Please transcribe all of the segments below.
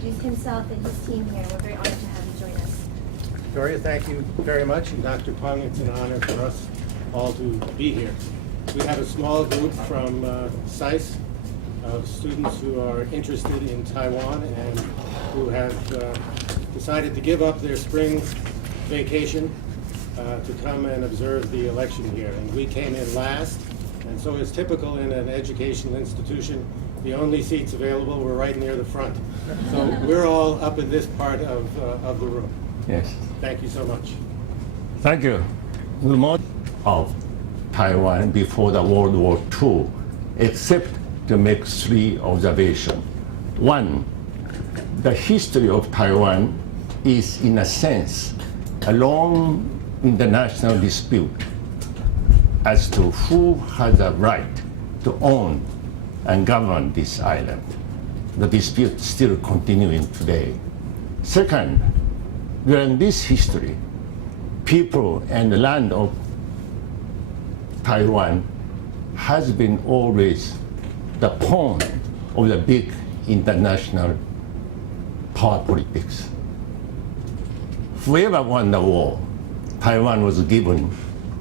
Introduce himself and his team here. We're very honored to have you join us. Victoria, thank you very much. And Dr. Peng, it's an honor for us all to be here. We have a small group from SAIS of students who are interested in Taiwan and who have decided to give up their spring vacation to come and observe the election here. And we came in last, and so as typical in an educational institution, the only seats available were right near the front. So we're all up in this part of the room. Yes. Thank you so much. Thank you. The most of Taiwan before the World War II, except to make three observations. One, the history of Taiwan is, in a sense, a long international dispute as to who has a right to own and govern this island. The dispute is still continuing today. Second, during this history, people and the land of Taiwan has been always the pawn of the big international power politics. Whoever won the war, Taiwan was given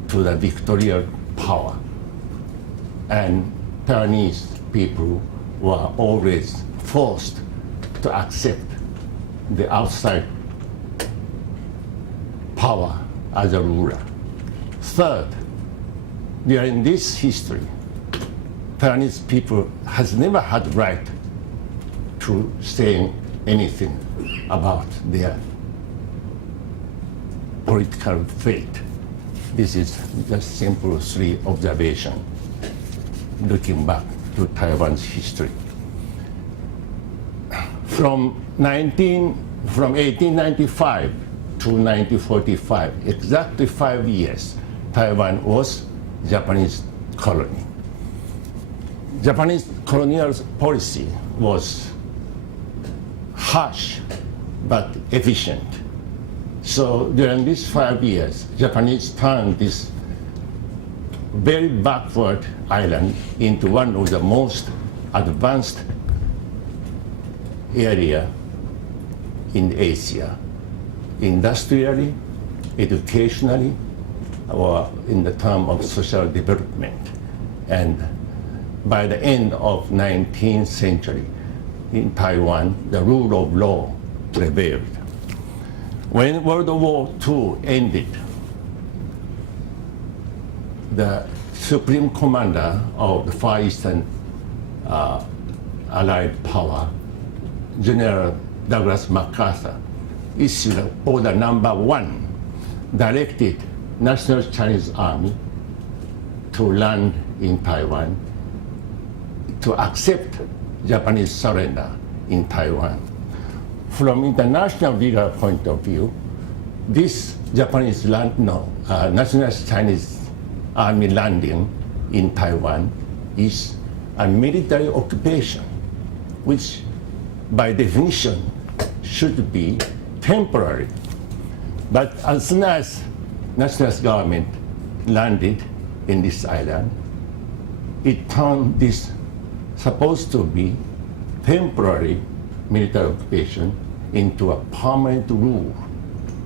to the victorious power. And Taiwanese people were always forced to accept the outside power as a ruler. Third, during this history, Taiwanese people has never had right to say anything about their political fate. This is just simple three observations looking back to Taiwan's history. From 1895 to 1945, exactly 5 years, Taiwan was Japanese colony. Japanese colonial policy was harsh but efficient. So during these 5 years, Japanese turned this very backward island into one of the most advanced area in Asia, industrially, educationally, or in the term of social development. And by the end of 19th century, in Taiwan, the rule of law prevailed. When World War II ended, the Supreme Commander of the Far Eastern Allied Power, General Douglas MacArthur, issued Order Number 1, directed National Chinese Army to land in Taiwan, to accept Japanese surrender in Taiwan. From international legal point of view, this Japanese National Chinese Army landing in Taiwan is a military occupation, which by definition should be temporary. But as soon as nationalist government landed in this island, it turned this supposed to be temporary military occupation into a permanent rule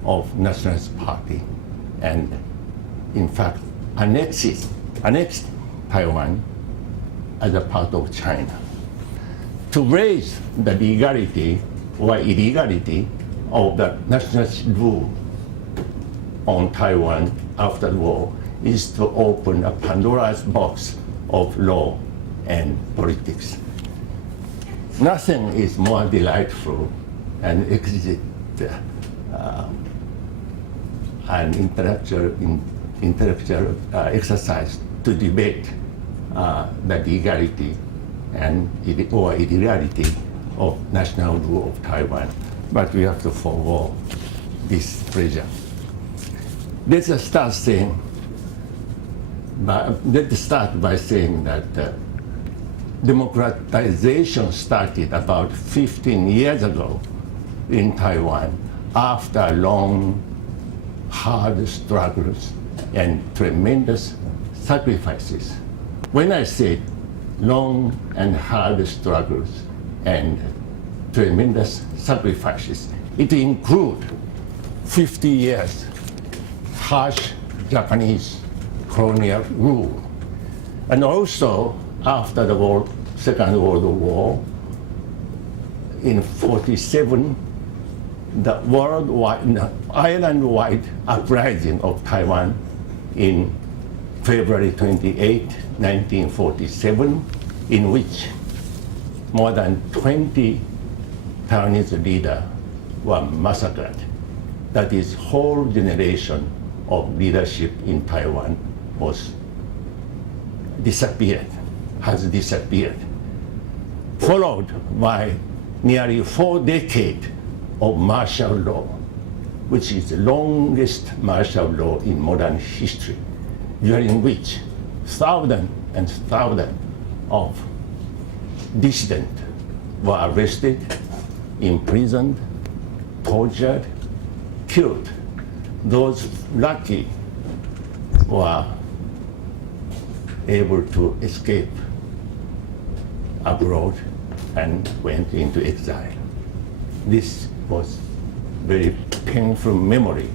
of Nationalist Party, and in fact annexed Taiwan as a part of China. To raise the legality or illegality of the nationalist rule on Taiwan after the war is to open a Pandora's box of law and politics. Nothing is more delightful and exquisite an intellectual exercise to debate the legality and or illegality of national rule of Taiwan. But we have to forego this pleasure. let's start by saying that democratization started about 15 years ago in Taiwan after long, hard struggles and tremendous sacrifices. When I say long and hard struggles and tremendous sacrifices, it includes 50 years harsh Japanese colonial rule. And also, after the Second World War, in 1947, the island-wide uprising of Taiwan in February 28, 1947, in which more than 20 Taiwanese leaders were massacred. That is, whole generation of leadership in Taiwan has disappeared, followed by nearly 4 decades of martial law, which is the longest martial law in modern history, during which thousands and thousands of dissidents were arrested, imprisoned, tortured, killed. Those lucky were able to escape abroad and went into exile. This was very painful memory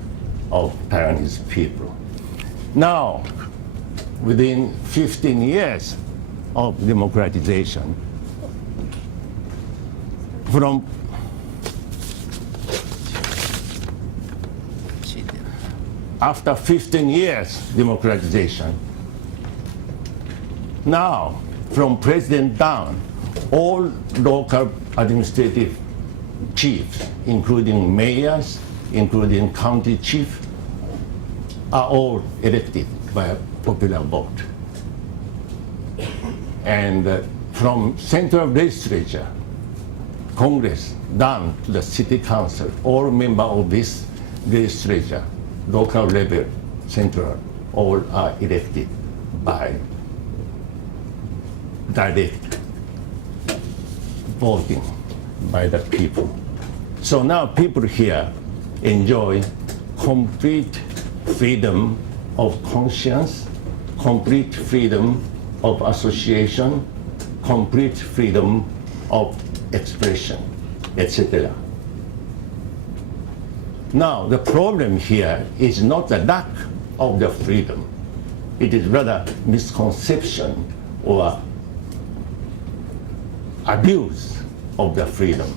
of Taiwanese people. Now, within 15 years of democratization, after 15 years democratization, now from president down, all local administrative chiefs, including mayors, including county chief, are all elected by a popular vote. And from central legislature, Congress, down to the city council, all members of this legislature, local level, central, all are elected by direct voting by the people. So now people here enjoy complete freedom of conscience, complete freedom of association, complete freedom of expression, etc. Now, the problem here is not the lack of the freedom. It is rather misconception or abuse of the freedom.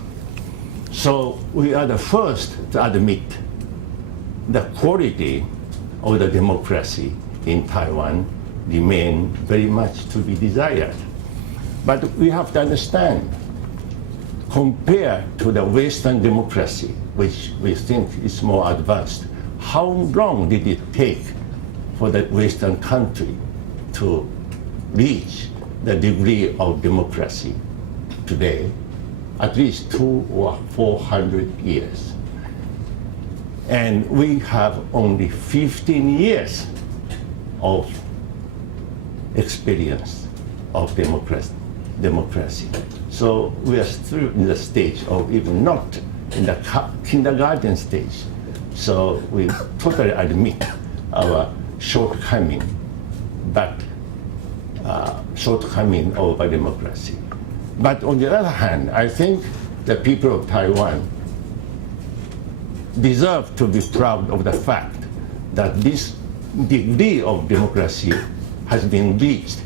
So we are the first to admit the quality of the democracy in Taiwan remain very much to be desired. But we have to understand, compared to the Western democracy, which we think is more advanced, how long did it take for the Western country to reach the degree of democracy today? At least 200 or 400 years. And we have only 15 years of experience of democracy. So we are still in the stage of even not in the kindergarten stage. So we totally admit our shortcoming, but shortcoming of our democracy. But on the other hand, I think the people of Taiwan deserve to be proud of the fact that this degree of democracy has been reached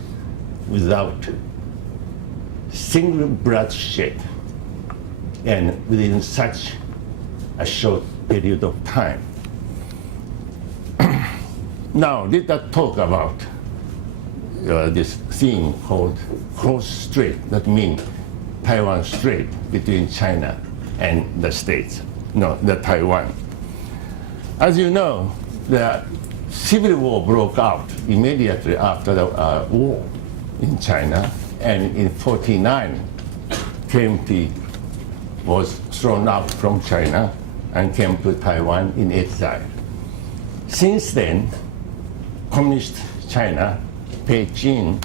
without single bloodshed and within such a short period of time. Now, let us talk about this thing called Cross-Strait, that means Taiwan Strait between China and the States, the Taiwan. As you know, the civil war broke out immediately after the war in China, and in 1949, KMT was thrown out from China and came to Taiwan in exile. Since then, Communist China, Beijing,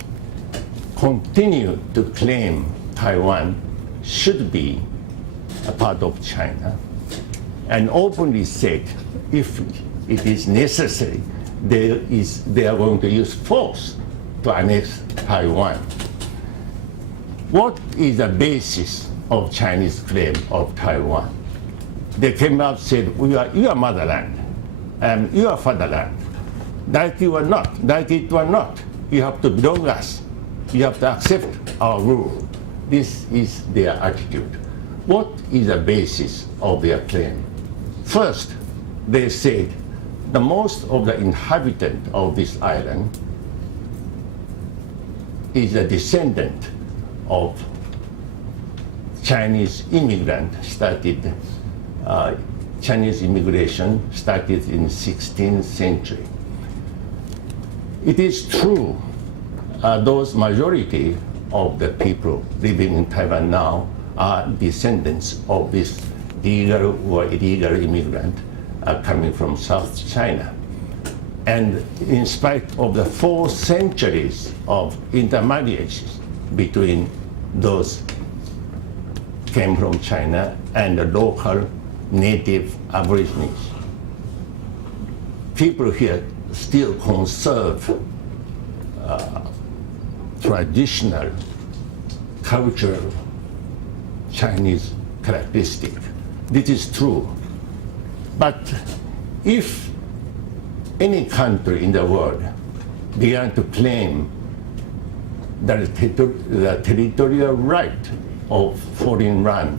continue to claim Taiwan should be a part of China, and openly said if it is necessary, they are going to use force to annex Taiwan. What is the basis of Chinese claim of Taiwan? They came out and said, we are your motherland and your fatherland. Like you are not, like it were not. You have to belong us. You have to accept our rule. This is their attitude. What is the basis of their claim? First, they said the most of the inhabitant of this island is a descendant of Chinese immigrant Chinese immigration started in 16th century. It is true, those majority of the people living in Taiwan now are descendants of this legal or illegal immigrant coming from South China. And in spite of the 4 centuries of intermarriages between those came from China and the local native aborigines, people here still conserve traditional cultural Chinese characteristic. This is true. But if any country in the world began to claim the territorial right of foreign land,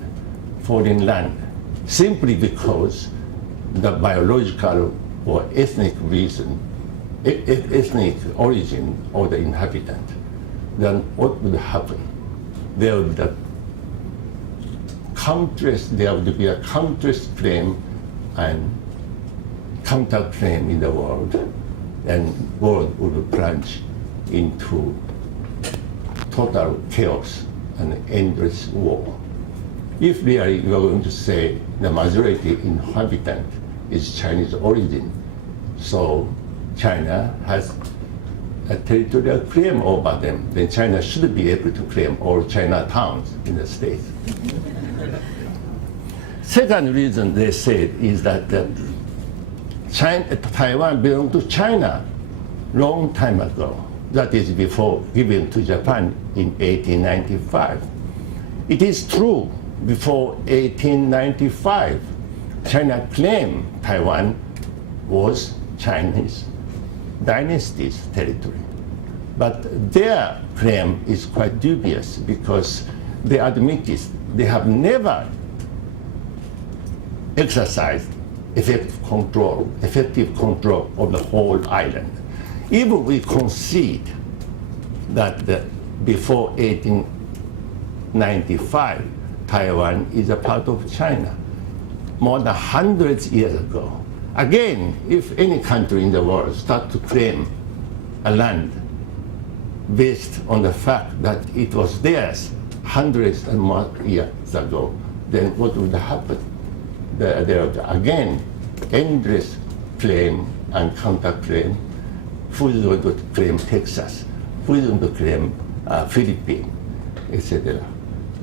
simply because the biological or ethnic reason, ethnic origin of the inhabitant, then what would happen? There would be a countless claim and counterclaim in the world, and world would plunge into total chaos and endless war. If really you are going to say the majority inhabitant is Chinese origin, so China has a territorial claim over them, then China should be able to claim all Chinatowns in the States. Second reason they said is that Taiwan belonged to China long time ago. That is before given to Japan in 1895. It is true, before 1895, China claimed Taiwan was Chinese dynasty's territory. But their claim is quite dubious because they admitted they have never exercised effective control of the whole island. Even we concede that before 1895, Taiwan is a part of China, more than hundreds of years ago. Again, if any country in the world start to claim a land based on the fact that it was theirs hundreds and more years ago, then what would happen? There would again endless claim and counterclaim. Who is going to claim Texas? Who is going to claim Philippines, etc.?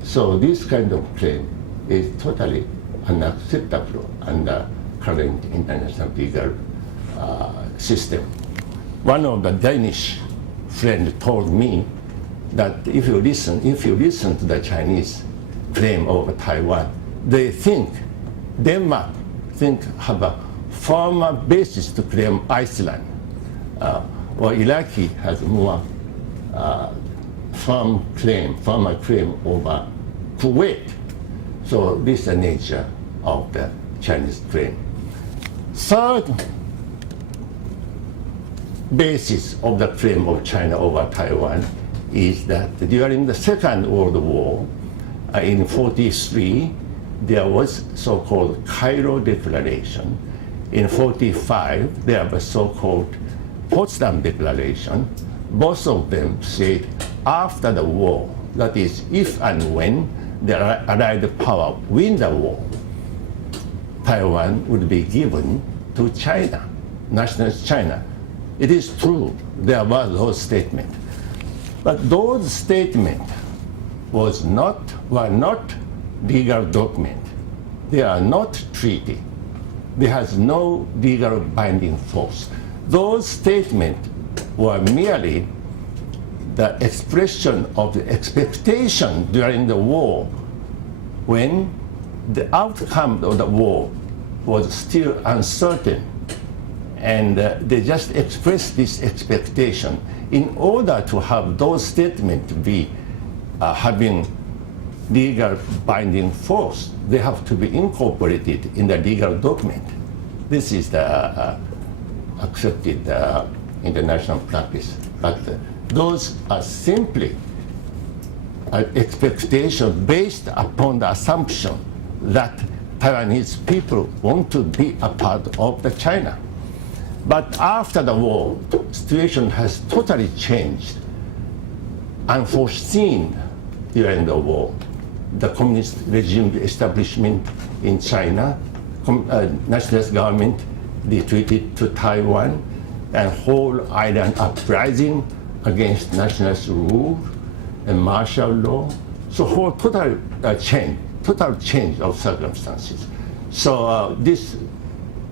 So this kind of claim is totally unacceptable under current international legal system. One of the Danish friends told me that if you listen to the Chinese claim over Taiwan, Denmark have a firmer basis to claim Iceland. Or Iraqi has more firmer claim over Kuwait. So this is the nature of the Chinese claim. Third basis of the claim of China over Taiwan is that during the Second World War, in 1943, there was so-called Cairo Declaration. In 1945, there was so-called Potsdam Declaration. Both of them said after the war, that is, if and when the Allied power win the war, Taiwan would be given to China. nationalist China. It is true, there were those statements. But those statements were not legal document. They are not treaty. They has no legal binding force. Those statements were merely the expression of the expectation during the war when the outcome of the war was still uncertain. And they just expressed this expectation. In order to have those statements be having legal binding force, they have to be incorporated in the legal document. This is the accepted international practice. But those are simply expectations based upon the assumption that Taiwanese people want to be a part of the China. But after the war, the situation has totally changed. Unforeseen during the war, the communist regime establishment in China, nationalist government retreated to Taiwan, and whole island uprising against nationalist rule and martial law. So whole total change of circumstances. So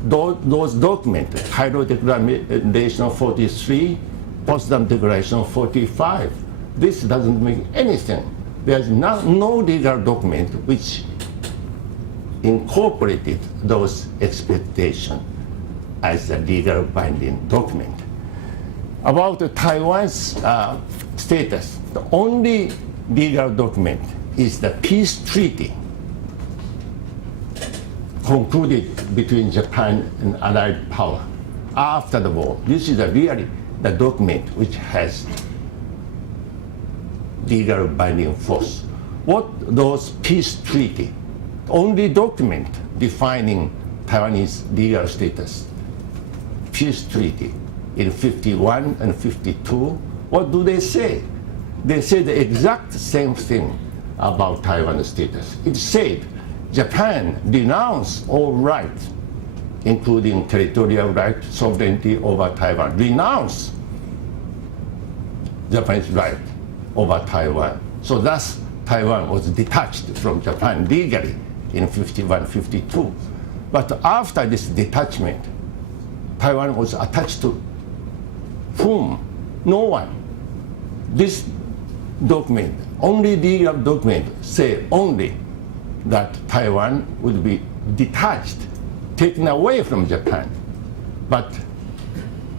those documents, Cairo Declaration of 43, Potsdam Declaration of 45, this doesn't make anything. There's no legal document which incorporated those expectations as a legal binding document. About Taiwan's status, the only legal document is the peace treaty concluded between Japan and Allied power after the war. This is really the document which has legal binding force. What those peace treaty, only document defining Taiwanese legal status, peace treaty in 51 and 52, what do they say? They say the exact same thing about Taiwan's status. It said Japan renounced all rights, including territorial right, sovereignty over Taiwan, renounced Japanese right over Taiwan. So thus, Taiwan was detached from Japan legally in 51, 52. But after this detachment, Taiwan was attached to whom? No one. This document, only legal document, say only that Taiwan would be detached, taken away from Japan, but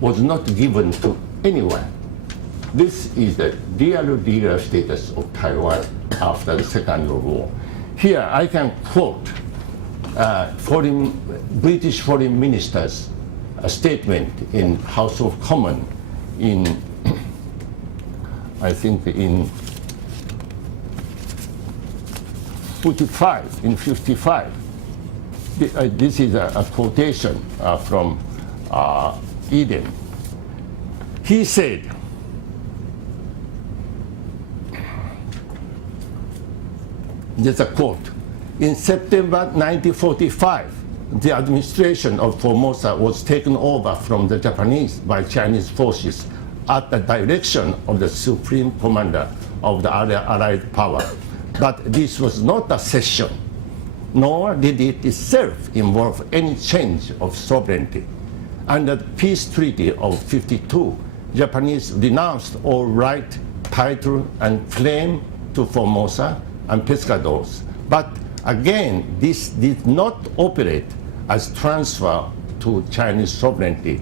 was not given to anyone. This is the real legal status of Taiwan after the Second World War. Here I can quote British Foreign Minister's statement in House of Commons in, I think in 55. This is a quotation from Eden. He said, there's a quote, in September 1945, the administration of Formosa was taken over from the Japanese by Chinese forces at the direction of the Supreme Commander of the Allied power. But this was not a cession, nor did it itself involve any change of sovereignty. Under the peace treaty of 52, Japanese renounced all right, title, and claim to Formosa and Pescadores. But again, this did not operate as transfer to Chinese sovereignty,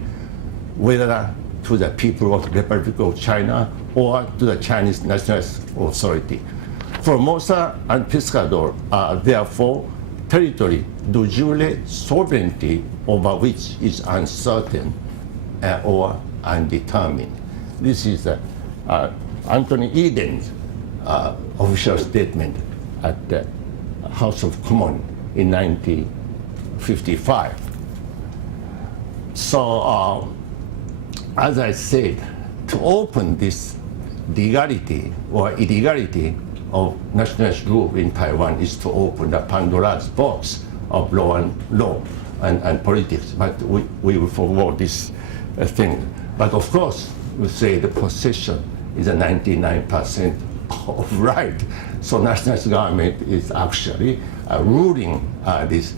whether to the people of the Republic of China or to the Chinese nationalist authority. Formosa and Pescador are therefore territory de jure sovereignty over which is uncertain or undetermined. This is Anthony Eden's official statement at the House of Commons in 1955. So, as I said, to open this legality or illegality of nationalist rule in Taiwan is to open the Pandora's box of law and law. and politics, but we will forward this thing. But of course, we say the possession is a 99% of right. So nationalist government is actually ruling this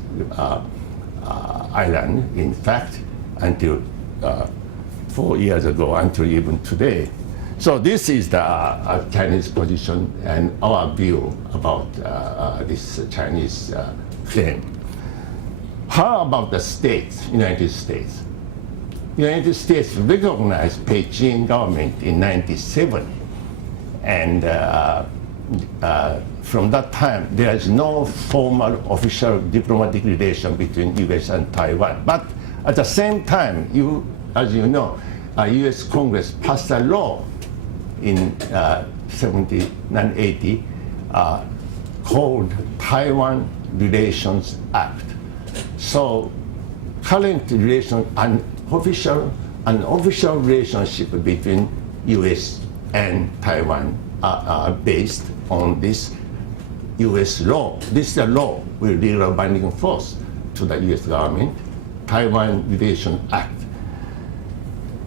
island, in fact, until 4 years ago, until even today. So this is the Chinese position and our view about this Chinese claim. How about the states, United States? United States recognized Beijing government in '97, and from that time there is no formal official diplomatic relation between U.S. and Taiwan. But at the same time, as you know, U.S. Congress passed a law in 1980 called Taiwan Relations Act. So current relation, unofficial relationship between U.S. and Taiwan are based on this U.S. law. This law with legal binding force to the U.S. government, Taiwan Relations Act.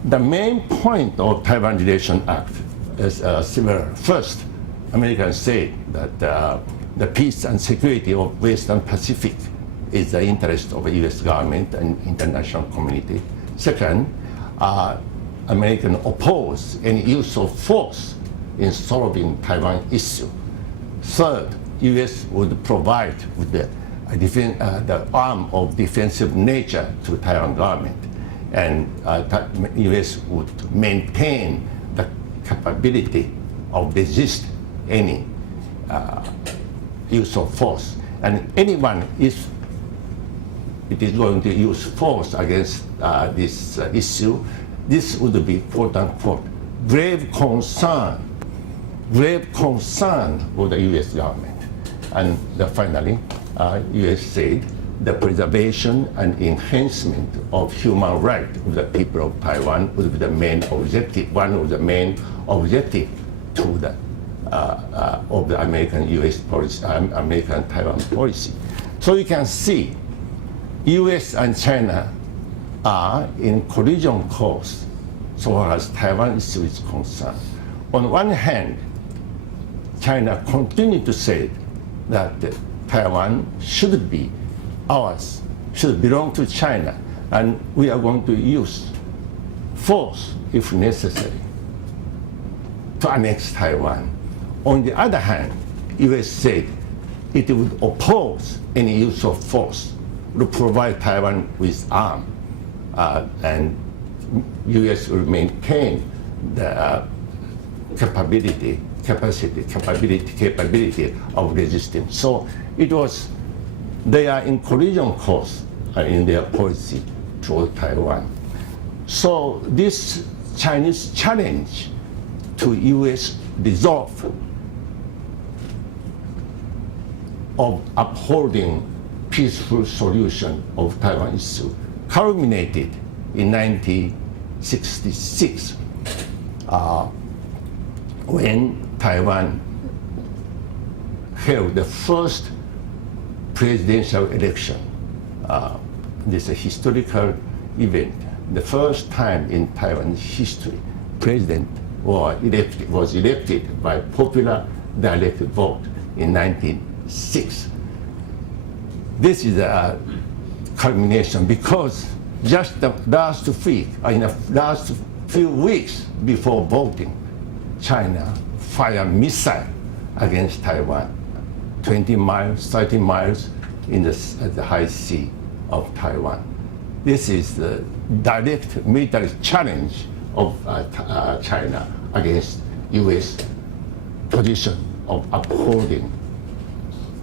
The main point of Taiwan Relations Act is similar. First, Americans say that the peace and security of Western Pacific is the interest of the U.S. government and international community. Second, Americans oppose any use of force in solving Taiwan issue. Third, U.S. would provide with the arm of defensive nature to Taiwan government, and U.S. would maintain the capability of resist any use of force. And anyone, if it is going to use force against this issue, this would be quote unquote grave concern for the U.S. government. And finally, U.S. said the preservation and enhancement of human rights of the people of Taiwan would be the main objective, one of the main objectives to the of the American-U.S. policy, American-Taiwan policy. So you can see, U.S. and China are in collision course so far as Taiwan issue is concerned. On one hand, China continues to say that Taiwan should be ours, should belong to China, and we are going to use force if necessary to annex Taiwan. On the other hand, U.S. said it would oppose any use of force to provide Taiwan with arms, and U.S. will maintain the capability of resistance. So they are in collision course in their policy toward Taiwan. So this Chinese challenge to U.S. resolve of upholding peaceful solution of Taiwan issue culminated in 1966 when Taiwan held the first presidential election. This is a historical event. The first time in Taiwan's history, president was elected by popular direct vote in 1906. This is a culmination because just the last few weeks before voting, China fired missile against Taiwan, 20 miles, 30 miles at the high sea of Taiwan. This is the direct military challenge of China against U.S. position of upholding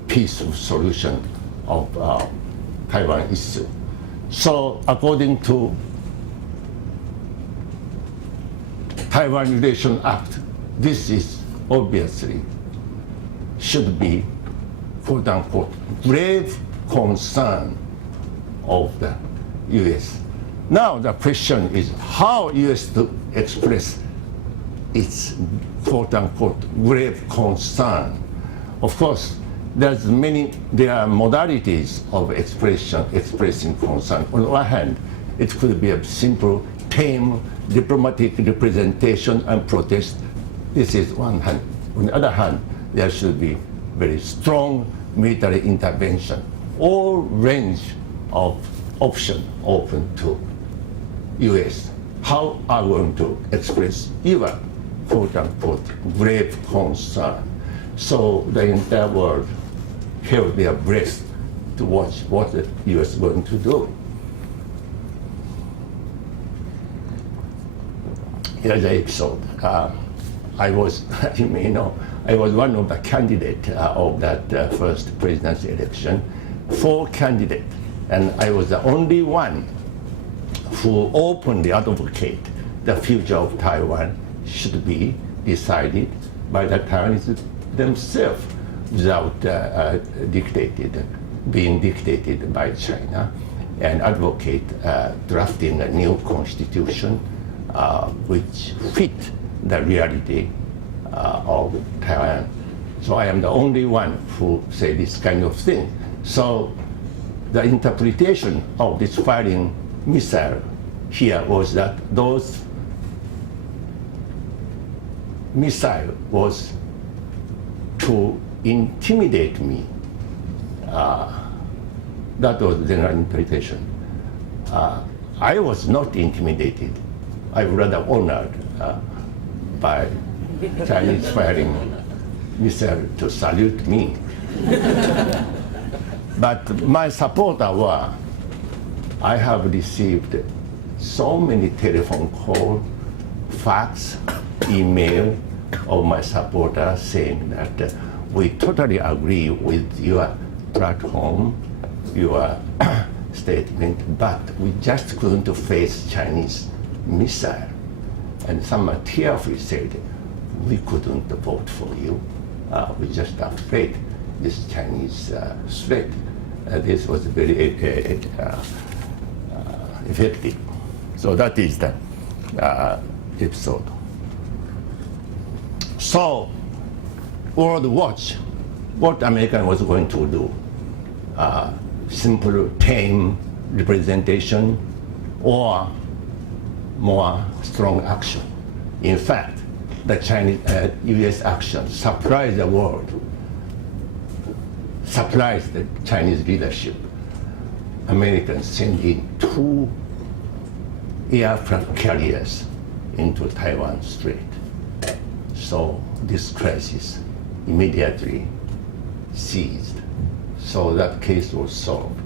peaceful solution of Taiwan issue. So according to Taiwan Relations Act, this is obviously should be quote unquote grave concern of the U.S. Now the question is how U.S. to express its quote unquote grave concern. Of course, there are modalities of expressing concern. On one hand, it could be a simple, tame diplomatic representation and protest. This is one hand. On the other hand, there should be very strong military intervention. All range of options open to U.S. How are we going to express your quote-unquote grave concern? So the entire world held their breath to watch what the U.S. is going to do. Here's the episode. I was, you may know, I was one of the candidates of that first presidency election. 4 candidates, and I was the only one who openly advocate the future of Taiwan should be decided by the Taiwanese themselves without being dictated by China, and advocate drafting a new constitution which fit the reality of Taiwan. So I am the only one who say this kind of thing. So the interpretation of this firing missile here was that those missile was to intimidate me. That was the general interpretation. I was not intimidated. I was rather honored by Chinese firing missile to salute me. But my supporter were, I have received so many telephone calls, fax, email of my supporters saying that we totally agree with your platform, your statement, but we just couldn't face Chinese missile. And some tearfully said, we couldn't vote for you. We just afraid this Chinese threat. This was very effective. So that is the episode. So, World Watch, what American was going to do? Simple, tame representation or more strong action. In fact, the Chinese, U.S. action surprised the world, surprised the Chinese leadership. Americans sent in 2 aircraft carriers into Taiwan Strait. So this crisis immediately ceased. So that case was solved.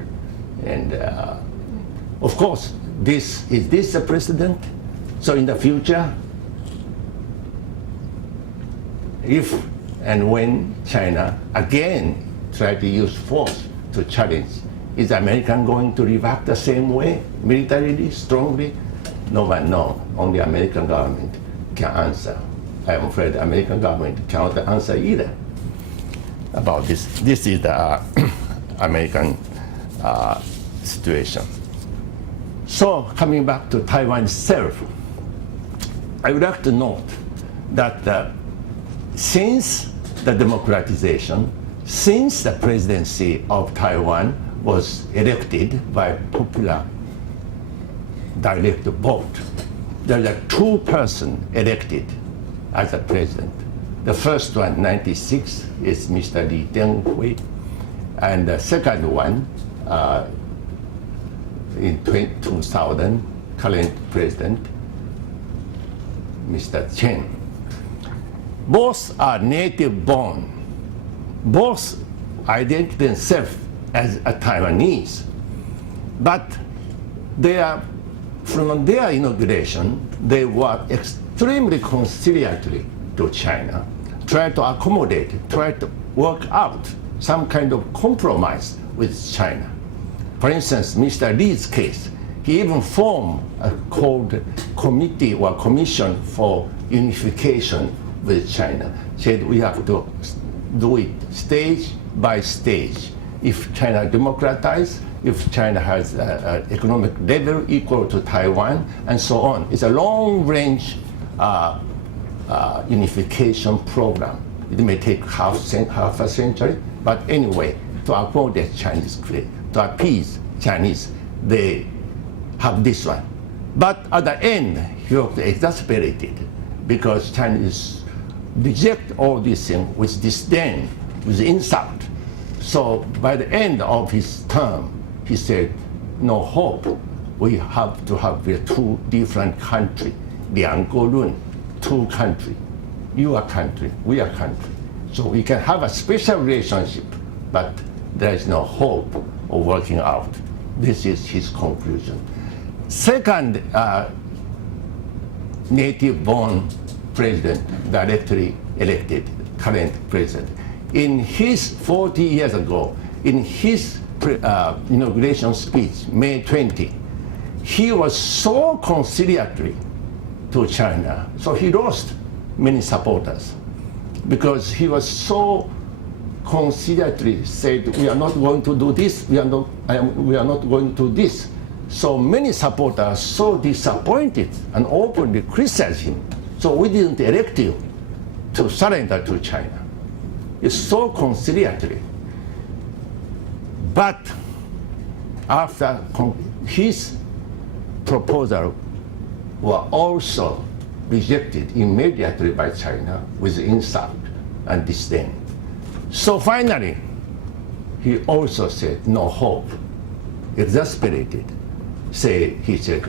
And of course, is this a precedent? So in the future, if and when China again try to use force to challenge, is America going to react the same way, militarily, strongly? No one knows. Only American government can answer. I am afraid the American government cannot answer either about this. This is the American situation. So coming back to Taiwan itself, I would like to note that since the democratization, since the presidency of Taiwan was elected by popular direct vote, there are 2 persons elected as a president. The first one, 1996, is Mr. Lee Teng-hui, and the second one, in 2000, current president, Mr. Chen. Both are native born. Both identify themselves as a Taiwanese. But from their inauguration, they were extremely conciliatory to China, try to accommodate, try to work out some kind of compromise with China. For instance, Mr. Lee's case, he even formed a called committee or commission for unification with China. Said we have to do it stage by stage. If China democratizes, if China has an economic level equal to Taiwan, and so on. It's a long-range unification program. It may take half a century, But anyway, to accommodate Chinese, to appease Chinese, they have this one. But at the end, he was exasperated because Chinese reject all these things with disdain, with insult. So by the end of his term, he said, no hope. We have to have two different countries, 两个论, two countries. You are country, we are country. So we can have a special relationship, but there is no hope of working out. This is his conclusion. Second, native-born president, directly elected, current president. In his 40 years ago, in his inauguration speech, May 20, he was so conciliatory to China, so he lost many supporters because he was so conciliatory, said we are not going to do this, we are not going to do this. So many supporters are so disappointed and openly criticized him. So we didn't elect you to surrender to China. It's so conciliatory. But after his proposal were also rejected immediately by China with insult and disdain. So finally, he also said no hope, exasperated. He said,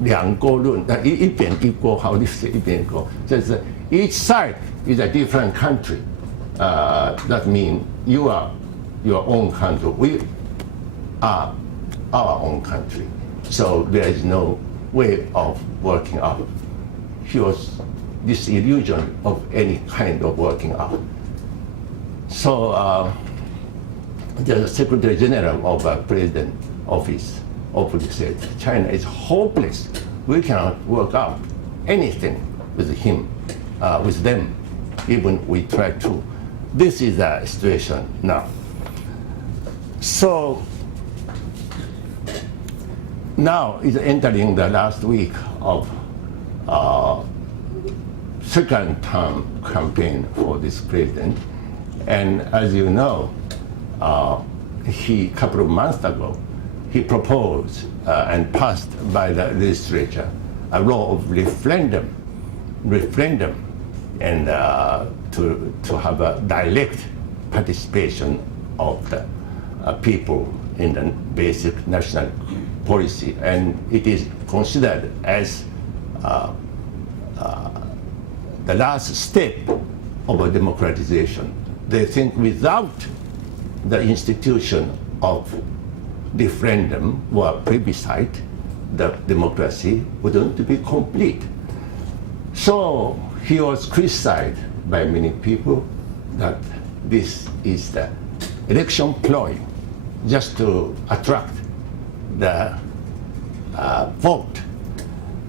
两个论, 一边一国, how do you say 一边一国? Says each side is a different country. That means you are your own country. We are our own country. So there is no way of working out. He was disillusioned of any kind of working out. So the Secretary General of the President Office openly said, China is hopeless. We cannot work out anything with him, with them, even we try to. This is the situation now. So now is entering the last week of second term campaign for this president. And as you know, a couple of months ago, he proposed and passed by the legislature a law of referendum, and to have a direct participation of the people in the basic national policy, and it is considered as the last step of a democratization. They think without the institution of referendum or plebiscite, the democracy wouldn't be complete. So he was criticized by many people that this is the election ploy just to attract the vote.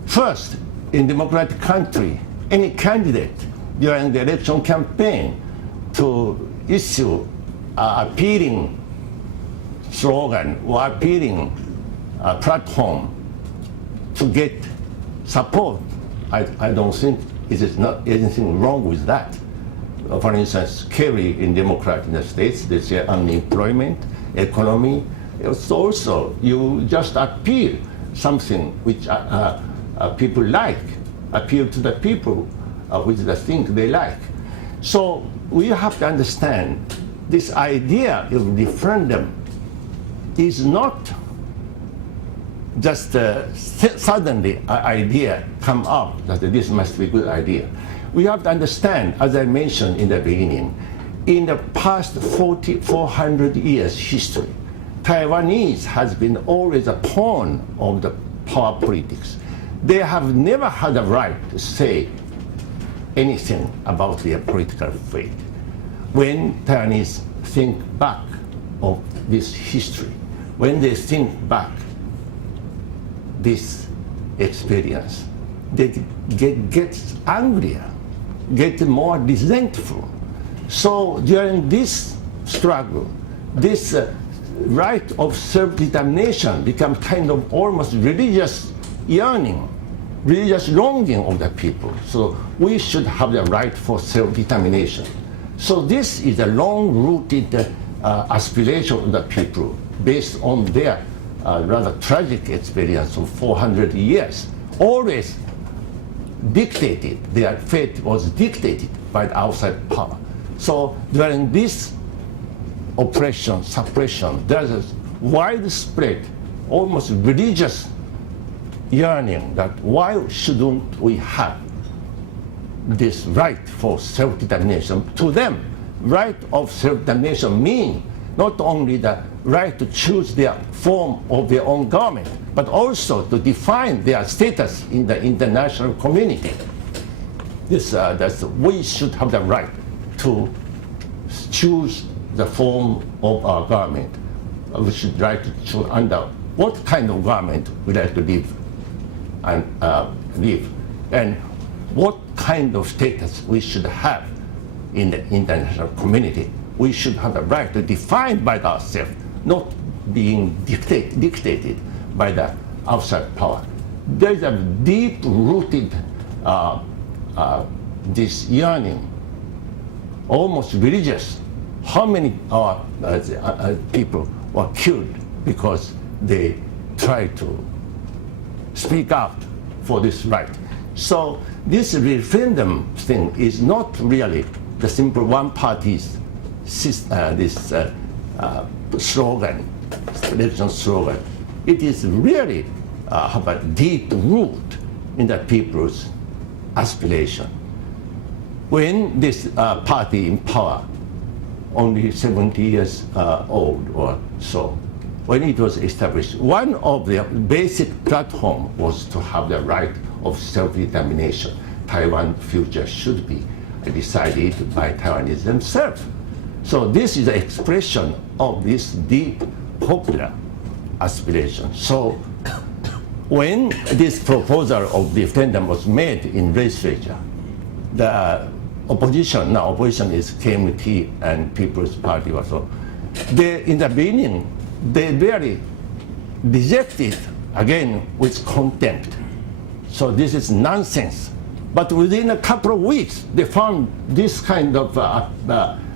First, in democratic country, any candidate during the election campaign to issue appealing slogan or appealing platform to get support, I don't think it is not anything wrong with that. For instance, Kerry in Democratic States, they say unemployment, economy. It's also, you just appeal something which people like, appeal to the people with the thing they like. So we have to understand this idea of referendum is not just suddenly an idea come up that this must be a good idea. We have to understand, as I mentioned in the beginning, in the past 400 years history, Taiwanese has been always a pawn of the power politics. They have never had a right to say anything about their political fate. When Taiwanese think back of this history, when they think back this experience, they get angrier, get more resentful. So during this struggle, this right of self-determination become kind of almost religious yearning, religious longing of the people. So we should have the right for self-determination. So this is a long-rooted aspiration of the people based on their rather tragic experience of 400 years, always dictated, their fate was dictated by the outside power. So during this oppression, suppression, there's a widespread, almost religious yearning that why shouldn't we have this right for self-determination? To them, right of self-determination means not only the right to choose their form of their own government, but also to define their status in the international community. We should have the right to choose the form of our government. We should right to choose under what kind of government we like to live and what kind of status we should have in the international community. We should have the right to define by ourselves, not being dictated by the outside power. There is a deep-rooted this yearning, almost religious. How many people were killed because they tried to speak out for this right? So this referendum thing is not really the simple one-party's slogan, election slogan. It is really have a deep root in the people's aspiration. When this party in power, only 70 years old or so, when it was established, one of the basic platform was to have the right of self-determination. Taiwan's future should be decided by Taiwanese themselves. So this is an expression of this deep popular aspiration. So when this proposal of referendum was made in legislature, the opposition, now opposition is KMT and People's Party also, in the beginning, they really rejected again with contempt. So this is nonsense. But within a couple of weeks, they found this kind of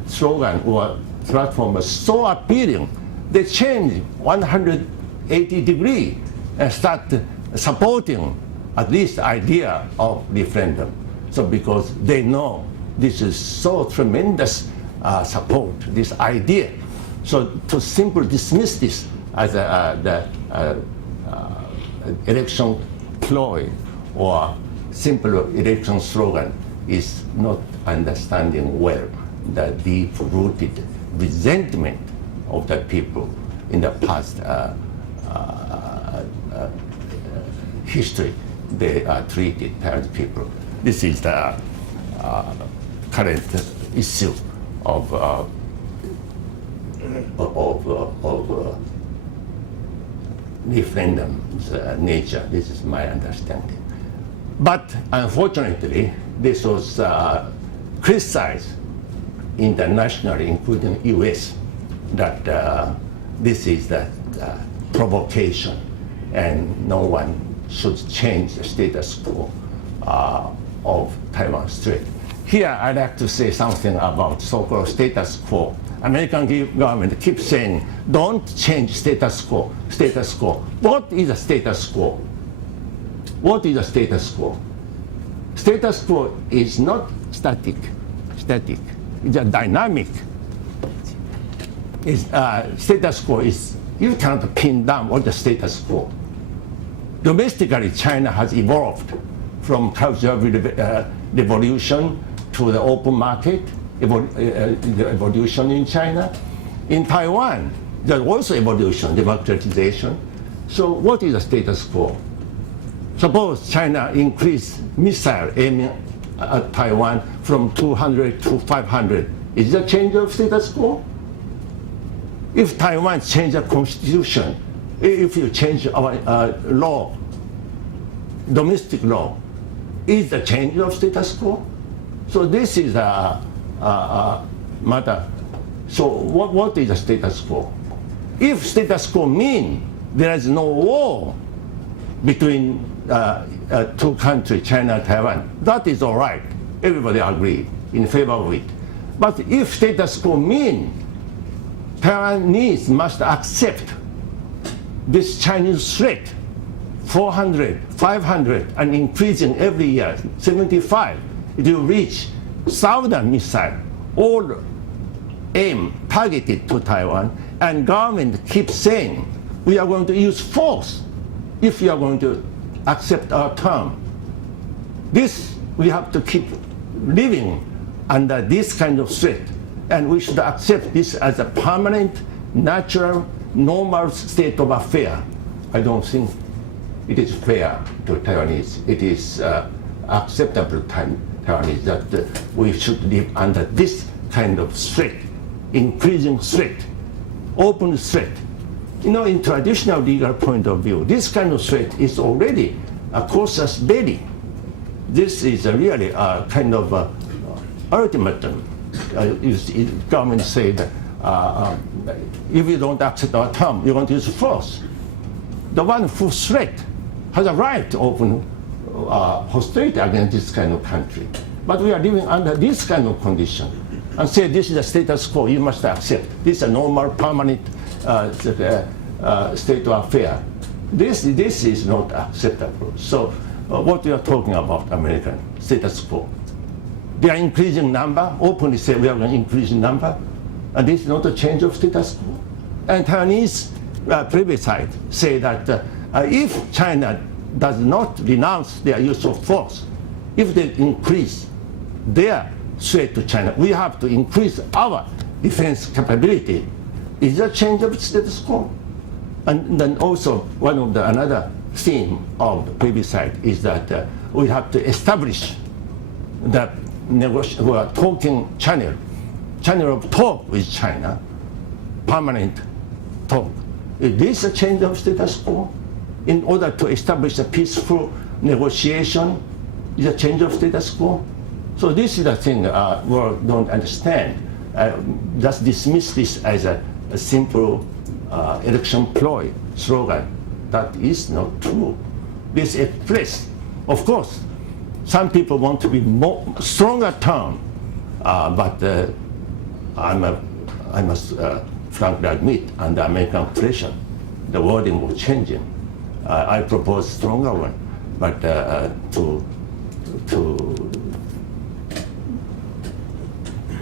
slogan or platform was so appealing, they changed 180 degrees and started supporting at least the idea of referendum. So because they know this is so tremendous support, this idea. So to simply dismiss this as the election ploy or simple election slogan is not understanding well the deep-rooted resentment of the people in the past history. They are treated as people. This is the current issue of referendum's nature. This is my understanding. But unfortunately, this was criticized internationally, including US, that this is the provocation and no one should change the status quo of Taiwan Strait. Here, I'd like to say something about so-called status quo. American government keeps saying, don't change status quo, status quo. What is a status quo? What is a status quo? Status quo is not static. It's a dynamic. Status quo is, you cannot pin down what the status quo. Domestically, China has evolved from cultural revolution to the open market, the evolution in China. In Taiwan, there's also evolution, democratization. So what is the status quo? Suppose China increased missile aiming at Taiwan from 200 to 500. Is that change of status quo? If Taiwan change the constitution, if you change our law, domestic law, is the change of status quo? So this is a matter. So what is the status quo? If status quo means there is no war between two countries, China and Taiwan, that is all right. Everybody agree in favor of it. But if status quo means Taiwanese must accept this Chinese threat, 400, 500, and increasing every year, 75, it will reach Southern missile, all aim targeted to Taiwan, and government keeps saying, we are going to use force if you are going to accept our term. This, we have to keep living under this kind of threat, and we should accept this as a permanent, natural, normal state of affair. I don't think it is fair to Taiwanese. It is acceptable to Taiwanese that we should live under this kind of threat, increasing threat, open threat. You know, in traditional legal point of view, this kind of threat is already a casus belli. This is really a kind of ultimatum. Government said, if you don't accept our term, you're going to use force. The one who threat has a right to open hostility against this kind of country. But we are living under this kind of condition and say this is a status quo, you must accept. This is a normal, permanent state of affair. This is not acceptable. So what we are talking about, American status quo. They are increasing number, openly say we are going to increase number, and this is not a change of status quo. And Taiwanese plebiscite say that if China does not renounce their use of force, if they increase their threat to China, we have to increase our defense capability. Is a change of status quo? And then also one of the another theme of the plebiscite is that we have to establish the talking channel of talk with China, permanent talk. Is this a change of status quo? In order to establish a peaceful negotiation, is a change of status quo? So this is the thing world don't understand. Just dismiss this as a simple election ploy slogan. That is not true. This express, of course, some people want to be more stronger term, but I must frankly admit, under American pressure, the wording was changing. I propose stronger one, but to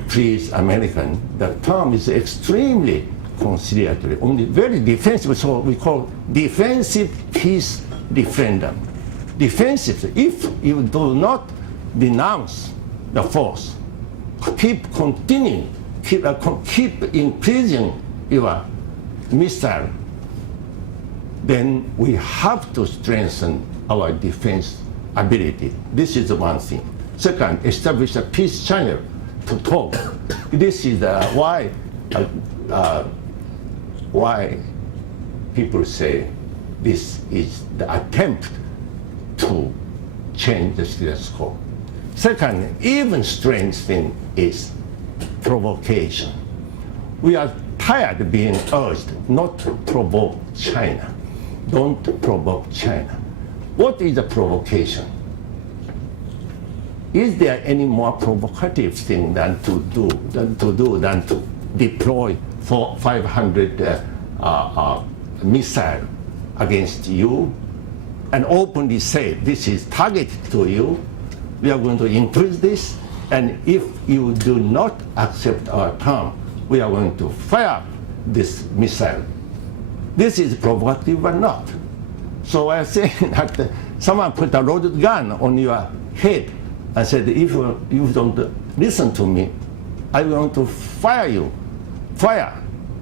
please American, the term is extremely conciliatory, only very defensive, so we call defensive peace referendum. Defensive, if you do not denounce the force, keep continuing, keep increasing your missile, then we have to strengthen our defense ability. This is one thing. Second, establish a peace channel to talk. This is why people say this is the attempt to change the status quo. Second, even strengthening is provocation. We are tired of being urged not to provoke China. Don't provoke China. What is a provocation? Is there any more provocative thing than to deploy 500 missiles against you and openly say this is targeted to you? We are going to increase this, and if you do not accept our term, we are going to fire this missile. This is provocative or not? So I am saying that someone put a loaded gun on your head and said, if you don't listen to me, I'm going to fire you. Fire.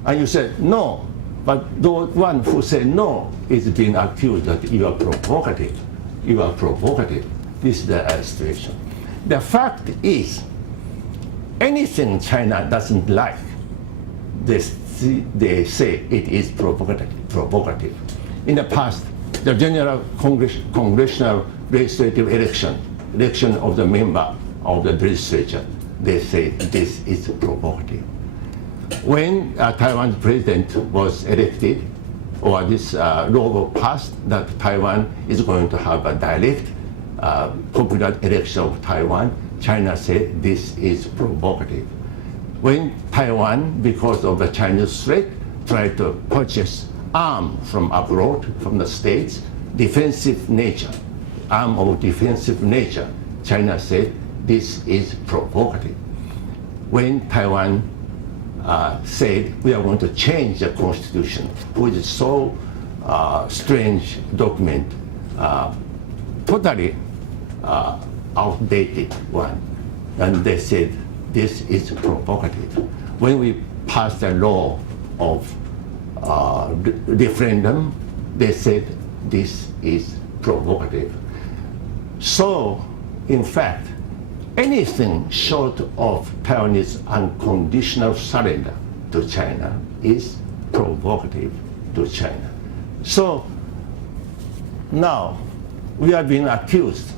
And you said no. But the one who said no is being accused that you are provocative. You are provocative. This is the situation. The fact is, anything China doesn't like, they say it is provocative. In the past, the general congressional legislative election of the member of the legislature, they say this is provocative. When Taiwan's president was elected, or this law was passed that Taiwan is going to have a direct popular election of Taiwan, China said this is provocative. when Taiwan, because of the Chinese threat, tried to purchase arms from abroad, from the States, defensive nature, arm of defensive nature, China said this is provocative. When Taiwan said we are going to change the constitution, which is so strange document, totally outdated one, and they said this is provocative. When we passed the law of referendum, they said this is provocative. So, in fact, anything short of Taiwanese unconditional surrender to China is provocative to China. So now we are being accused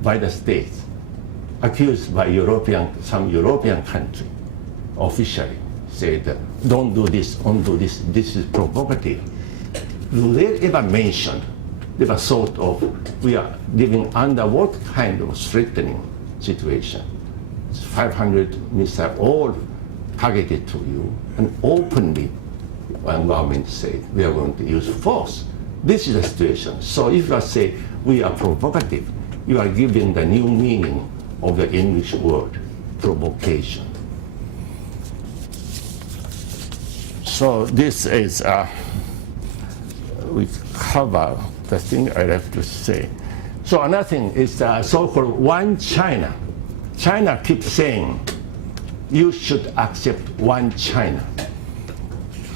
by the states, accused by some European country officially said, don't do this, don't do this, this is provocative. Do they ever mention, ever thought of, we are living under what kind of threatening situation? 500 missiles all targeted to you, and openly one government said we are going to use force. This is the situation. So if you say we are provocative, you are giving the new meaning of the English word, provocation. So this is, we cover the thing I have to say. So another thing is the so-called one China. China keeps saying you should accept one China.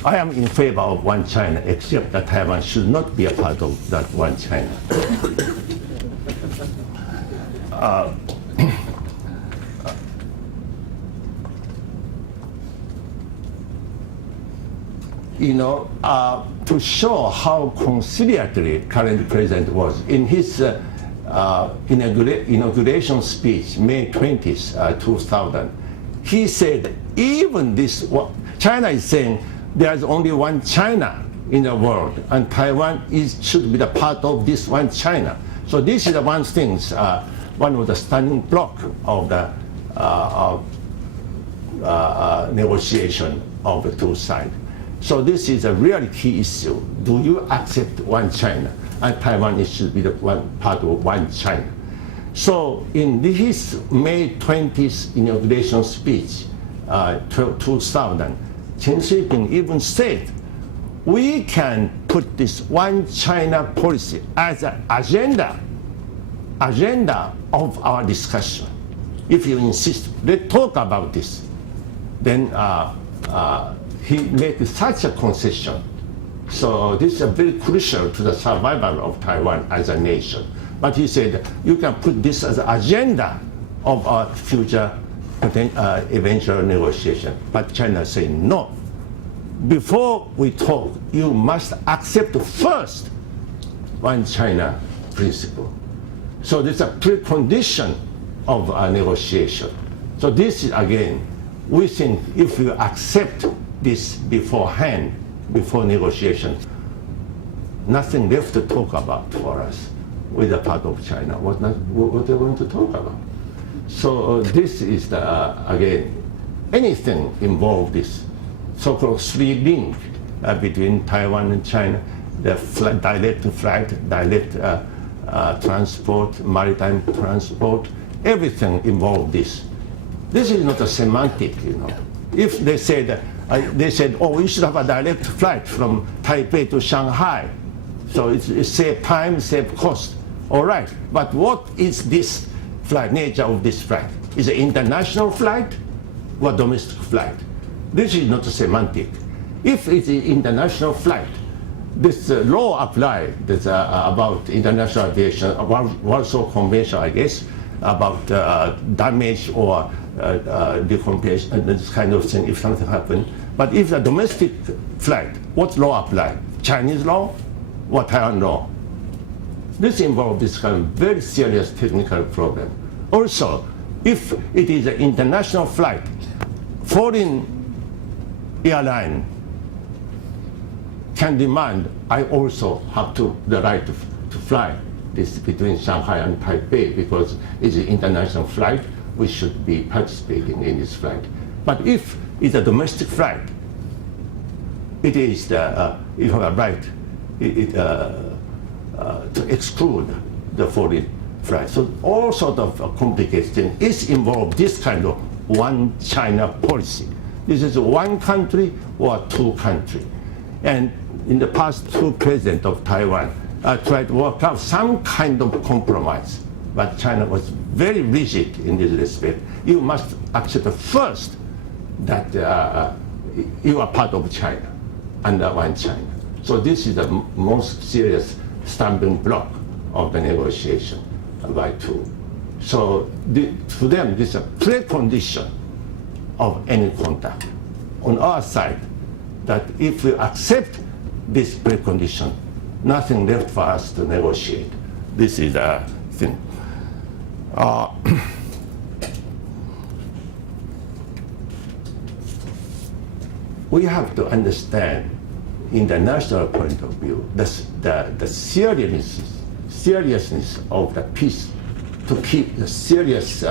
I am in favor of one China, except that Taiwan should not be a part of that one China. To show how conciliatory current president was, in his inauguration speech, May 20th, 2000, he said, even this, China is saying there's only one China in the world, and Taiwan should be the part of this one China. So this is the one thing, one of the standing block of the negotiation of the two sides. So this is a really key issue. Do you accept one China? And Taiwan should be the one part of one China. So in his May 20th inauguration speech, 2000, Chen Shui-bian even said, we can put this one China policy as an agenda of our discussion. If you insist, let's talk about this. Then he made such a concession. So this is very crucial to the survival of Taiwan as a nation. But he said, you can put this as an agenda of our future eventual negotiation. But China said, no. Before we talk, you must accept first one China principle. So this is a precondition of a negotiation. So this is, again, we think if you accept this beforehand, before negotiation, nothing left to talk about for us with a part of China. What they're going to talk about. So this is the, again, anything involved this so-called three link between Taiwan and China, the direct flight, direct transport, maritime transport, everything involved this. This is not a semantic, If they said, oh, we should have a direct flight from Taipei to Shanghai. So it's save time, save cost. All right, but what is this flight, nature of this flight? Is it international flight or domestic flight? This is not a semantic. If it's an international flight, this law applies about international aviation, Warsaw Convention, I guess, about damage or decompensation, this kind of thing, if something happens. But if a domestic flight, what law apply? Chinese law or Taiwan law? This involves this kind of very serious technical problem. Also, if it is an international flight, foreign airline can demand, I also have the right to fly this between Shanghai and Taipei because it's an international flight, we should be participating in this flight. But if is a domestic flight. It is the, if you have a right, to exclude the foreign flight. So all sort of complications is involved this kind of one China policy. This is one country or two country. And in the past, two presidents of Taiwan tried to work out some kind of compromise, but China was very rigid in this respect. You must accept first that you are part of China, under one China. So this is the most serious stumbling block of the negotiation by two. So to them, this is a precondition of any contact. On our side, that if we accept this precondition, nothing left for us to negotiate. This is a thing. We have to understand, in the national point of view, the seriousness of the peace, to keep the serious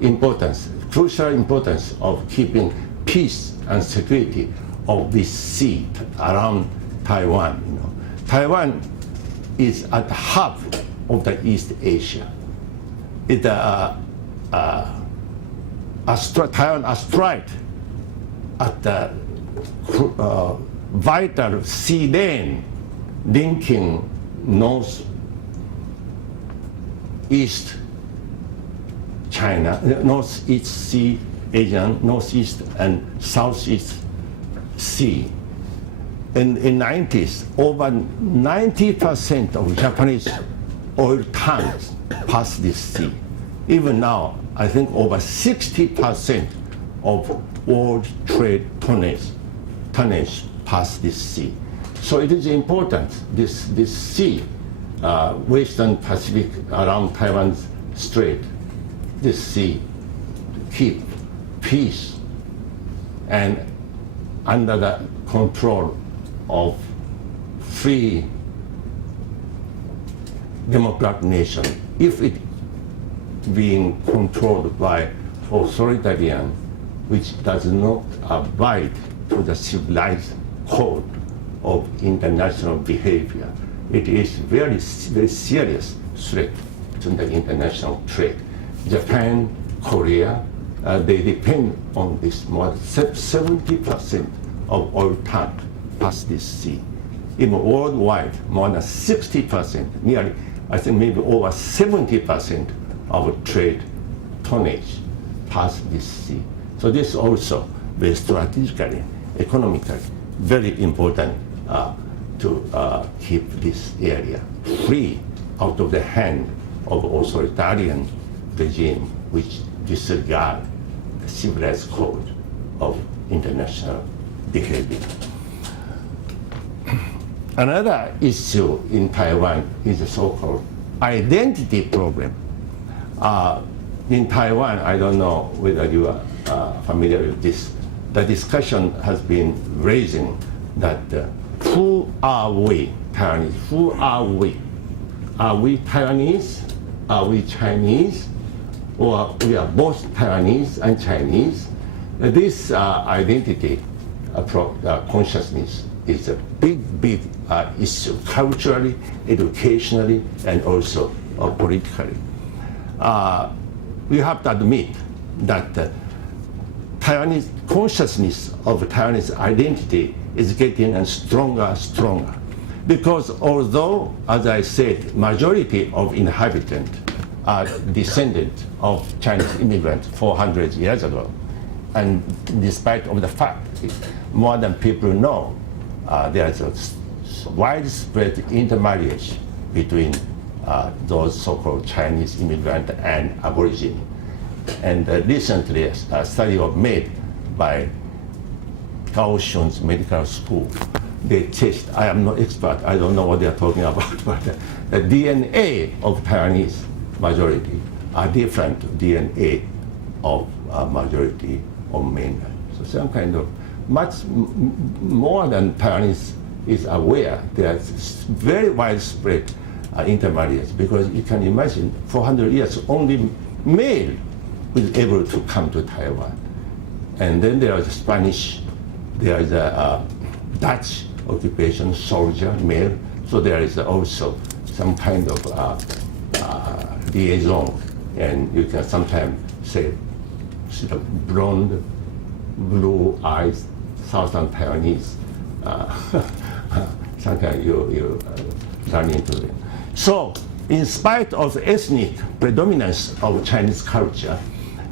importance, crucial importance of keeping peace and security of this sea around Taiwan. You know, Taiwan is at the hub of the East Asia. Taiwan astride at the vital sea lane linking northeast China, northeast sea, Asian, northeast and southeast sea. In 90s, over 90% of Japanese oil tanks pass this sea. Even now, I think over 60% of world trade tonnage pass this sea. So it is important, this sea, Western Pacific around Taiwan's Strait, this sea, to keep peace and under the control of free democratic nation. If it being controlled by authoritarian, which does not abide to the civilized code of international behavior, it is very, very serious threat to the international trade. Japan, Korea, they depend on this. More than 70% of oil tank pass this sea. Even worldwide, more than 60%, nearly, I think maybe over 70% of trade tonnage pass this sea. So this also very strategically, economically, very important to keep this area free out of the hand of authoritarian regime which disregard the civilized code of international behavior. Another issue in Taiwan is the so-called identity problem. In Taiwan, I don't know whether you are familiar with this, the discussion has been raising that who are we, Taiwanese? Who are we? Are we Taiwanese? Are we Chinese? Or we are both Taiwanese and Chinese? This identity consciousness is a big issue, culturally, educationally, and also politically. We have to admit that Taiwanese consciousness of Taiwanese identity is getting stronger. Because although, as I said, majority of inhabitants are descendants of Chinese immigrants 400 years ago, and despite of the fact, more than people know, there's a widespread intermarriage between those so-called Chinese immigrants and Aborigine. And recently, a study was made by Kaohsiung's medical school. They test, I am no expert, I don't know what they're talking about, but the DNA of Taiwanese majority are different DNA of majority of mainland. So some kind of much more than Taiwanese is aware, there's very widespread intermarriage, because you can imagine 400 years only male was able to come to Taiwan. and then there is Spanish, there is a Dutch occupation soldier, male, so there is also some kind of liaison, and you can sometimes say sort of blonde, blue eyes, Southern Taiwanese. Sometimes you run into them. So, in spite of the ethnic predominance of Chinese culture,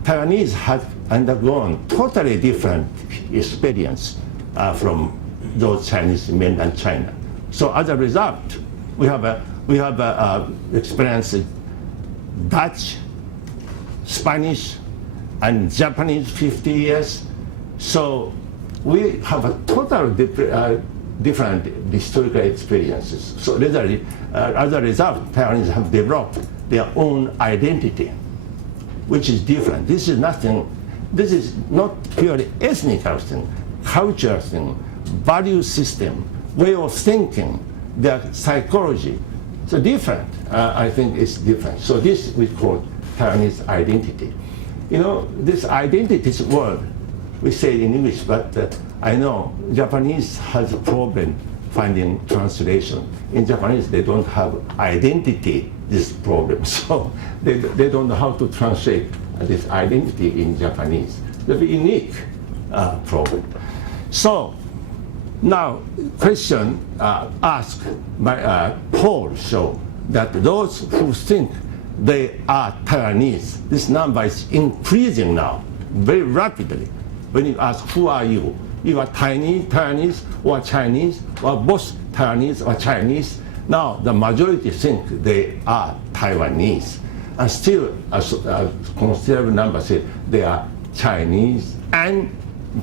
Taiwanese have undergone totally different experience from those Chinese in mainland China. So as a result, we have experienced Dutch, Spanish, and Japanese 50 years. So we have a total different historical experiences. So as a result, Taiwanese have developed their own identity, which is different. This is not purely ethnic thing, cultural thing, value system, way of thinking, their psychology. So different, I think it's different. So this we call Taiwanese identity. You know, this identity word, we say in English, but I know Japanese has a problem finding translation. In Japanese, they don't have identity, this problem. So they don't know how to translate this identity in Japanese. It's a unique problem. So now question asked by poll show that those who think they are Taiwanese, this number is increasing now very rapidly. When you ask who are you, you are Taiwanese or Chinese or both Taiwanese or Chinese. Now the majority think they are Taiwanese, and still a considerable number say they are Chinese and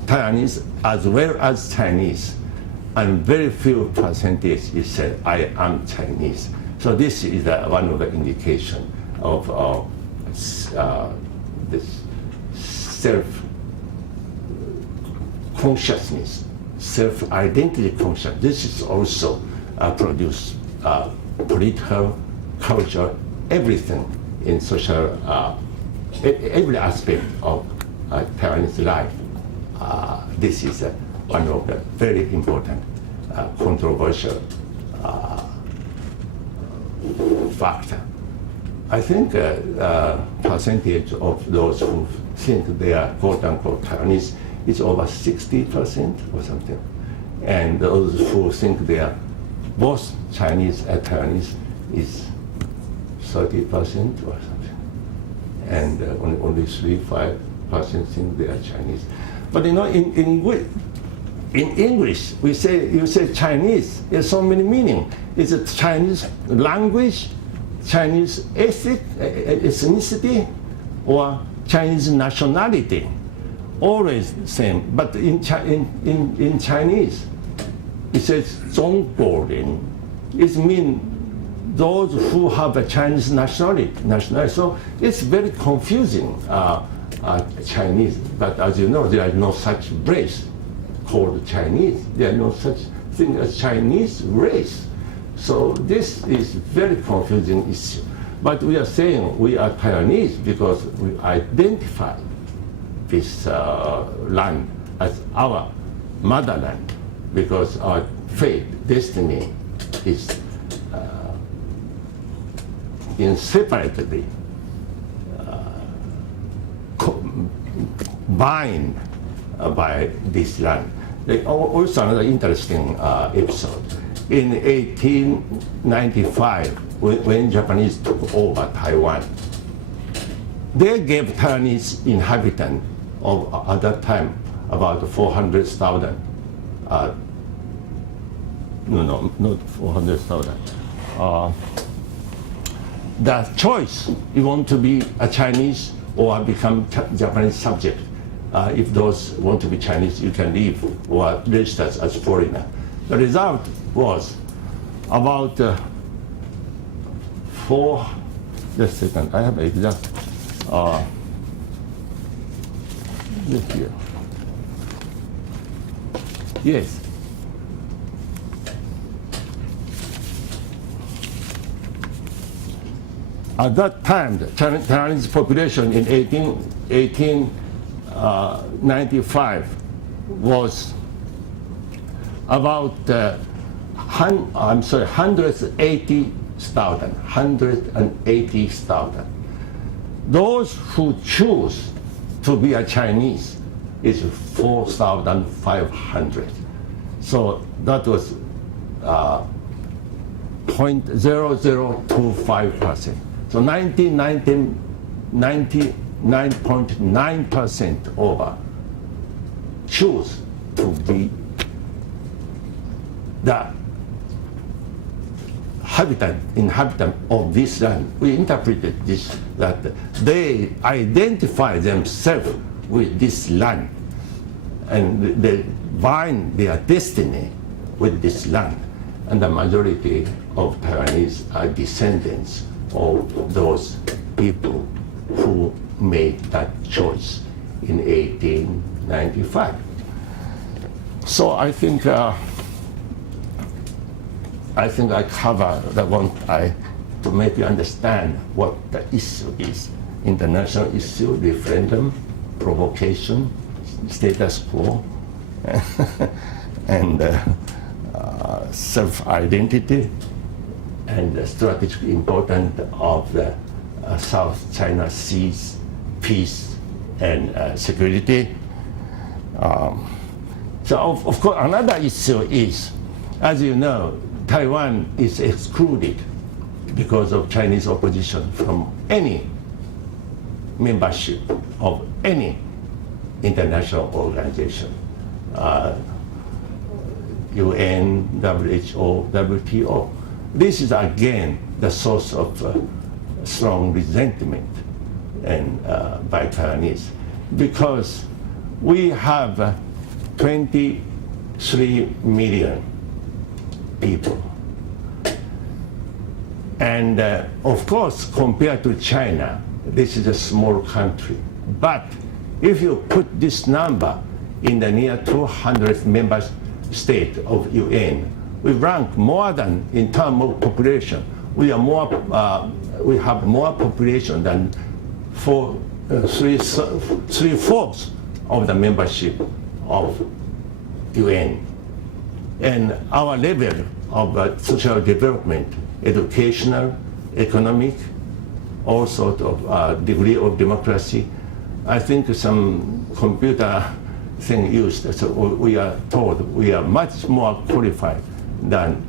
Taiwanese as well as Chinese, and very few percentage is said I am Chinese. So this is one of the indication of this self-consciousness, self-identity consciousness. This is also produce political, culture, everything in social, every aspect of Taiwanese life. This is one of the very important, controversial factor. I think percentage of those who think they are quote-unquote Taiwanese is over 60% or something. And those who think they are both Chinese and Taiwanese is 30% or something. And only 3-5% think they are Chinese. But you know, in English, you say Chinese, there's so many meaning. It's a Chinese language, Chinese ethnicity, or Chinese nationality. Always the same. But in Chinese, it says 中国人. It means those who have a Chinese nationality. So it's very confusing, Chinese. But as you know, there is no such race called Chinese. There is no such thing as Chinese race. So this is very confusing issue. But we are saying we are Taiwanese because we identify this land as our motherland, because our fate, destiny is inseparably bound by this land. Also another interesting episode. In 1895, when Japanese took over Taiwan, they gave Taiwanese inhabitants of at that time about 400,000. No, not 400,000. The choice, you want to be a Chinese or become Japanese subject. If those want to be Chinese, you can leave or register as foreigner. The result was about just a second, I have exact, this here. Yes. At that time, the Taiwanese population in 1895 95 was about 180,000. Those who choose to be a Chinese is 4,500. So that was 0.0025%. So 99.9% over choose to be the inhabitant of this land. We interpreted this that they identify themselves with this land and they bind their destiny with this land. And the majority of Taiwanese are descendants of those people who made that choice in 1895. So I think I cover the one to make you understand what the issue is. International issue, referendum, provocation, status quo, and self-identity, and the strategic importance of the South China Sea's peace and security. So of course, another issue is, as you know, Taiwan is excluded because of Chinese opposition from any membership of any international organization, UN, WHO, WTO. This is again the source of strong resentment and by Taiwanese, because we have 23 million people. And of course, compared to China, this is a small country. But if you put this number in the near 200 member state of UN, we rank more than in terms of population. We have more population than three-fourths of the membership of UN. And our level of social development, educational, economic, all sorts of degree of democracy, I think some computer thing used, so we are told we are much more qualified than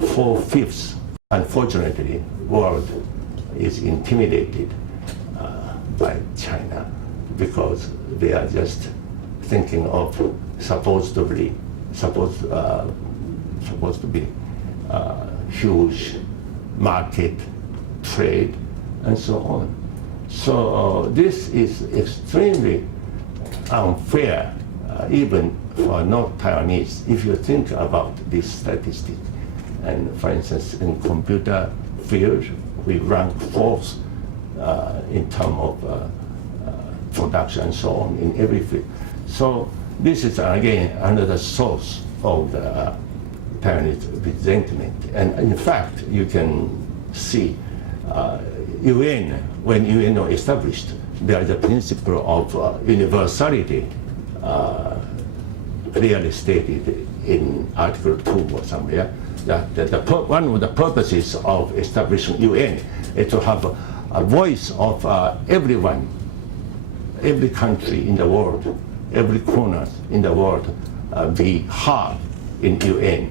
4/5. Unfortunately, world is intimidated by China because they are just thinking of supposed to be huge market, trade, and so on. So this is extremely unfair, even for not Taiwanese, if you think about this statistic. And for instance, in computer field, we rank fourth in terms of production and so on in every field. So this is again another source of the Taiwanese resentment. And in fact, you can see UN, when UN was established, there is a principle of universality clearly stated in Article 2 or somewhere, that one of the purposes of establishing UN is to have a voice of everyone, every country in the world, every corner in the world be heard in UN.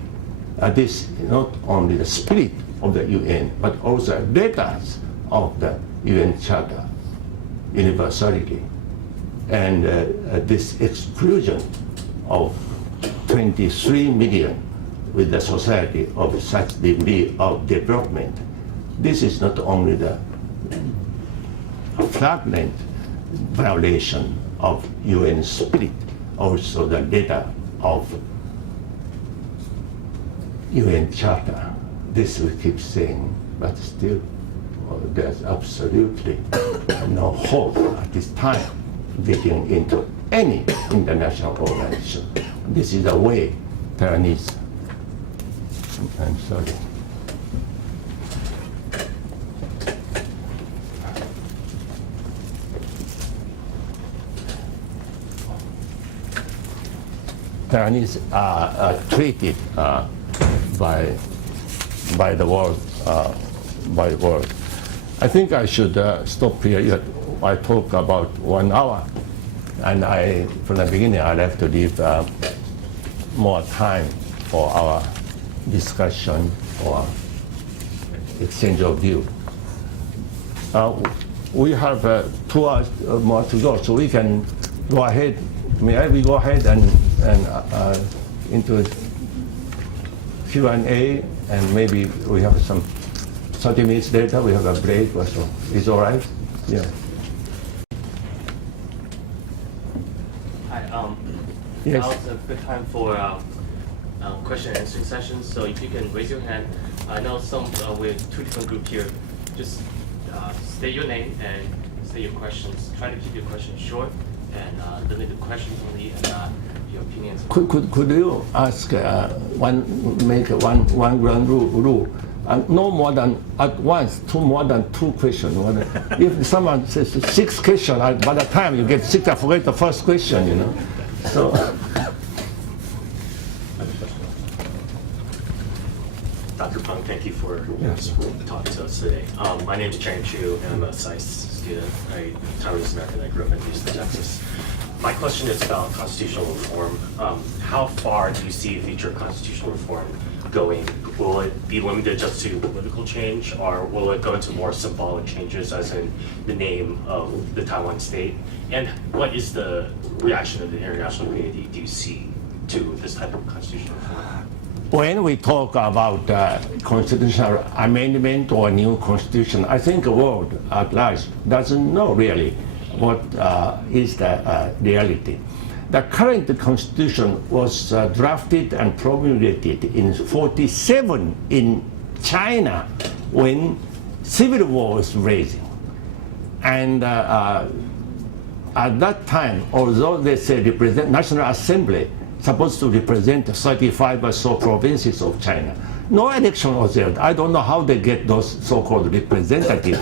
This is not only the spirit of the UN, but also letters of the UN Charter, universality. And this exclusion of 23 million with the society of such degree of development, this is not only the flagrant violation of UN spirit, also the letter of UN Charter. This we keep saying, but still there's absolutely no hope at this time getting into any international organization. This is the way Taiwanese, I'm sorry. Taiwanese are treated by the world. By the world. I think I should stop here. I talk about 1 hour, and from the beginning I have to leave more time for our discussion or exchange of view. We have 2 hours more to go, so we can go ahead. May we go ahead and into Q&A, and maybe we have some 30 minutes later, we have a break or so. Is all right? Yeah. Hi. Yes. Now is a good time for question and answering sessions. So if you can raise your hand. I know we're 2 different groups here. Just state your name and state your questions. Try to keep your questions short and limit the questions only and not your opinions. Could you ask make one ground rule? No more than at once, more than 2 questions. If someone says 6 questions, by the time you get 6, I forget the first question, you know. So. Dr. Peng, thank you for talking to us today. My name is Chang Chu, and I'm a SciSce student. I'm Taiwanese American. I grew up in Houston, Texas. My question is about constitutional reform. How far do you see future constitutional reform going? Will it be limited just to political change, or will it go into more symbolic changes, as in the name of the Taiwan state? And what is the reaction of the international community do you see to this type of constitutional reform? When we talk about constitutional amendment or new constitution, I think the world at large doesn't know really what is the reality. The current constitution was drafted and promulgated in 1947 in China when civil war was raging. And at that time, although they say represent National Assembly, supposed to represent 35 or so provinces of China, no election was held. I don't know how they get those so-called representatives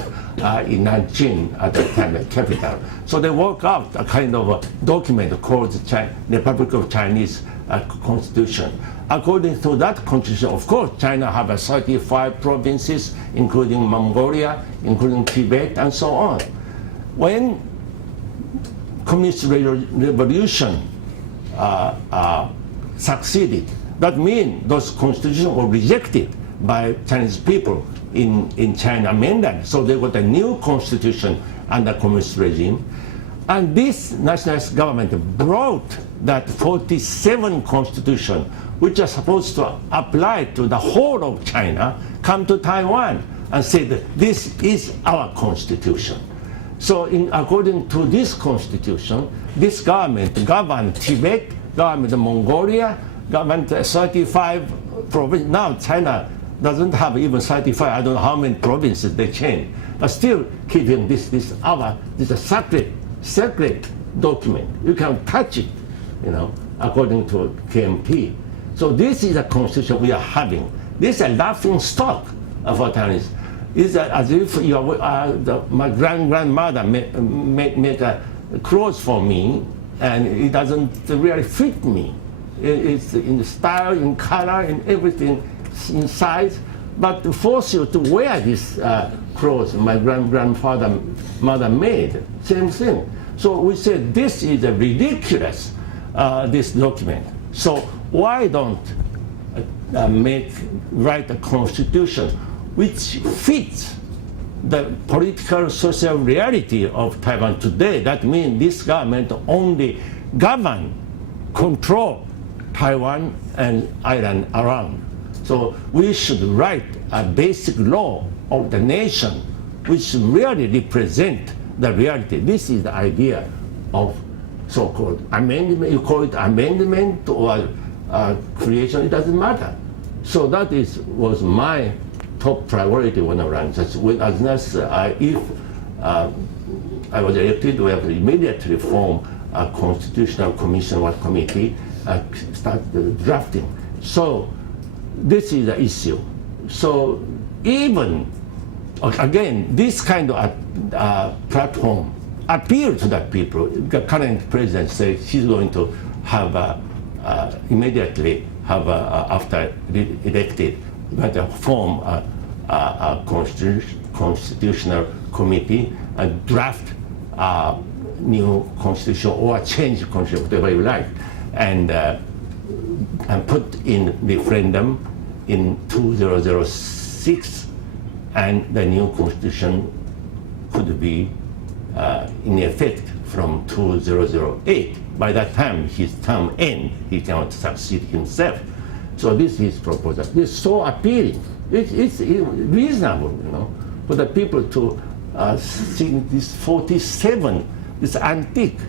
in Nanjing at the time, the capital. So they work out a kind of a document called the Republic of Chinese Constitution. According to that constitution, of course, China has 35 provinces, including Mongolia, including Tibet, and so on. When Communist Revolution succeeded, that means those constitutions were rejected by Chinese people in China mainland. So they got a new constitution under communist regime. And this nationalist government brought that 47 constitution, which are supposed to apply to the whole of China, come to Taiwan and said, this is our constitution. So according to this constitution, this government governed Tibet, governed Mongolia, government 35 provinces. Now China doesn't have even 35, I don't know how many provinces they changed, but still keeping this a sacred document. You can touch it, you know, according to KMT. So this is a constitution we are having. This is a laughing stock of our Taiwanese. It's as if you are, my grandmother make a clothes for me, and it doesn't really fit me. It's in the style, in color, in everything, in size, but to force you to wear this clothes my mother made, same thing. So we said this is a ridiculous, this document. So why don't write a constitution which fits the political social reality of Taiwan today? That means this government only govern, control Taiwan and island around. So we should write a basic law of the nation which really represent the reality. This is the idea of so-called amendment. You call it amendment or creation, it doesn't matter. So that was my top priority when I ran. If I was elected, we have to immediately form a constitutional commission or committee, start drafting. So this is the issue. So even, again, this kind of platform appeal to the people. The current president says he's going to have immediately have, after elected, to form a constitutional committee and draft new constitution or change constitution, whatever you like, and put in referendum in 2006, and the new constitution could be in effect from 2008. By that time, his term ends. He cannot succeed himself. So this is his proposal. It's so appealing. It's reasonable, you know, for the people to see this 47, this antique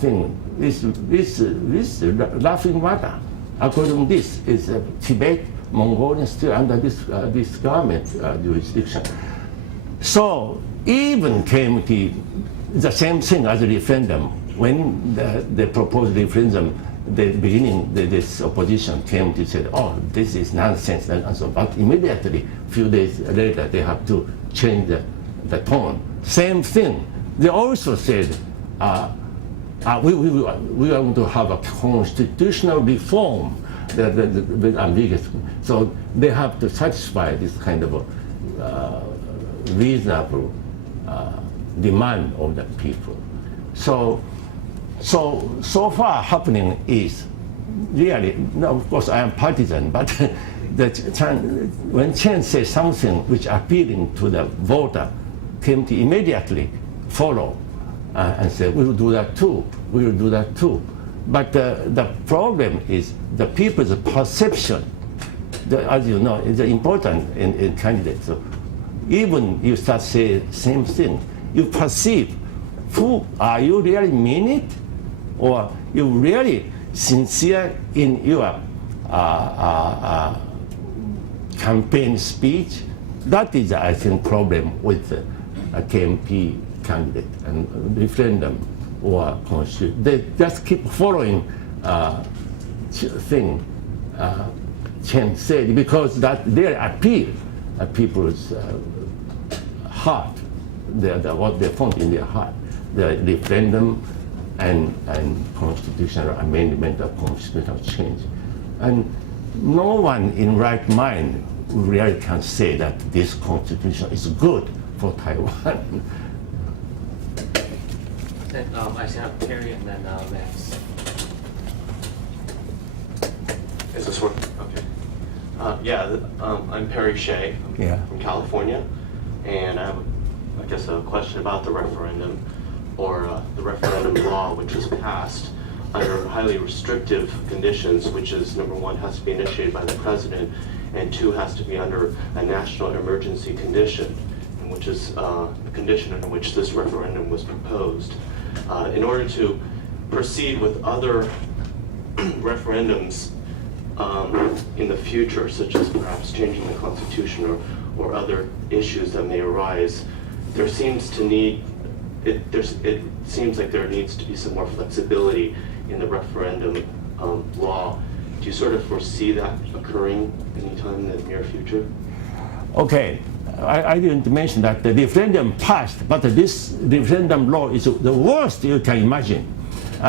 thing, this laughing matter. According to this, is Tibet, Mongolia still under this government jurisdiction. So even came to the same thing as a referendum. When the proposed referendum, the beginning, this opposition came to say, oh, this is nonsense, and so. But immediately, a few days later, they have to change the tone. Same thing. They also said, we are going to have a constitutional reform. The ambiguous. So they have to satisfy this kind of reasonable demand of the people. So far happening is really, no, of course I am partisan, but when Chen says something which appealing to the voter, came to immediately follow and say, we will do that too, we will do that too. But the problem is the people's perception, as you know, is important in candidates. So even you start saying same thing, you perceive, who are you really mean it? Or you really sincere in your campaign speech? That is, I think, problem with a KMP candidate and referendum or constitution. They just keep following thing Chen said, because that they appeal people's heart, what they found in their heart, the referendum and constitutional amendment of constitutional change. And no one in right mind really can say that this constitution is good for Taiwan. I see have Terry and then Max. Is this working? Okay. I'm Perry Shea. I'm from California, and I have, I guess, a question about the referendum, or the referendum law, which was passed under highly restrictive conditions, which is, number one, has to be initiated by the president, and two, has to be under a national emergency condition, which is the condition under which this referendum was proposed. In order to proceed with other referendums in the future, such as perhaps changing the Constitution or other issues that may arise, there seems to need, it seems like there needs to be some more flexibility in the referendum law. Do you sort of foresee that occurring anytime in the near future? Okay, I didn't mention that the referendum passed, but this referendum law is the worst you can imagine,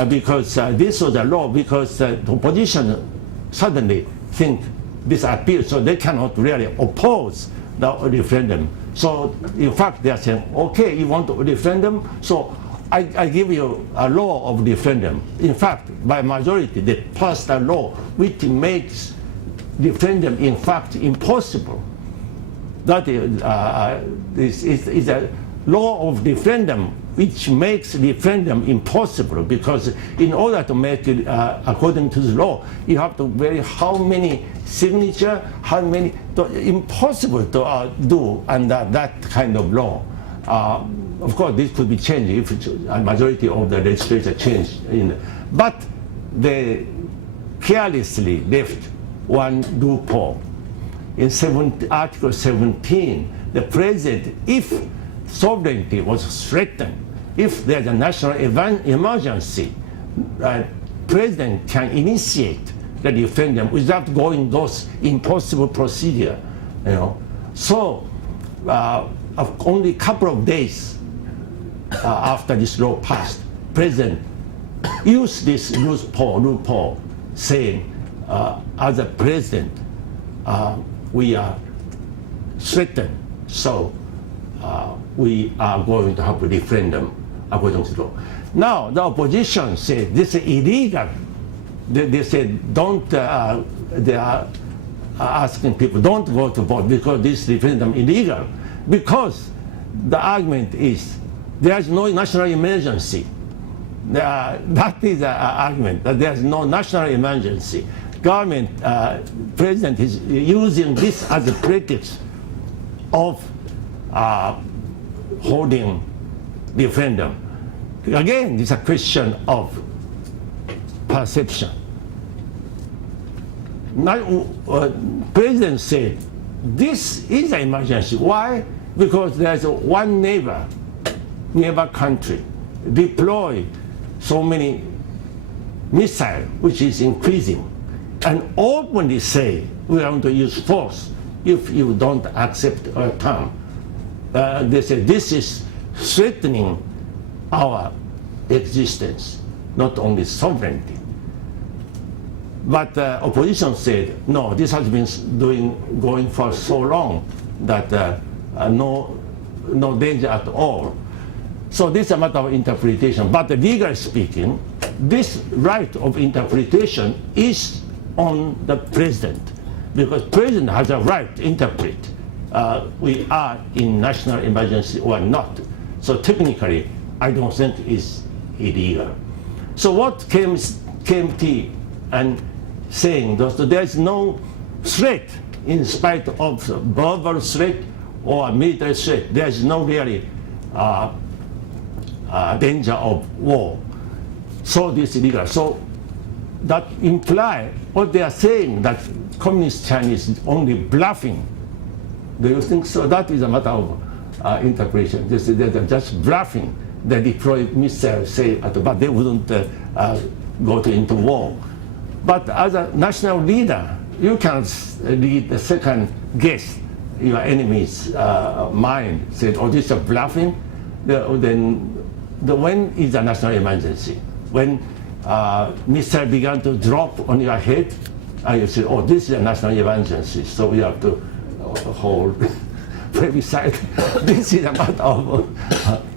because this was a law because the opposition suddenly think this appeals, so they cannot really oppose the referendum. So in fact, they are saying, okay, you want a referendum, so I give you a law of referendum. In fact, by majority, they passed a law which makes referendum, in fact, impossible. That is a law of referendum which makes referendum impossible, because in order to make it according to the law, you have to vary how many signatures, how many, impossible to do under that kind of law. Of course, this could be changed if a majority of the legislature changed. But they carelessly left one loophole. In Article 17, the president, if sovereignty was threatened, if there's a national emergency, president can initiate the referendum without going those impossible procedure. So only a couple of days after this law passed, president use this loophole, saying, as a president, we are threatened, so we are going to have a referendum according to law. Now, the opposition said this is illegal. They said, they are asking people, don't go to vote because this referendum is illegal. Because the argument is, there is no national emergency. That is the argument, that there is no national emergency. Government, president is using this as a pretext of holding referendum. Again, it's a question of perception. Now, president said, this is an emergency. Why? Because there's one neighbor country deploy so many missiles, which is increasing, and openly say we are going to use force if you don't accept our term. They say this is threatening our existence, not only sovereignty. But opposition said, no, this has been going for so long that no danger at all. So this is a matter of interpretation. But legally speaking, this right of interpretation is on the president, because president has a right to interpret we are in national emergency or not. So technically, I don't think it's illegal. So what KMT and saying that there is no threat in spite of verbal threat or military threat. There is no really danger of war. So this is illegal. So that implies what they are saying, that Communist Chinese is only bluffing. Do you think so? That is a matter of interpretation. They're just bluffing. They deploy missiles, but they wouldn't go into war. But as a national leader, you can lead the second guess your enemy's mind. Said, "Oh, this is bluffing." Then when is a national emergency? When missile began to drop on your head, you say, "Oh, this is a national emergency, so we have to hold plebiscite." This is a matter of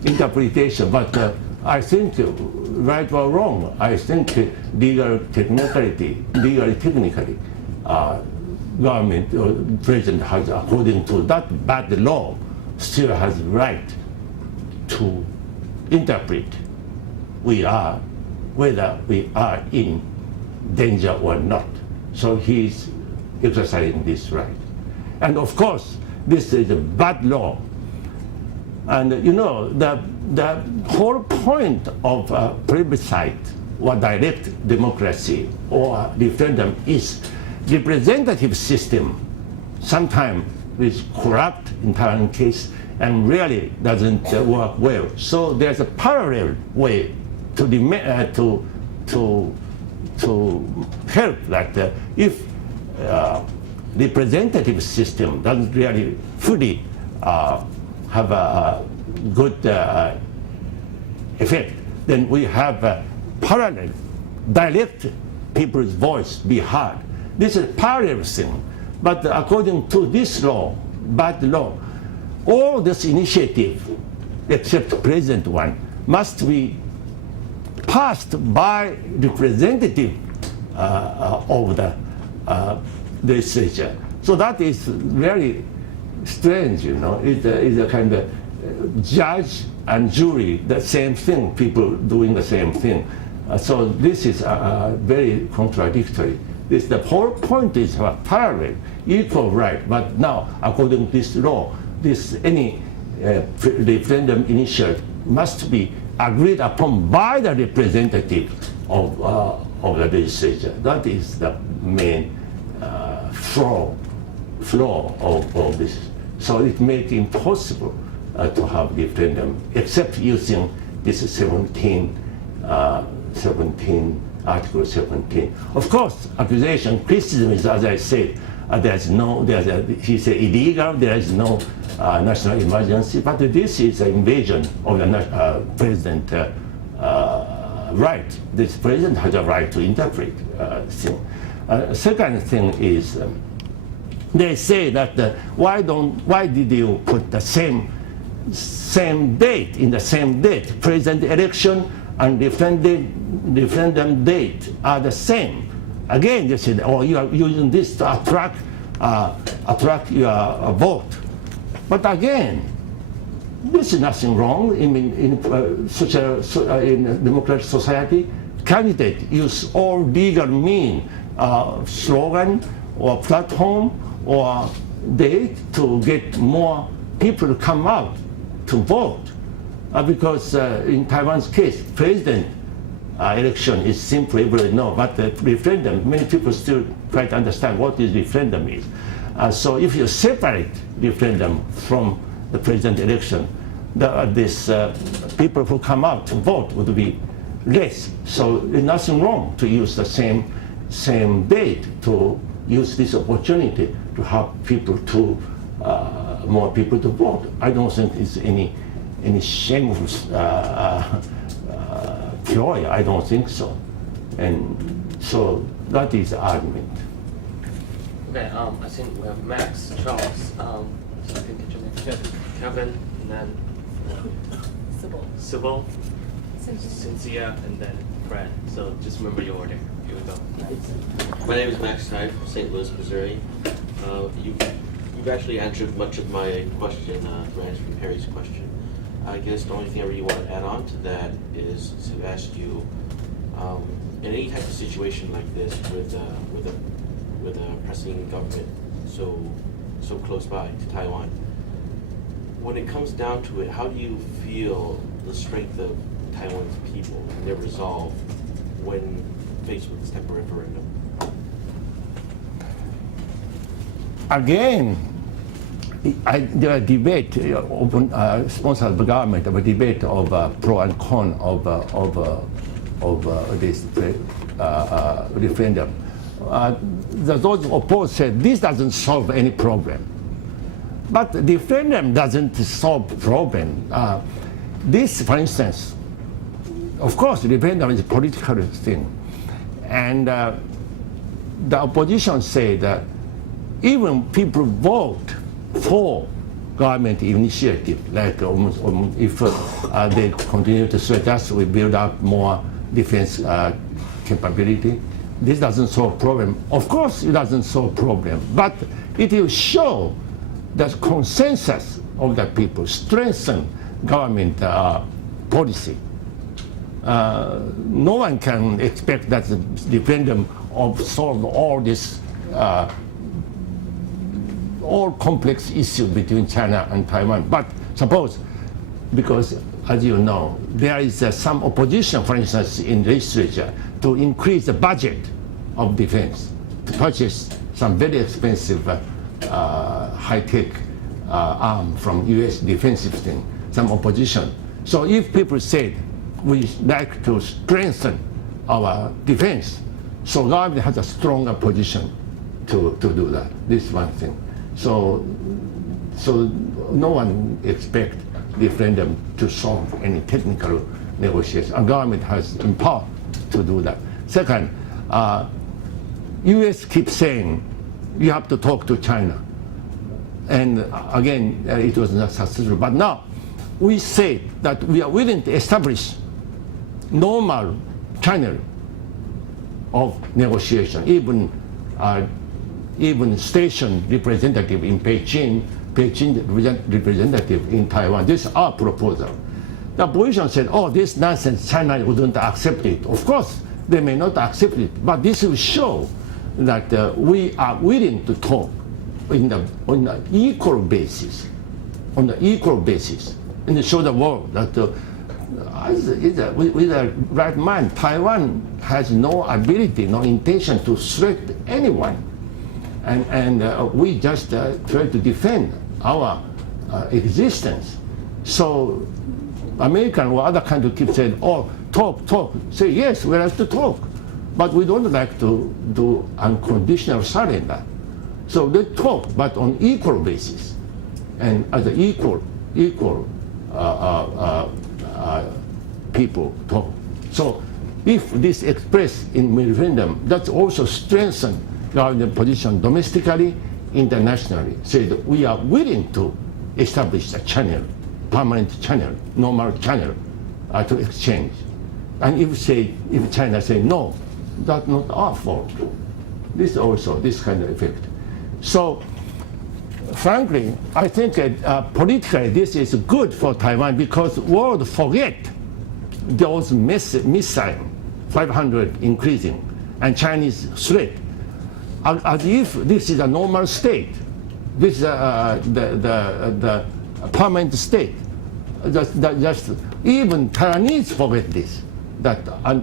interpretation. But I think, right or wrong, I think legally technically, government or president has, according to that bad law, still has right to interpret whether we are in danger or not. So he's exercising this right. And of course, this is a bad law. And you know, the whole point of plebiscite or direct democracy or referendum is representative system, sometimes is corrupt in Taiwan case and really doesn't work well. So there's a parallel way to help that if representative system doesn't really fully have a good effect, then we have a parallel, direct people's voice be heard. This is a parallel thing. But according to this law, bad law, all this initiative, except President one, must be passed by representative of the legislature. So that is very strange, you know. It's a kind of judge and jury, the same thing, people doing the same thing. So this is very contradictory. The whole point is parallel, equal right. But now, according to this law, any referendum initiative must be agreed upon by the representative of the legislature. That is the main flaw of this. So it makes it impossible to have referendum except using this 17 Article 17. Of course, accusation, criticism is, as I said, he said illegal, there is no national emergency, but this is an invasion of the president right. This president has a right to interpret things. Second thing is, they say that why did you put the same date in the same date? President election and referendum date are the same. Again, they said, oh, you are using this to attract your vote. But again, this is nothing wrong. In a democratic society, candidates use all legal means, slogan or platform or date to get more people to come out to vote. Because in Taiwan's case, president election is simply everybody know, but the referendum, many people still try to understand what is referendum is. So if you separate referendum from the president election, these people who come out to vote would be less. So there's nothing wrong to use the same date to use this opportunity to have people to more people to vote. I don't think it's any shameful ploy. I don't think so. And so that is the argument. Okay, I think we have Max, Charles, so I can get your name. Kevin, and then Sybil, Cynthia, and then Fred. So just remember your order. Here we go. My name is Max Tide from St. Louis, Missouri. You've actually answered much of my question through answering Perry's question. I guess the only thing I really want to add on to that is to ask you, in any type of situation like this with a pressing government so close by to Taiwan, when it comes down to it, how do you feel the strength of Taiwan's people and their resolve when faced with this type of referendum? Again, there are debate, sponsored by the government, a debate of pro and con of this referendum. Those opposed said this doesn't solve any problem. But the referendum doesn't solve problem. This, for instance, of course, referendum is a political thing. And the opposition said that even people vote for government initiative, like if they continue to threat us, we build up more defense capability. This doesn't solve problem. Of course, it doesn't solve problem, but it will show the consensus of the people, strengthen government policy. No one can expect that the referendum of solve all this all complex issues between China and Taiwan. But suppose, because as you know, there is some opposition, for instance, in legislature to increase the budget of defense, to purchase some very expensive high-tech arm from U.S. defensive thing, some opposition. So if people said, we like to strengthen our defense, so government has a stronger position to do that. This is one thing. So no one expect referendum to solve any technical negotiation. Our government has the power to do that. Second, U.S. keeps saying you have to talk to China. And again, it was not successful. But now we say that we are willing to establish normal channel of negotiation, even station representative in Beijing representative in Taiwan. This is our proposal. The opposition said, oh, this nonsense, China wouldn't accept it. Of course, they may not accept it, but this will show that we are willing to talk on the equal basis, and to show the world that with the right mind, Taiwan has no ability, no intention to threat anyone. And we just try to defend our existence. So American or other countries keep saying, oh, talk. Say, yes, we have to talk. But we don't like to do unconditional surrender. So they talk, but on equal basis. And as an equal people talk. So if this expressed in referendum, that also strengthen government position domestically, internationally. Say that we are willing to establish a channel, permanent channel, normal channel to exchange. And if China say no, that's not our fault. This also, this kind of effect. So, frankly, I think politically this is good for Taiwan because world forget those missile, 500 increasing, and Chinese threat, as if this is a normal state. This is the permanent state. Just even Taiwanese forget this, that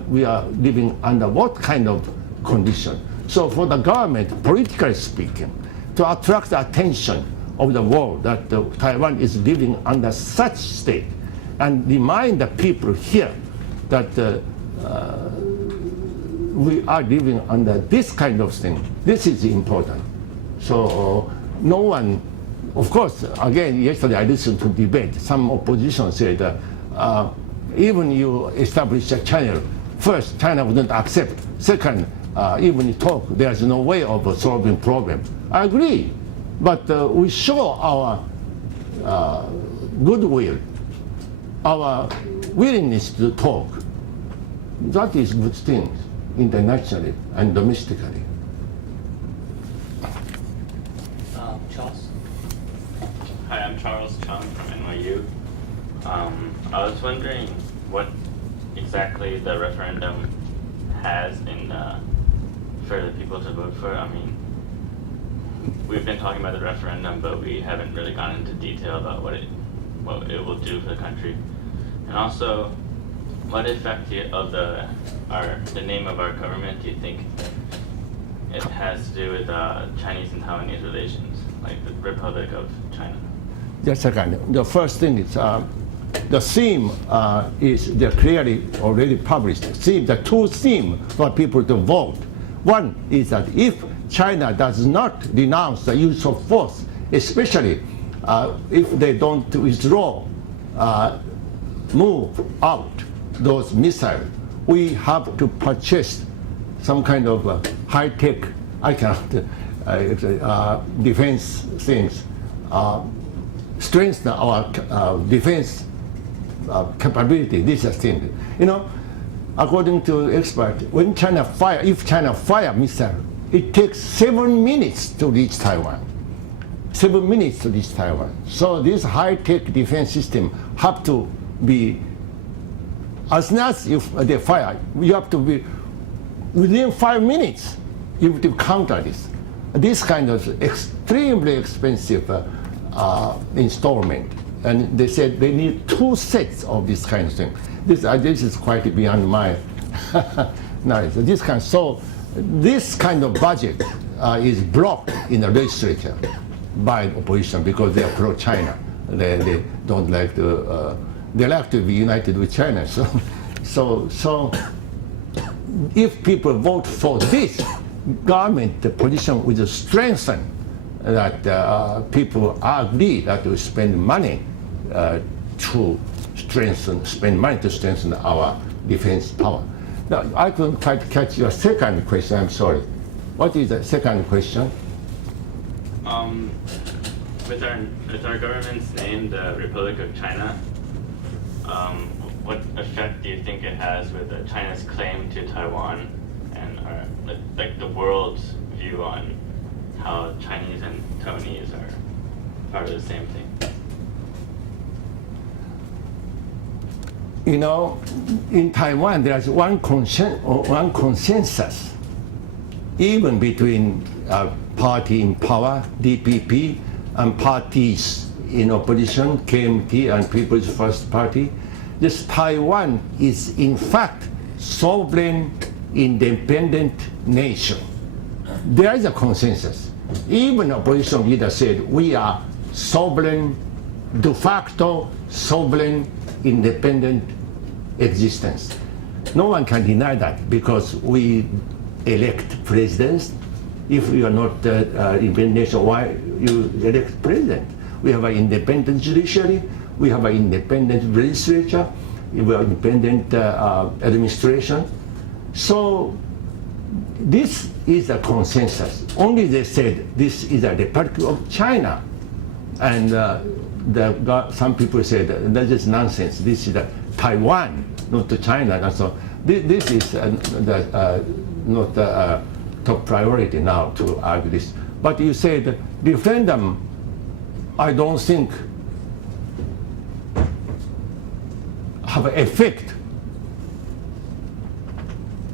we are living under what kind of condition. So for the government, politically speaking, to attract the attention of the world that Taiwan is living under such state, and remind the people here that we are living under this kind of thing. This is important. So no one, of course, again, yesterday I listened to debate. Some opposition said, even you establish a channel, first, China wouldn't accept. Second, even you talk, there's no way of solving problem. I agree, but we show our goodwill, our willingness to talk. That is good thing, internationally and domestically. Charles? Hi, I'm Charles Chung from NYU. I was wondering what exactly the referendum has for the people to vote for. I mean, we've been talking about the referendum, but we haven't really gone into detail about what it will do for the country. And also, what effect of the name of our government do you think it has to do with Chinese and Taiwanese relations, like the Republic of China? Just a second. The first thing is the theme is they're clearly already published. Theme, the two themes for people to vote. One is that if China does not renounce the use of force, especially if they don't withdraw, move out those missiles, we have to purchase some kind of high-tech, I cannot, defense things, strengthen our defense capability. This is thing. You know, according to experts, when China fire, if China fire missile, it takes 7 minutes to reach Taiwan. 7 minutes to reach Taiwan. So this high-tech defense system have to be, as soon as they fire, you have to be within 5 minutes. You have to counter this. This kind of extremely expensive installment, and they said they need 2 sets of this kind of thing. This is quite beyond my knowledge. So this kind of budget is blocked in the legislature by the opposition because they are pro-China. They don't like to. They like to be united with China. So if people vote for this, government the position will strengthen that people agree that we spend money to spend money to strengthen our defense power. Now, I couldn't quite catch your second question, I'm sorry. What is the second question? With our government's name, the Republic of China, what effect do you think it has with China's claim to Taiwan and like the world's view on how Chinese and Taiwanese are part of the same thing? You know, in Taiwan, there's one consensus, even between party in power, DPP, and parties in opposition, KMT and People's First Party. This Taiwan is in fact sovereign, independent nation. There is a consensus. Even opposition leader said we are sovereign, de facto sovereign, independent existence. No one can deny that because we elect presidents. If we are not independent nation, why you elect president? We have an independent judiciary, we have an independent legislature, we have independent administration. So this is a consensus. Only they said this is a Republic of China. And some people said that is nonsense. This is Taiwan, not China. And so this is not the top priority now to argue this. But you said referendum, I don't think have an effect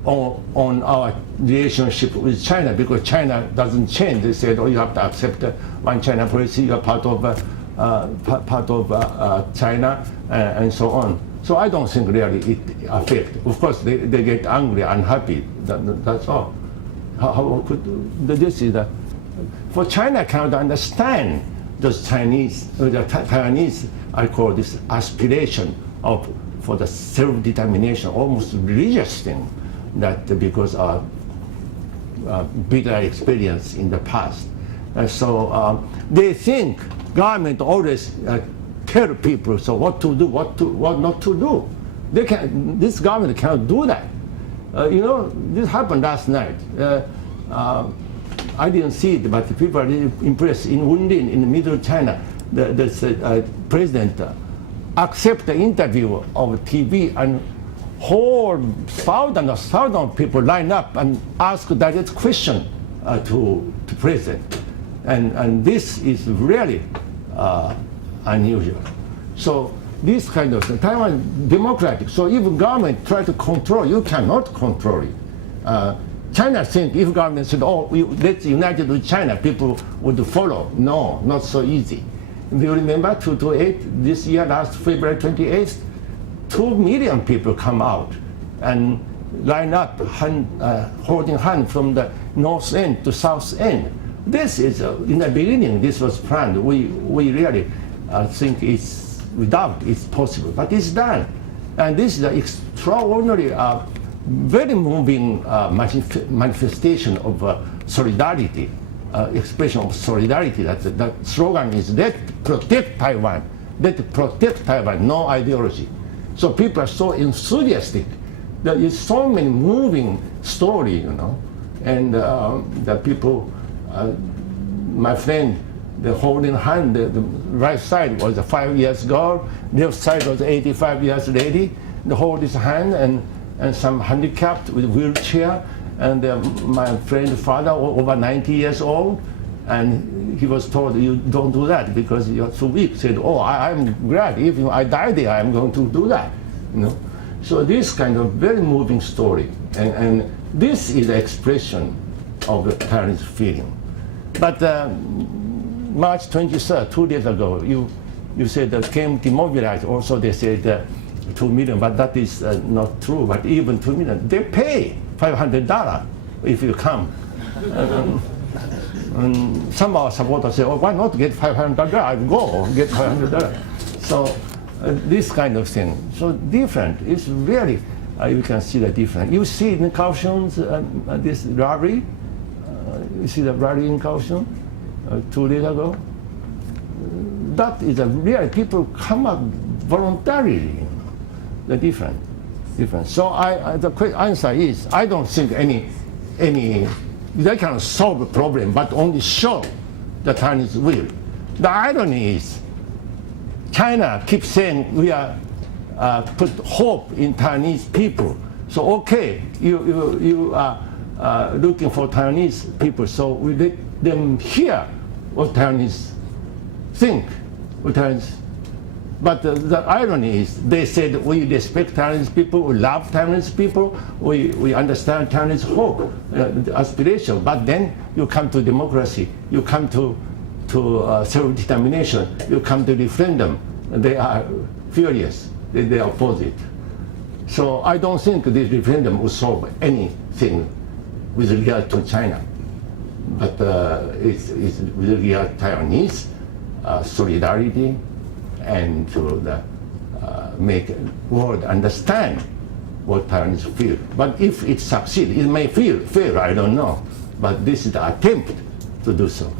on our relationship with China, because China doesn't change. They said, oh, you have to accept one China policy, you're part of China, and so on. So I don't think really it affects. Of course, they get angry, unhappy. That's all. How could this is for China cannot understand those Chinese, the Taiwanese, I call this aspiration for the self-determination, almost religious thing, that because of bitter experience in the past. So they think government always tell people so what to do, what not to do. This government cannot do that. This happened last night. I didn't see it, but people are really impressed. In Wundin, in the middle China, the president accept the interview of TV, and whole thousands of people line up and ask direct question to president. And this is really unusual. So this kind of thing, Taiwan democratic, so even government try to control, you cannot control it. China think if government said, oh, let's unite with China, people would follow. No, not so easy. If you remember 228, this year, last February 28th, 2 million people come out and line up, holding hand from the north end to south end. This is, in the beginning, this was planned. We really think we doubt it's possible, but it's done. And this is an extraordinary, very moving manifestation of solidarity, expression of solidarity. That slogan is, let's protect Taiwan, let's protect Taiwan, no ideology. So people are so enthusiastic. There is so many moving story, and the people, my friend, the holding hand, the right side was a 5 years girl, left side was 85 years lady. They hold his hand, and some handicapped with wheelchair, and my friend's father, over 90 years old, and he was told, you don't do that because you're too weak. Said, oh, I'm glad, if I die there, I'm going to do that. So this kind of very moving story, and this is the expression of the Taiwanese feeling. But March 23rd, 2 days ago, you said that came demobilized. Also, they said 2 million, but that is not true. But even 2 million, they pay $500 if you come. And some of our supporters say, oh, why not get $500? I'll go get $500. So this kind of thing. So different. It's really, you can see the difference. You see in Kaohsiung's this rally. You see the rally in Kaohsiung 2 days ago. That is a real, people come up voluntarily. The difference. So the quick answer is, I don't think any they can solve the problem, but only show the Chinese will. The irony is, China keeps saying we are put hope in Taiwanese people. So okay, you are looking for Taiwanese people, so we let them hear what Taiwanese think. But the irony is, they said we respect Taiwanese people, we love Taiwanese people, we understand Taiwanese hope, aspiration. But then you come to democracy, you come to self-determination, you come to referendum, they are furious, they oppose it. So I don't think this referendum will solve anything with regard to China. But it's with regard to Taiwanese solidarity, and to make the world understand what Taiwanese feel. But if it succeeds, it may fail, I don't know. But this is the attempt to do so.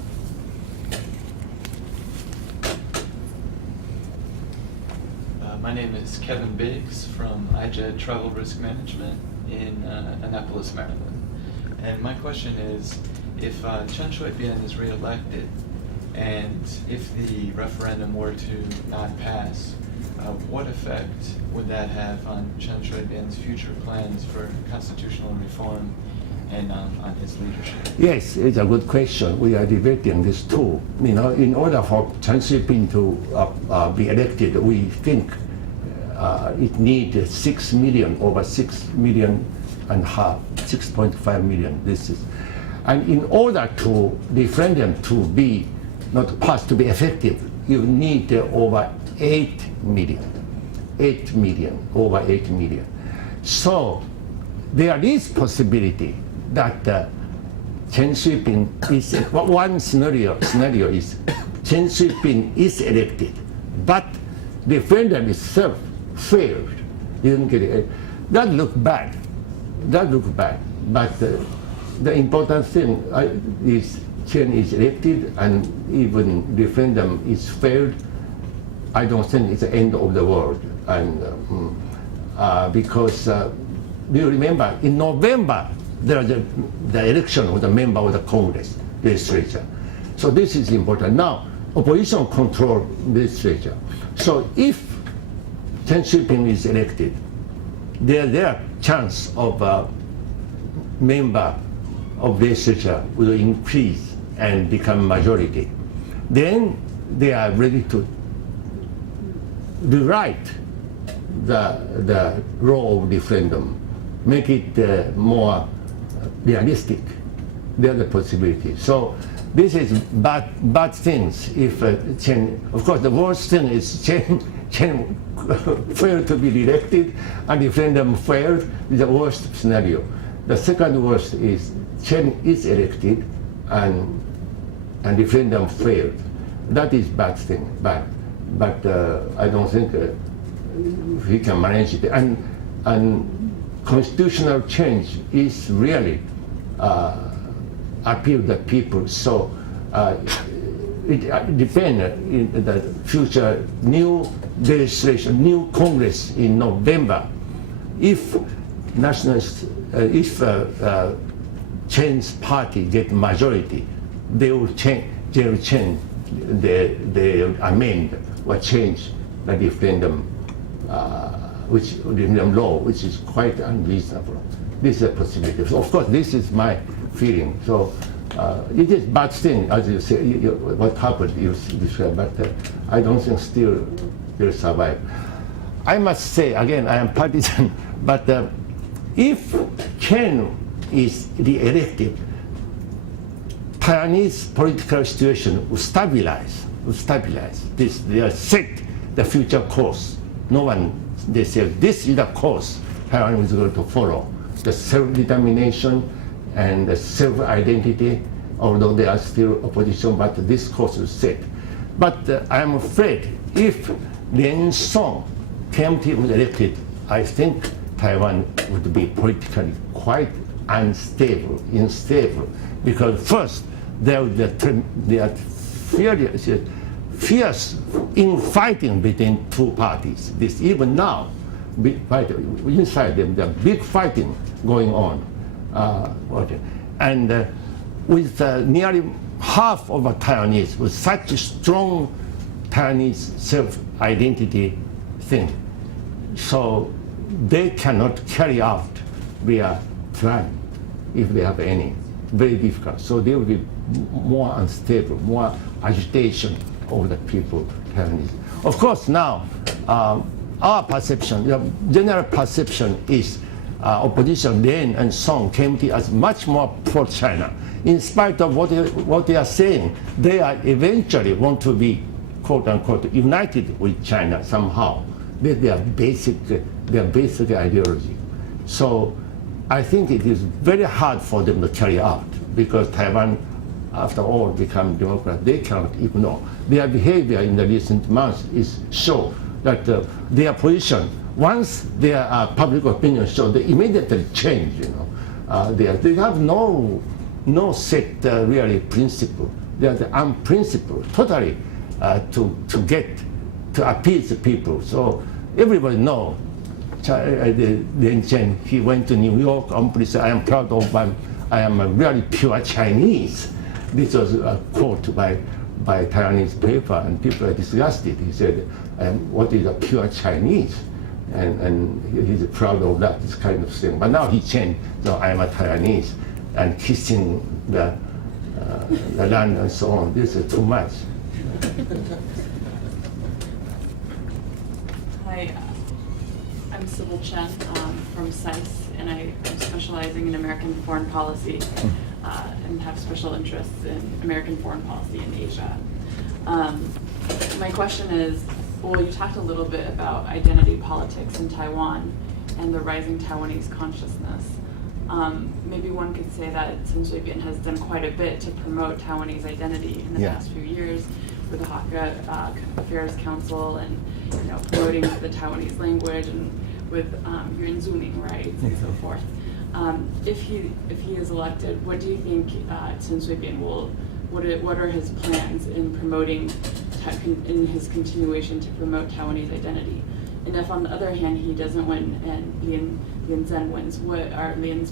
My name is Kevin Biggs from iJet Travel Risk Management in Annapolis, Maryland. And my question is, if Chen Shui-bian is reelected, and if the referendum were to not pass, what effect would that have on Chen Shui-bian's future plans for constitutional reform and on his leadership? Yes, it's a good question. We are debating this too. You know, in order for Chen Shui-bian to be elected, we think it needs 6 million, over 6 million and a half, 6.5 million. This is, and in order to referendum to be not passed to be effective, you need over 8 million, over 8 million. So there is possibility that Chen Shui-bian is, one scenario is Chen Shui-bian is elected, but the referendum itself failed. Didn't get it. That look bad. But the important thing is Chen is elected, and even referendum is failed. I don't think it's the end of the world, and because do you remember in November there was the election of the member of the Congress legislature. So this is important. Now opposition control legislature. So if Chen Shui-bian is elected, their chance of member of legislature will increase and become majority. Then they are ready to rewrite the law of referendum, make it more realistic. There's a possibility. So this is bad things if Chen, of course the worst thing is Chen failed to be elected and referendum failed, is the worst scenario. The second worst is Chen is elected and referendum failed. That is bad thing, but I don't think he can manage it. And constitutional change is really appeal the people. So it depends in the future new legislation, new Congress in November. If nationalists, if Chen's party get majority, they will change. They will change. They amend or change the referendum, referendum law, which is quite unreasonable. This is a possibility. So of course, this is my feeling. So it is bad thing, as you say, what happened, you described, but I don't think still will survive. I must say, again, I am partisan, but if Chen is re-elected, Taiwanese political situation will stabilize. This, they are set the future course. No one, they say, this is the course Taiwan is going to follow. The self-determination and the self-identity, although they are still opposition, but this course is set. But I am afraid if Lien Song KMT was elected, I think Taiwan would be politically quite unstable, because first there are fierce infighting between two parties. This even now, inside them, there are big fighting going on. And with nearly half of the Taiwanese with such a strong Taiwanese self-identity thing, so they cannot carry out their plan if they have any. Very difficult. So there will be more unstable, more agitation of the people, Taiwanese. Of course, now our perception, the general perception is opposition Lien and Song KMT as much more pro-China. In spite of what they are saying, they are eventually want to be, quote unquote, united with China somehow. That's their basic ideology. So I think it is very hard for them to carry out, because Taiwan, after all, become democratic. They cannot ignore. Their behavior in the recent months is show that their position, once their public opinion show, they immediately change. They have no set really principle. They are unprincipled, totally to appease the people. So everybody know. Lin Chen, he went to New York, said, I am proud of I am a really pure Chinese. This was a quote by Taiwanese paper, and people are disgusted. He said, what is a pure Chinese? And he's proud of that, this kind of thing. But now he changed, so I am a Taiwanese, and kissing the land and so on. This is too much. Hi, I'm Sybil Chen from SICE, and I'm specializing in American foreign policy and have special interests in American foreign policy in Asia. My question is, well, you talked a little bit about identity politics in Taiwan and the rising Taiwanese consciousness. Maybe one could say that Chen Shui-bian has done quite a bit to promote Taiwanese identity in the past few years with the Hakka Affairs Council and promoting the Taiwanese language and with Yuan Zuning rights and so forth. If he is elected, what do you think Chen Shui-bian what are his plans in promoting, in his continuation to promote Taiwanese identity? And if on the other hand he doesn't win and Lin Zhen wins, what are Lin's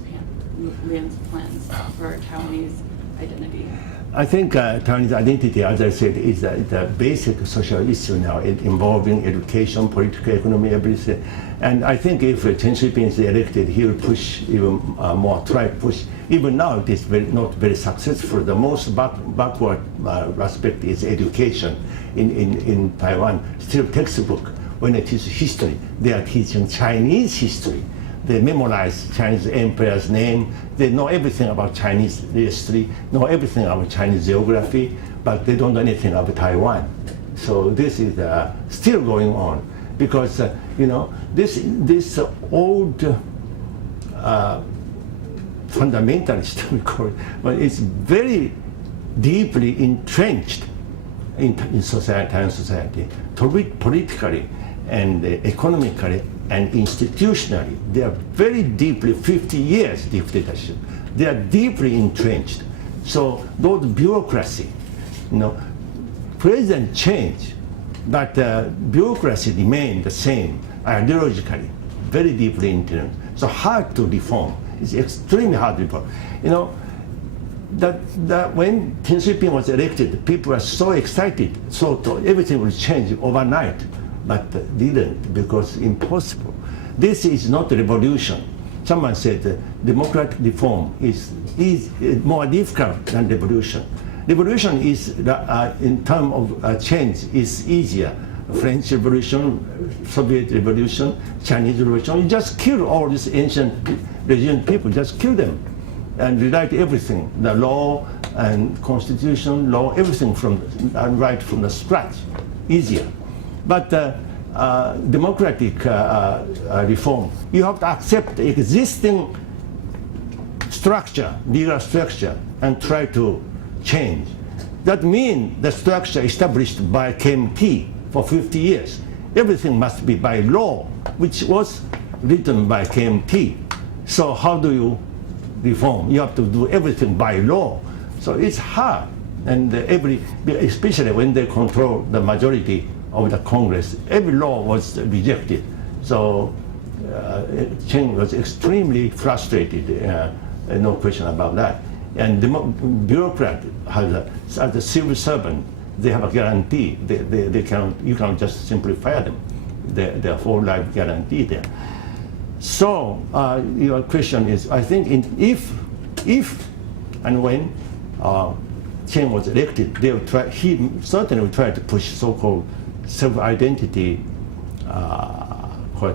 plans for Taiwanese identity? I think Taiwanese identity, as I said, is the basic social issue now, involving education, political economy, everything. And I think if Chen Shui-bian is elected, he will push even more, try to push. Even now, it is not very successful. The most backward aspect is education in Taiwan. Still textbook, when it is history, they are teaching Chinese history. They memorize Chinese emperor's name. They know everything about Chinese history, know everything about Chinese geography, but they don't know anything about Taiwan. So this is still going on because this old fundamentalist, we call it, but it's very deeply entrenched in society, Taiwan society, politically and economically and institutionally. They are very deeply, 50 years dictatorship. They are deeply entrenched. So those bureaucracy, president change, but bureaucracy remain the same ideologically, very deeply entrenched. So hard to reform. It's extremely hard to reform. That when Chen Shui-bian was elected, people were so excited, so everything will change overnight, but didn't, because impossible. This is not a revolution. Someone said democratic reform is more difficult than revolution. Revolution is, in terms of change, is easier. French Revolution, Soviet Revolution, Chinese Revolution, you just kill all these ancient regime people, just kill them and rewrite everything, the law and constitution, law, everything right from the scratch, easier. But democratic reform, you have to accept the existing structure, legal structure, and try to change. That means the structure established by KMT for 50 years. Everything must be by law, which was written by KMT. So how do you reform? You have to do everything by law. So it's hard, and especially when they control the majority of the Congress, every law was rejected. So Chen was extremely frustrated, no question about that. And the bureaucrat as a civil servant, they have a guarantee. You cannot just simply fire them. Their whole life guarantee there. So your question is, I think if and when Chen was elected, he certainly will try to push so-called self-identity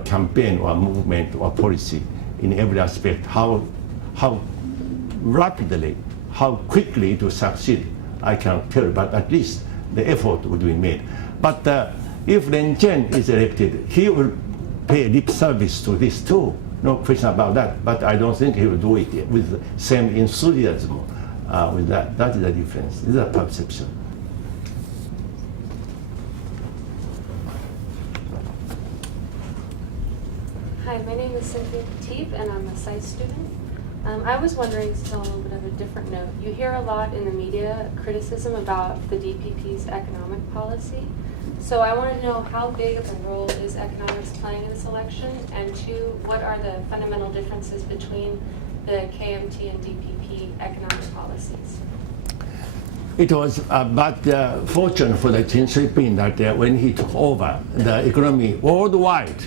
campaign or movement or policy in every aspect. How rapidly, how quickly it will succeed, I cannot tell, but at least the effort would be made. But if Lin Chen is elected, he will pay lip service to this too, no question about that. But I don't think he will do it with the same enthusiasm with that. That is the difference. This is a perception. Hi, my name is Cynthia Teep, and I'm a SICE student. I was wondering, still a little bit of a different note, you hear a lot in the media criticism about the DPP's economic policy. So I want to know how big of a role is economics playing in this election, and two, what are the fundamental differences between the KMT and DPP economic policies? It was but fortunate for the Chen Shui-bian that when he took over, the economy worldwide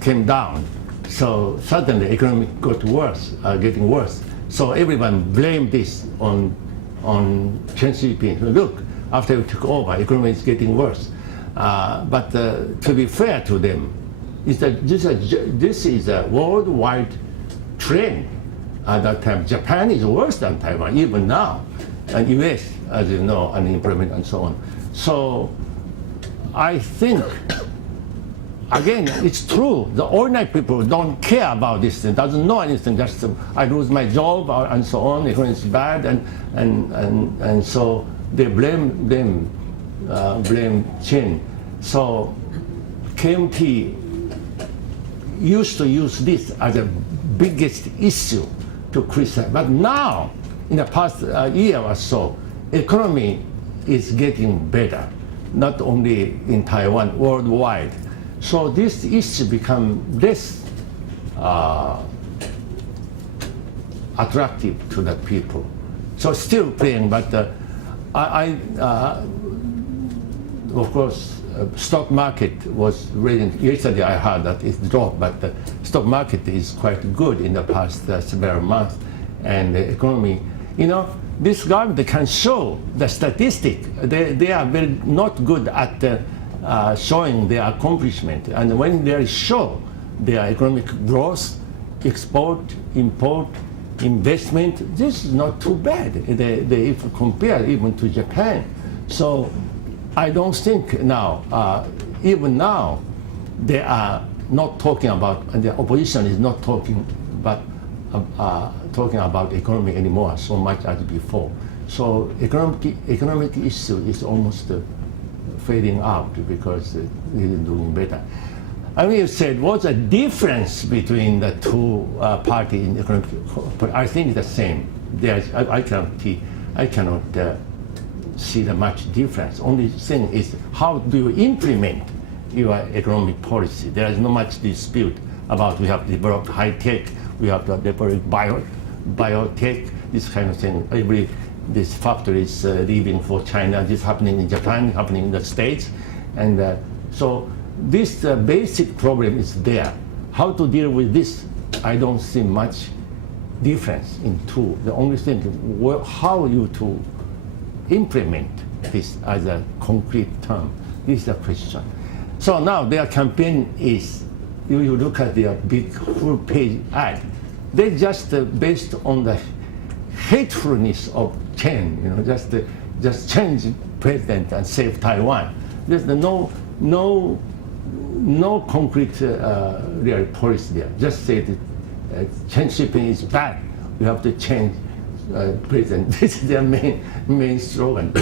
came down. So suddenly, economy got worse, getting worse. So everyone blamed this on Chen Shui-bian. Look, after he took over, economy is getting worse. But to be fair to them, is that this is a worldwide trend. At that time, Japan is worse than Taiwan, even now. And US, as you know, unemployment and so on. So I think, again, it's true. The ordinary people don't care about this thing, doesn't know anything. Just I lose my job and so on. Economy is bad, and so they blame them, blame Chen. So KMT used to use this as the biggest issue to criticize, but now, in the past year or so, economy is getting better, not only in Taiwan, worldwide. So this issue become less attractive to the people. So still playing, but of course, stock market was really, yesterday I heard that it dropped, but the stock market is quite good in the past several months. And the economy, you know, this government can show the statistic. They are very not good at showing their accomplishment. And when they show their economic growth, export, import, investment, this is not too bad. They if compared even to Japan. So I don't think now, even now, they are not talking about, and the opposition is not talking about economy anymore so much as before. So economic issue is almost fading out because it is doing better. I mean, you said, what's the difference between the two parties in economic? But I think it's the same. I cannot see the much difference. Only thing is, how do you implement your economic policy? There is not much dispute about we have developed high tech, we have developed biotech, this kind of thing. This factory is leaving for China. This happening in Japan, happening in the States, and so this basic problem is there. How to deal with this? I don't see much difference in two. The only thing is how you to implement this as a concrete term. This is the question. So now their campaign is, you look at their big full page ad, they just based on the hatefulness of Chen, you know, just change president and save Taiwan. There's no concrete real policy there. Just say that Chen Shui-bian is bad. We have to change president. This is their main slogan.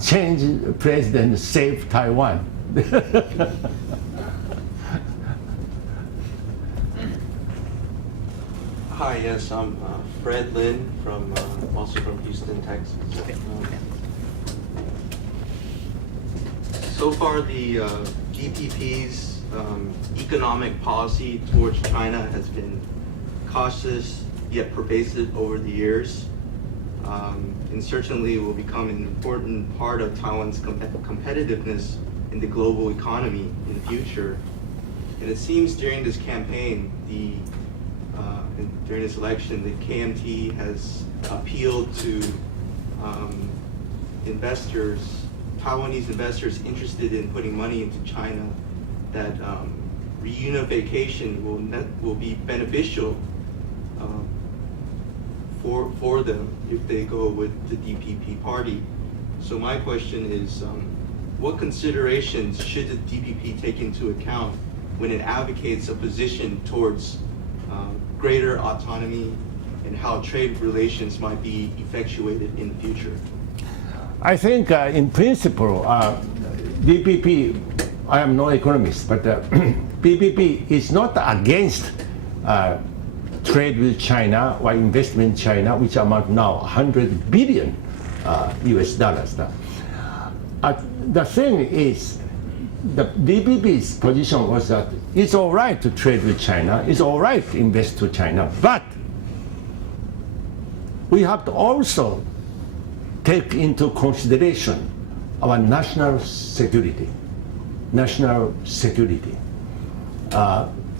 Change president, save Taiwan. Hi, yes, I'm Fred Lin from also from Houston, Texas. So far, the DPP's economic policy towards China has been cautious yet pervasive over the years, and certainly will become an important part of Taiwan's competitiveness in the global economy in the future. And it seems during this campaign, during this election, the KMT has appealed to investors, Taiwanese investors interested in putting money into China, that reunification will be beneficial for them if they go with the DPP party. So my question is, what considerations should the DPP take into account when it advocates a position towards greater autonomy and how trade relations might be effectuated in the future? I think in principle, DPP, I am no economist, but DPP is not against trade with China or investment in China, which amount now 100 billion US dollars now. the thing is, the DPP's position was that it's all right to trade with China, it's all right to invest to China, but we have to also take into consideration our national security,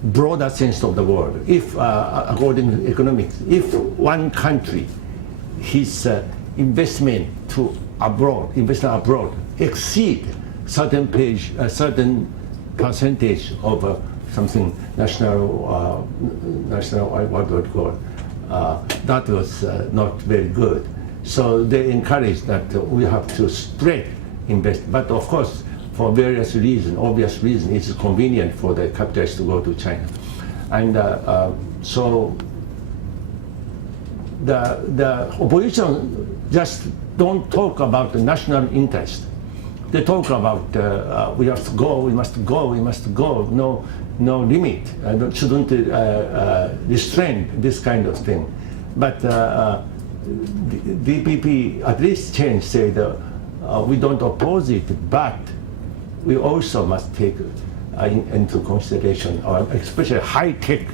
broader sense of the word. If, according to economics, if one country, his investment abroad exceed certain percentage of something national, what would call, that was not very good. So they encouraged that we have to spread investment. But of course, for various reasons, obvious reasons, it's convenient for the capitalists to go to China. And so the opposition just don't talk about the national interest. They talk about we have to go, we must go, we must go. No limit. Shouldn't restrain this kind of thing. But DPP at least change say that we don't oppose it, but we also must take into consideration, especially high-tech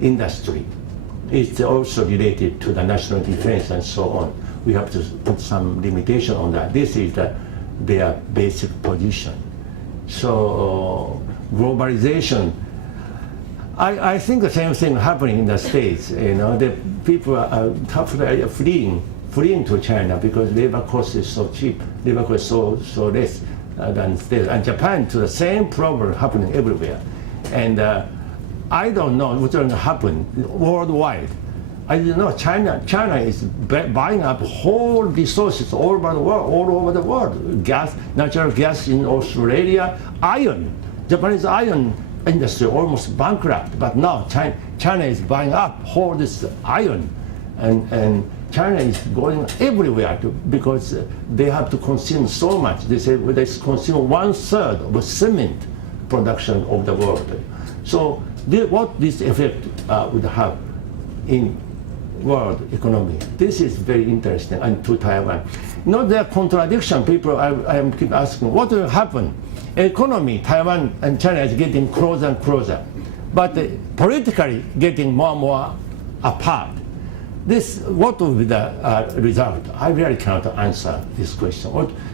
industry. It's also related to the national defense and so on. We have to put some limitation on that. This is their basic position. So globalization, I think the same thing happening in the States. The people are fleeing to China because labor cost is so cheap, labor cost is so less than States. And Japan, to the same problem happening everywhere. And I don't know what's going to happen worldwide. I don't know. China is buying up whole resources all over the world. Gas, natural gas in Australia, iron. Japanese iron industry almost bankrupt, but now China is buying up all this iron, and China is going everywhere because they have to consume so much. They say they consume 1/3 of the cement production of the world. So what this effect would have in world economy. This is very interesting, and to Taiwan. There are contradiction. People, I am keep asking, what will happen? Economy, Taiwan and China is getting closer and closer, but politically getting more and more apart. What will be the result? I really cannot answer this question.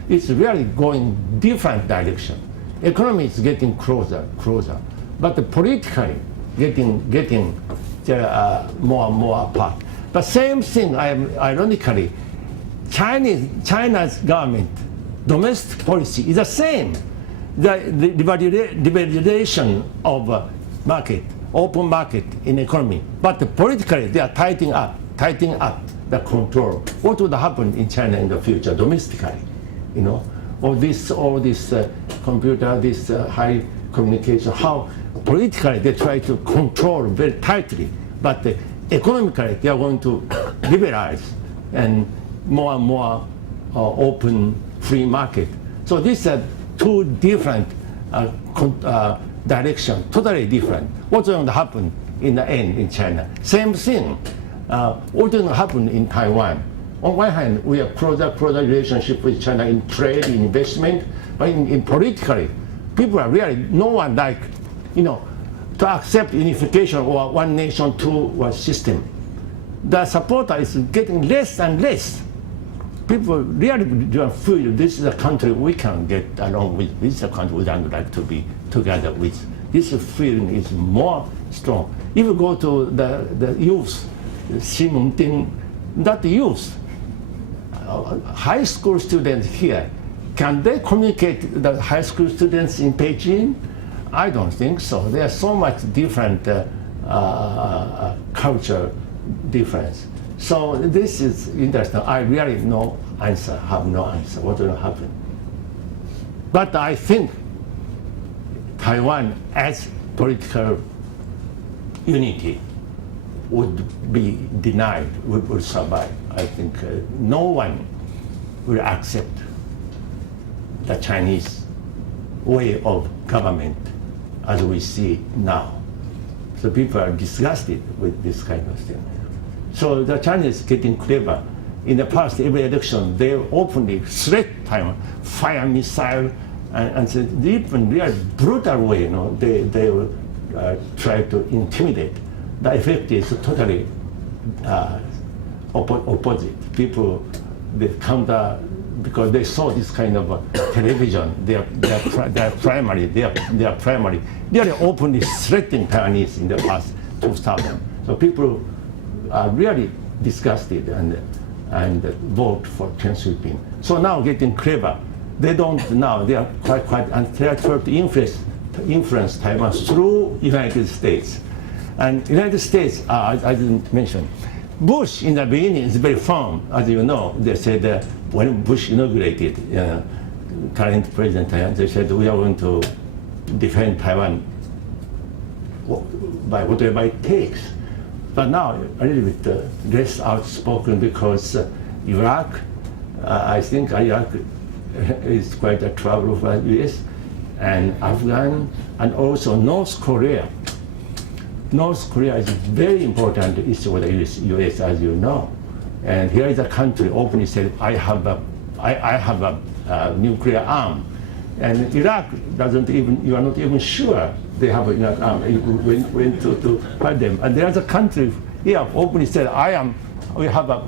It's really going different direction. Economy is getting closer, but politically getting more and more apart. But same thing, ironically, China's government domestic policy is the same. The liberalization of market, open market in economy, but politically they are tightening up the control. What would happen in China in the future domestically? All this computer, this high communication, how politically they try to control very tightly, but economically they are going to liberalize and more open free market. So these are two different directions, totally different. What's going to happen in the end in China? Same thing. What's going to happen in Taiwan? On one hand, we have closer relationship with China in trade, in investment, but in politically, people are really, no one like, to accept unification or one nation, two system. The supporter is getting less and less. People really feel this is a country we can get along with. This is a country we don't like to be together with. This feeling is more strong. If you go to the youth, that youth, high school students here, can they communicate the high school students in Beijing? I don't think so. There's so much different culture difference. So this is interesting. I really have no answer. What will happen? But I think Taiwan as political unity would be denied, would survive. I think no one will accept the Chinese way of government as we see it now. So people are disgusted with this kind of thing. So the Chinese getting clever. in the past, every election, they openly threat Taiwan, fire missile, and so even real brutal way, they will try to intimidate. The effect is totally opposite. People, they counter, because they saw this kind of television, they are primarily really openly threatening Taiwanese in the past 2000. So people are really disgusted and vote for Chen Shui-bian. So now getting clever. They don't now, they are quite, and they are trying to influence Taiwan through United States. And United States, I didn't mention, Bush in the beginning is very firm, as you know. They said when Bush inaugurated, current president, they said we are going to defend Taiwan by whatever it takes. But now a little bit less outspoken because Iraq, I think Iraq is quite a trouble for the US, and Afghan, and also North Korea. North Korea is a very important issue for the US, as you know. And here is a country openly said, I have a nuclear arm. And Iraq doesn't even, you are not even sure they have a nuclear arm. You went to fight them. And there's a country here openly said, we have a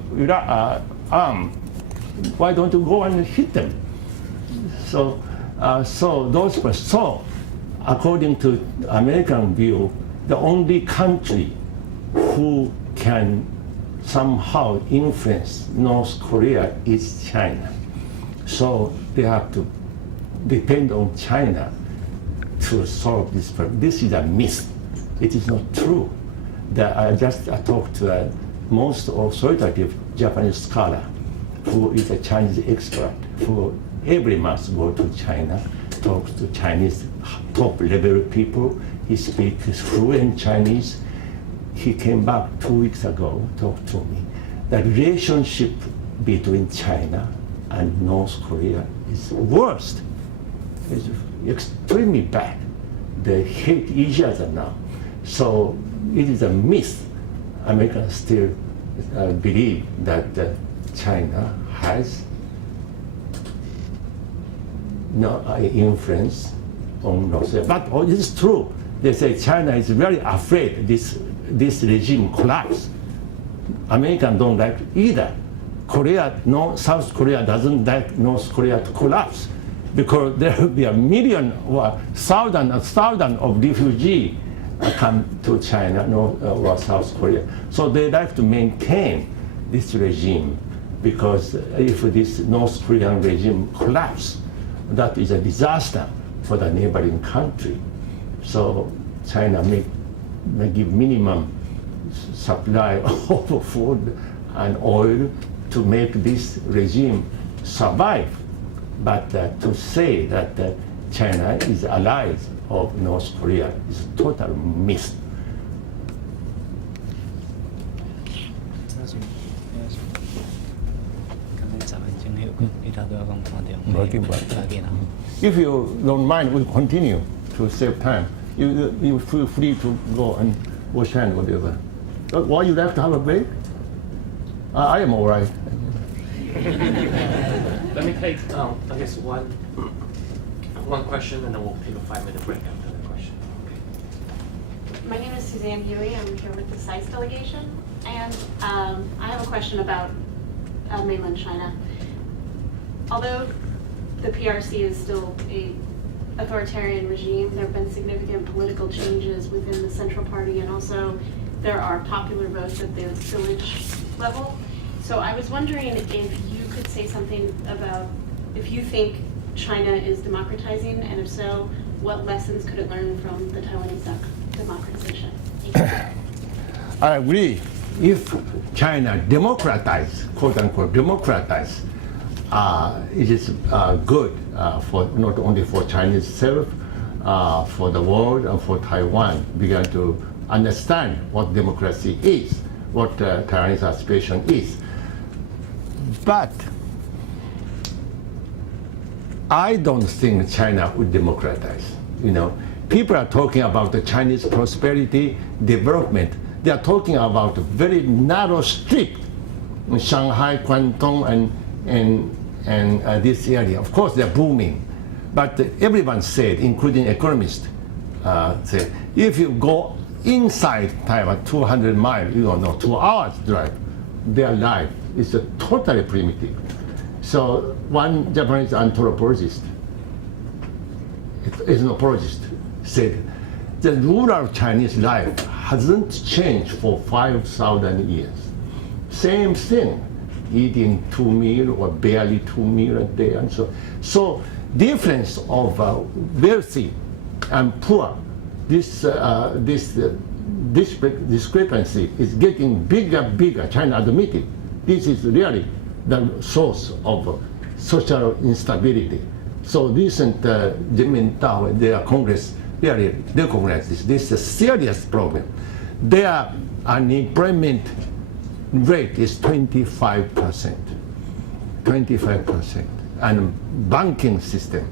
arm. Why don't you go and hit them? So according to American view, the only country who can somehow influence North Korea is China. So they have to depend on China to solve this problem. This is a myth. It is not true. I talked to a most authoritative Japanese scholar who is a Chinese expert who every month go to China, talks to Chinese top level people. He speaks fluent Chinese. He came back 2 weeks ago, talked to me. The relationship between China and North Korea is worst. It's extremely bad. They hate each other now. So it is a myth. Americans still believe that China has no influence on North Korea. But it is true. They say China is very afraid this regime collapse. Americans don't like either. South Korea doesn't like North Korea to collapse because there will be a million or thousand of refugees come to China or South Korea. So they like to maintain this regime because if this North Korean regime collapses, that is a disaster for the neighboring country. So China may give minimum supply of food and oil to make this regime survive. But to say that China is allies of North Korea is a total myth. If you don't mind, we'll continue to save time. You feel free to go and wash hands, whatever. Why you have to have a break? I am all right. Let me take, I guess, one question, and then we'll take a 5-minute break after the question. My name is Suzanne Huey. I'm here with the SAIS delegation, and I have a question about mainland China. Although the PRC is still an authoritarian regime, there have been significant political changes within the Central Party, and also there are popular votes at the village level. So I was wondering if you could say something about if you think China is democratizing, and if so, what lessons could it learn from the Taiwanese democratization? Thank you. I agree. If China democratize, quote unquote, democratize, it is good for not only for Chinese self, for the world, and for Taiwan. Began to understand what democracy is, what Taiwanese aspiration is. But I don't think China would democratize. People are talking about the Chinese prosperity, development. They are talking about a very narrow strip Shanghai, Guangdong, and this area. Of course, they're booming, but everyone said, including economists, say if you go inside Taiwan 200 miles, 2 hours drive, their life is totally primitive. So one Japanese anthropologist, ethnopologist, said the rural Chinese life hasn't changed for 5,000 years. Same thing, eating 2 meals or barely 2 meals a day, and so difference of wealthy and poor, this discrepancy is getting bigger. China admitted this is really the source of social instability. So recent Kuomintang, their Congress really recognized this. This is a serious problem. Their unemployment rate is 25%. 25%. And banking system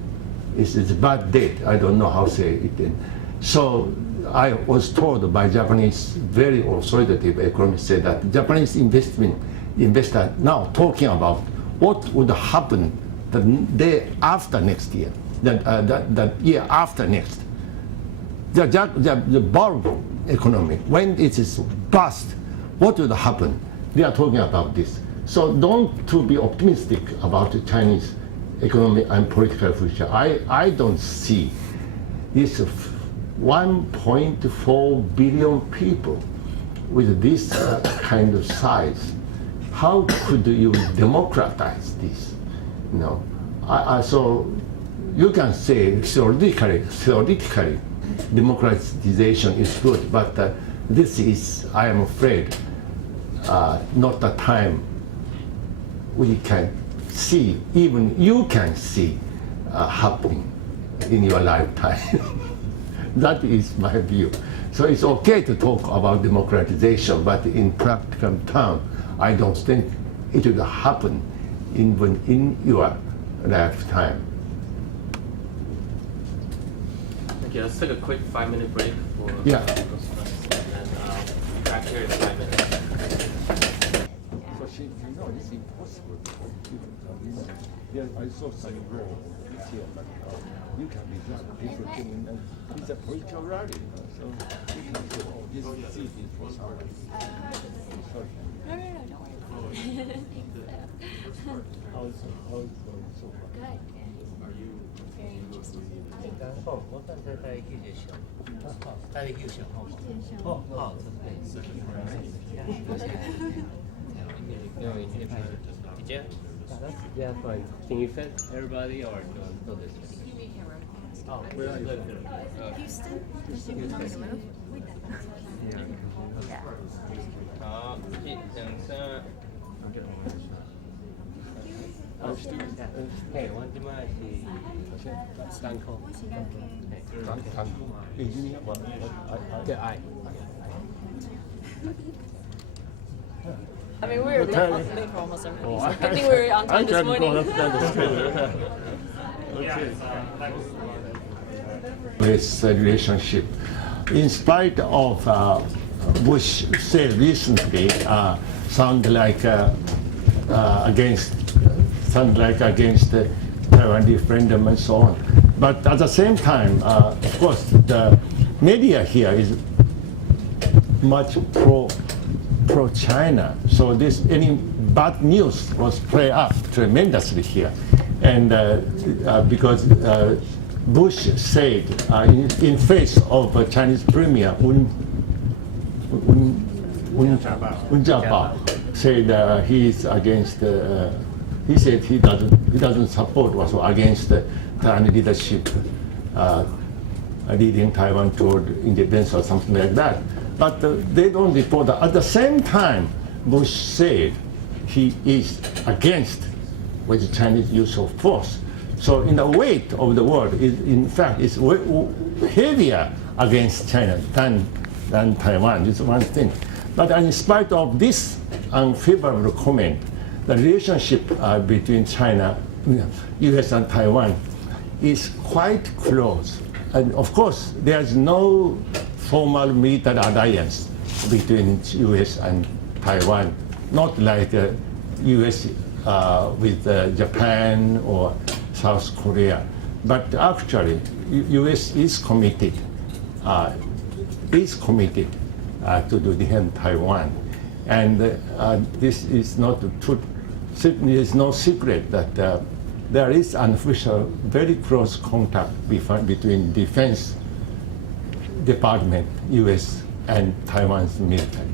is bad debt. I don't know how to say it. So I was told by Japanese very authoritative economists said that Japanese investor now talking about what would happen the day after next year, the year after next. The bulb economy, when it is bust, what would happen? They are talking about this. So don't to be optimistic about the Chinese economic and political future. I don't see this 1.4 billion people with this kind of size. How could you democratize this? So you can say theoretically, democratization is good, but this is, I am afraid, not the time we can see, even you can see happening in your lifetime. That is my view. So it's okay to talk about democratization, but in practical terms, I don't think it will happen even in your lifetime. Okay, let's take a quick 5-minute break for Yeah. and then back here in 5 minutes. So it's impossible. I saw some role here, but you can be different thing, and it's a political rally. So you can say, oh, this seat is for someone. Sorry. No, don't worry. How's it going so far? Good. Very interesting. 我刚才在一节小，在一个小号码。哦，好，这是Yeah, fine. Can you fit everybody or do this? Oh, where are you? Houston? Houston. 好，1、2、3。 Hey, one device is Danko. I mean, we were late for almost everything. So good thing we were on time this morning. This relationship, in spite of Bush said recently, sound like against the Taiwan referendum and so on. But at the same time, of course, the media here is much pro-China. So any bad news was played up tremendously here, and because Bush said in face of Chinese Premier Wen Jiabao said he is against. He said he doesn't support also against the Taiwan leadership leading Taiwan toward independence or something like that. But they don't report that. At the same time, Bush said he is against with the Chinese use of force. So in the weight of the world, in fact, is heavier against China than Taiwan. This is one thing. But in spite of this unfavorable comment, the relationship between China, U.S. and Taiwan is quite close. And of course, there's no formal military alliance between U.S. and Taiwan not like U.S. With Japan or South Korea, but actually U.S. is committed to defend Taiwan, and this is not true. Certainly, it's no secret that there is unofficial, very close contact between Defense Department, U.S. and Taiwan's military.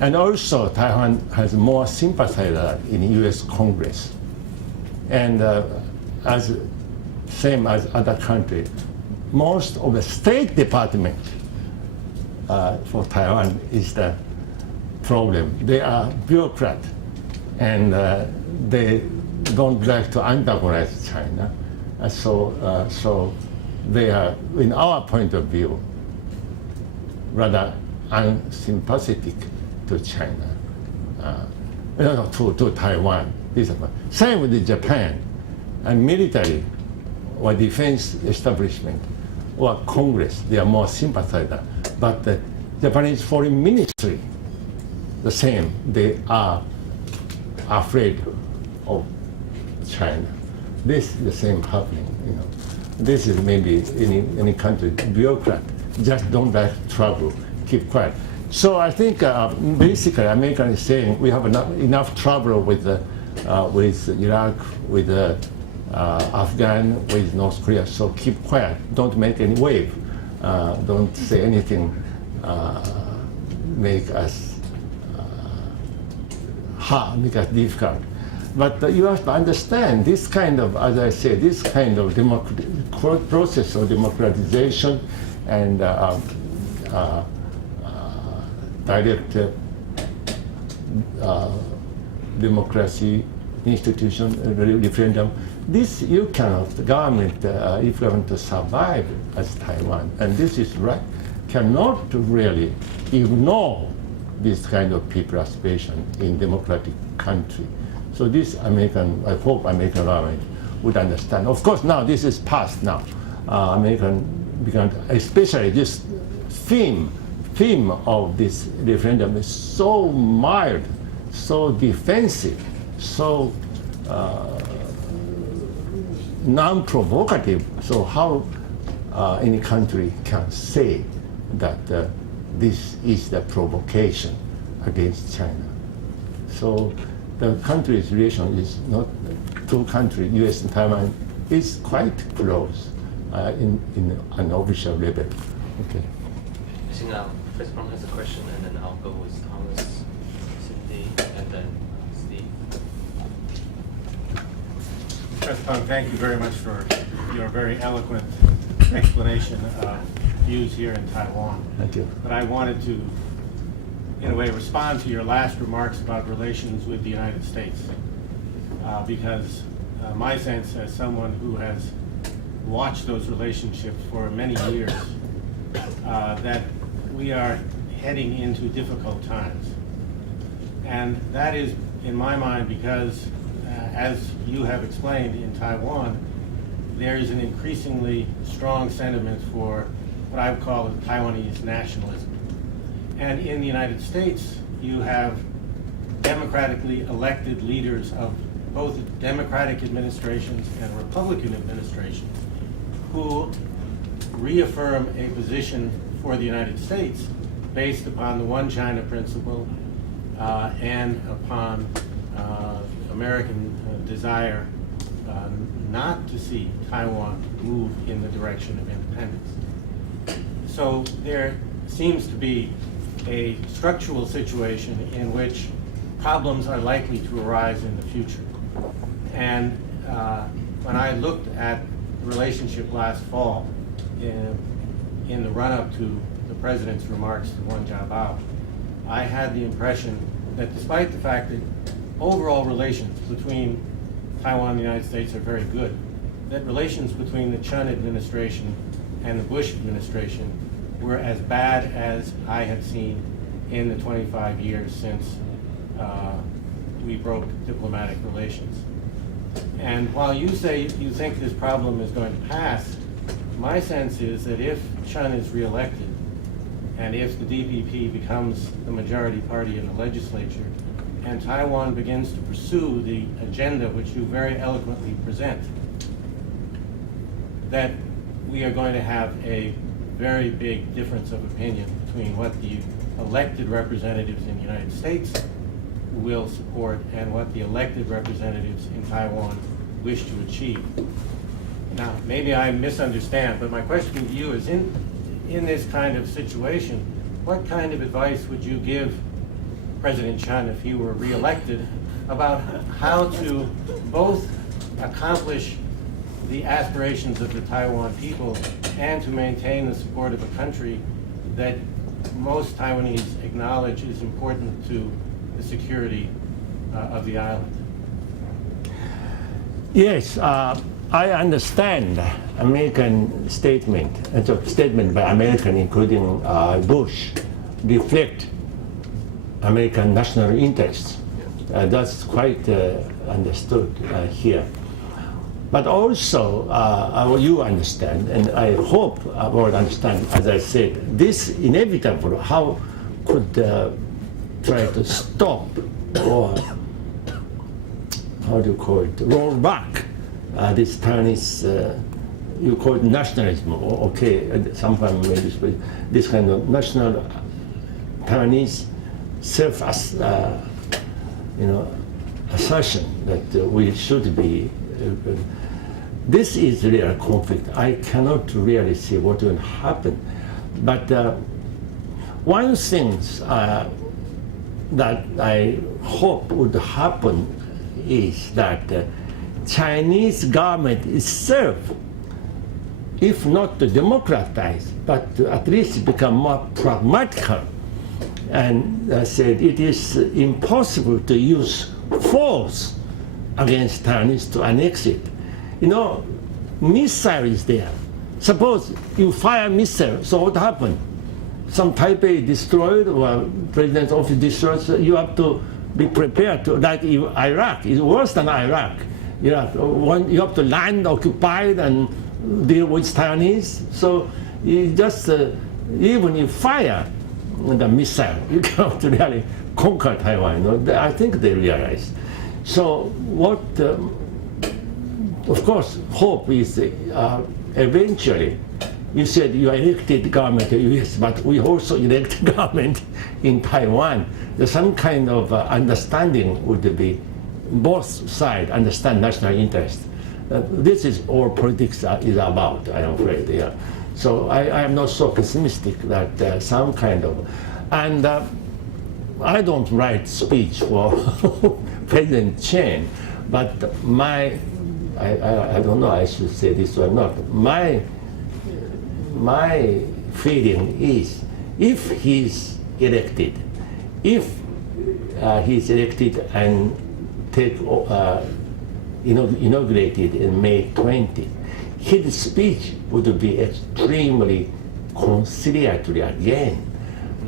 And also, Taiwan has more sympathizers in U.S. Congress. And same as other countries, most of the State Department for Taiwan is the problem. They are bureaucrats, and they don't like to antagonize China. So they are, in our point of view, rather unsympathetic to China, to Taiwan. Same with Japan, and military or defense establishment or Congress, they are more sympathizers. But the Japanese Foreign Ministry, the same, they are afraid of China. This is the same happening, you know. This is maybe any country, bureaucrat, just don't like trouble, keep quiet. So I think basically America is saying we have enough trouble with Iraq, with Afghan, with North Korea, so keep quiet, don't make any wave, don't say anything, make us hard, make us difficult. But you have to understand this kind of, as I say, this kind of process of democratization and direct democracy institution, referendum. This you cannot, the government, if you want to survive as Taiwan, and this is right, cannot really ignore this kind of people aspiration in democratic country. So this I hope American government would understand. Of course, now this is past now. American began, especially this theme of this referendum is so mild, so defensive, so non-provocative. So how any country can say that this is the provocation against China? So the country's relation is not, two countries, U.S. and Taiwan, is quite close in an official level. Okay. So now, first one has a question, and then I'll go with Thomas, Cindy, and then Steve. Professor Peng, thank you very much for your very eloquent explanation of views here in Taiwan. Thank you. But I wanted to, in a way, respond to your last remarks about relations with the United States, because my sense as someone who has watched those relationships for many years, that we are heading into difficult times. And that is, in my mind, because, as you have explained, in Taiwan, there is an increasingly strong sentiment for what I would call Taiwanese nationalism. And in the United States, you have democratically elected leaders of both Democratic administrations and Republican administrations who reaffirm a position for the United States based upon the One China principle and upon American desire not to see Taiwan move in the direction of independence. So there seems to be a structural situation in which problems are likely to arise in the future. And when I looked at the relationship last fall, in the run-up to the President's remarks to Wen Jiabao, I had the impression that despite the fact that overall relations between Taiwan and the United States are very good, that relations between the Chun administration and the Bush administration were as bad as I had seen in the 25 years since we broke diplomatic relations. And while you say you think this problem is going to pass, my sense is that if Chun is reelected, and if the DPP becomes the majority party in the legislature, and Taiwan begins to pursue the agenda which you very eloquently present, that we are going to have a very big difference of opinion between what the elected representatives in the United States will support and what the elected representatives in Taiwan wish to achieve. Now, maybe I misunderstand, but my question to you is, in this kind of situation, what kind of advice would you give President Chun if he were reelected about how to both accomplish the aspirations of the Taiwan people and to maintain the support of a country that most Taiwanese acknowledge is important to the security of the island? Yes, I understand American statement, the statement by American, including Bush, reflect American national interests. That's quite understood here. But also, you understand, and I hope I will understand, as I said, this inevitable, how could try to stop or, how do you call it, roll back this Taiwanese, you call it nationalism, okay, sometimes maybe this kind of national Taiwanese self as, assertion that we should be. This is really a conflict. I cannot really see what will happen. But one thing that I hope would happen is that Chinese government itself, if not democratized, but at least become more pragmatical, and said it is impossible to use force against Taiwanese to annex it. Missile is there. Suppose you fire missile, so what happened? Some Taipei destroyed or president's office destroyed, you have to be prepared to, like Iraq, it's worse than Iraq. You have to land occupied and deal with Taiwanese. So you just, even if fire the missile, you cannot really conquer Taiwan. I think they realize. So what, of course, hope is eventually, you said you elected government in the US, but we also elected government in Taiwan. There's some kind of understanding would be both sides understand national interest. This is all politics is about, I'm afraid. Yeah. So I am not so pessimistic that some kind of, and I don't write speech for President Chen, but I don't know I should say this or not. My feeling is, if he's elected, and inaugurated in May 20, his speech would be extremely conciliatory again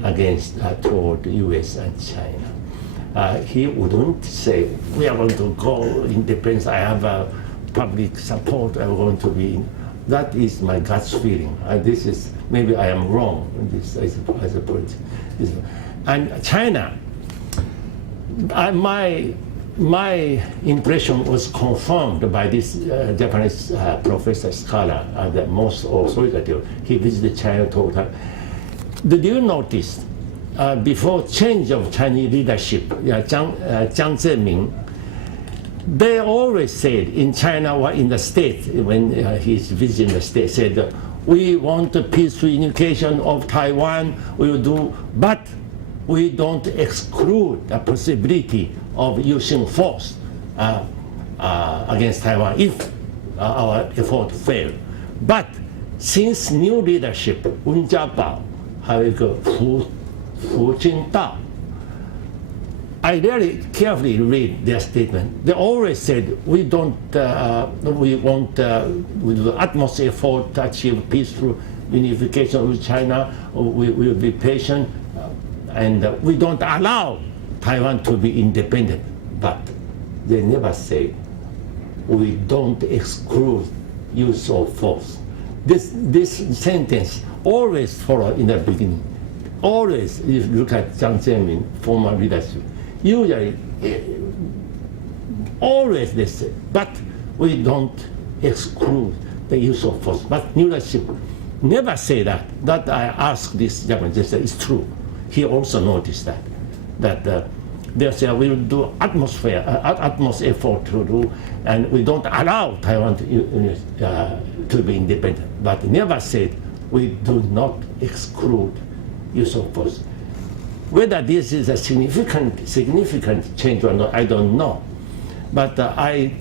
against toward the U.S. and China. He wouldn't say, we are going to go independence, I have public support, I'm going to be. That is my gut's feeling. This is, maybe I am wrong this as a point. And China, my impression was confirmed by this Japanese professor scholar, the most authoritative. He visited China, told her. Did you notice before change of Chinese leadership, Jiang Zemin, they always said in China or in the States, when he's visiting the States, said, we want a peaceful unification of Taiwan, we will do, but we don't exclude the possibility of using force against Taiwan if our effort fail. But since new leadership, Wen Jiabao, Hu Jintao, I really carefully read their statement. They always said, we don't, we want, with the utmost effort to achieve peaceful unification with China, we will be patient, and we don't allow Taiwan to be independent. But they never say, we don't exclude use of force. This sentence always follow in the beginning. Always, if you look at Jiang Zemin, former leadership, usually always they say, but we don't exclude the use of force. But leadership never say that. That I asked this Japanese, they say it's true. He also noticed that they say we will do utmost effort to do, and we don't allow Taiwan to be independent. But never said we do not exclude use of force. Whether this is a significant change or not, I don't know. But I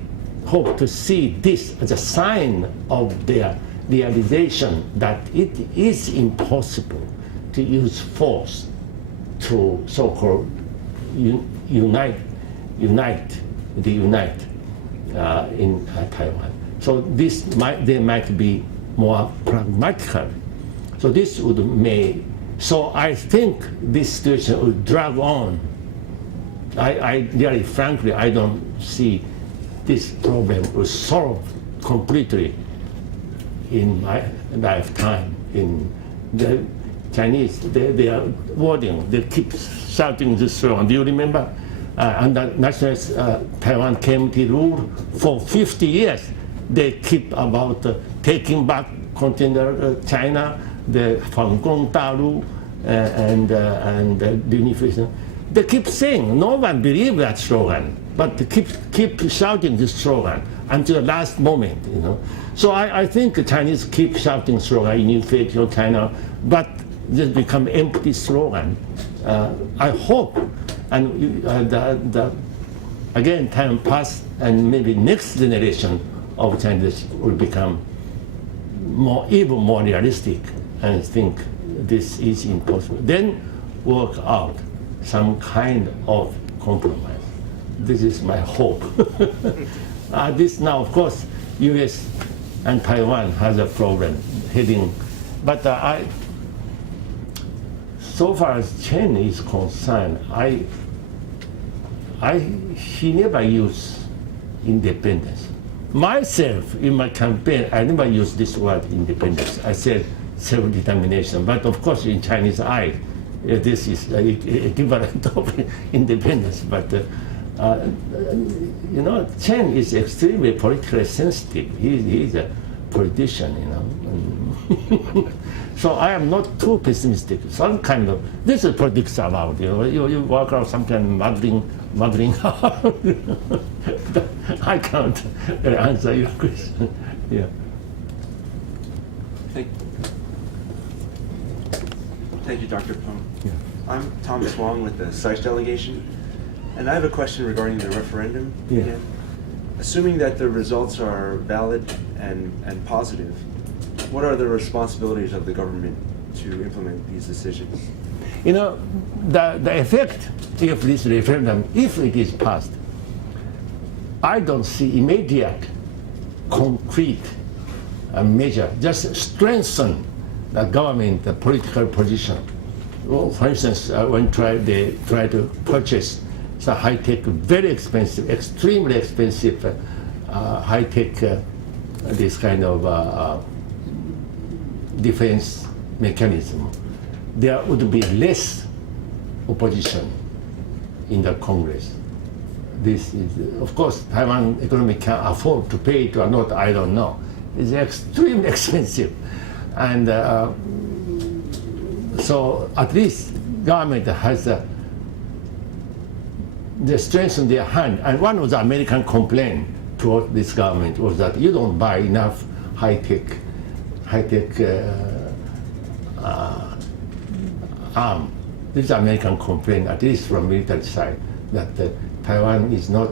hope to see this as a sign of their realization that it is impossible to use force to so-called unite in Taiwan. So they might be more pragmatical. So this would may. So I think this situation will drag on. I really, frankly, I don't see this problem will solve completely in my lifetime. In the Chinese, they are wording, they keep shouting this slogan. Do you remember? Under nationalist Taiwan KMT rule for 50 years, they keep about taking back continental China, the Fangong Dalu, and the unification. They keep saying, no one believes that slogan, but they keep shouting this slogan until the last moment, you know. So I think the Chinese keep shouting slogan, unification China, but just become empty slogan. I hope, and again, time pass, and maybe next generation of Chinese will become even more realistic and think this is impossible. Then work out some kind of compromise. This is my hope. This now, of course, U.S. and Taiwan has a problem heading, but so far as Chen is concerned, he never used independence. Myself, in my campaign, I never used this word independence. I said self-determination, but of course in Chinese eye, this is equivalent of independence. But you know, Chen is extremely politically sensitive. He's a politician, you know. So I am not too pessimistic. Some kind of, this is politics allowed. You know, you work out some kind of muddling. I can't answer your question. Yeah. Thank you, Dr. Peng. Yeah. I'm Thomas Wong with the SAIS delegation, and I have a question regarding the referendum. Yeah. Again. Assuming that the results are valid and positive, what are the responsibilities of the government to implement these decisions? You know, the effect of this referendum, if it is passed, I don't see immediate, concrete measure, just strengthen the government, the political position. Well, for instance, when they try to purchase some high-tech, very expensive, extremely expensive high-tech, this kind of defense mechanism, there would be less opposition in the Congress. This is, of course, Taiwan economy can afford to pay it or not, I don't know. It's extremely expensive. And so at least government has they strengthen their hand. And one of the American complaints toward this government was that you don't buy enough high-tech arm. This is American complaint, at least from military side, that Taiwan is not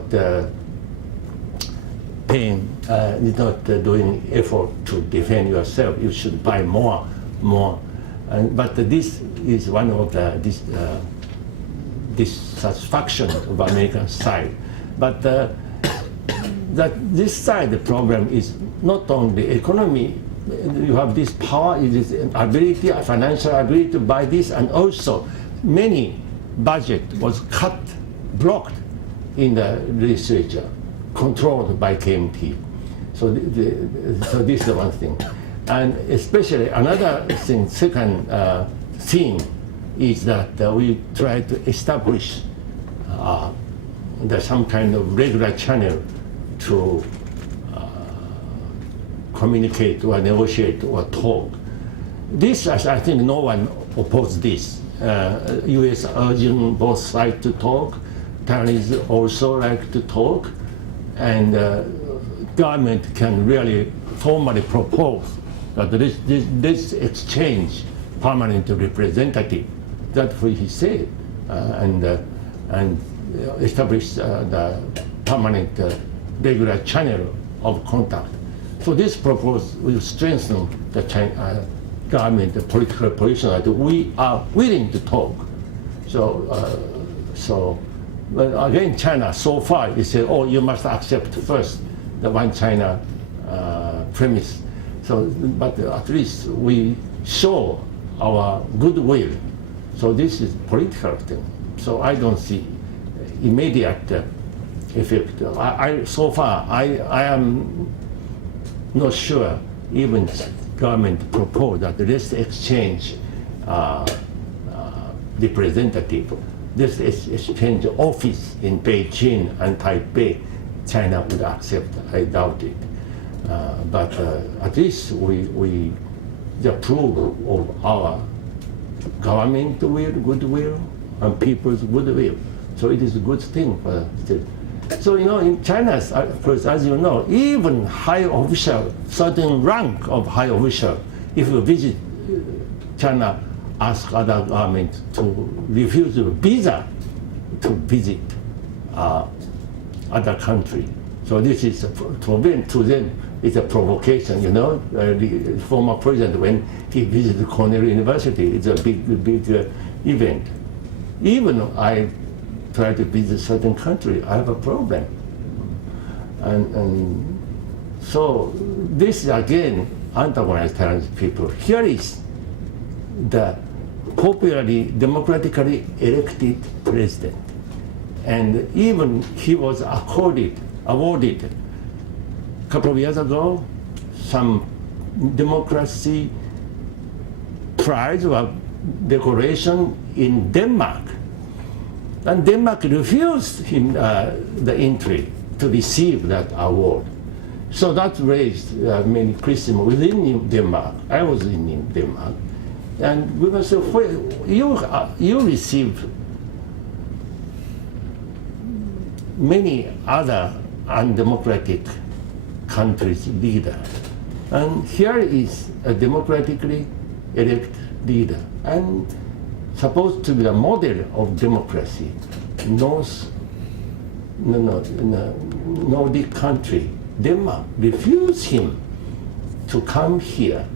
is not doing effort to defend yourself. You should buy more. But this is one of the dissatisfaction of American side. But this side, the problem is not only economy. You have this power, this ability, financial ability to buy this, and also many budget was cut, blocked in the legislature, controlled by KMT. So, so this is the one thing. And especially another thing, second theme is that we try to establish some kind of regular channel to communicate or negotiate or talk. This, I think, no one opposed this. U.S. urging both sides to talk. Taiwanese also like to talk, and government can really formally propose that this exchange permanent representative. That's what he said, and establish the permanent regular channel of contact. So this proposal will strengthen the government, the political position that we are willing to talk. But again, China so far is said, oh, you must accept first the one China premise. So, but at least we show our goodwill. So this is political thing. So I don't see immediate effect. So far, I am not sure even government proposed that let's exchange representative. This exchange office in Beijing and Taipei, China would accept. I doubt it. But at least we approve of our government goodwill and people's goodwill. So it is a good thing for us. So in China, of course, as you know, even high official, certain rank of high official, if you visit China, ask other government to refuse a visa to visit other country. So this is to them it's a provocation. The former president, when he visited Cornell University, it's a big event. Even I try to visit certain country, I have a problem. And so this again antagonizes Taiwanese people. Here is the popularly, democratically elected president. And even he was awarded a couple of years ago some democracy prize or decoration in Denmark. And Denmark refused him the entry to receive that award. So that raised many criticism within Denmark. I was in Denmark. And we must say, you receive many other undemocratic countries' leader. And here is a democratically elected leader and supposed to be the model of democracy. Nordic country, Denmark, refused him to come here,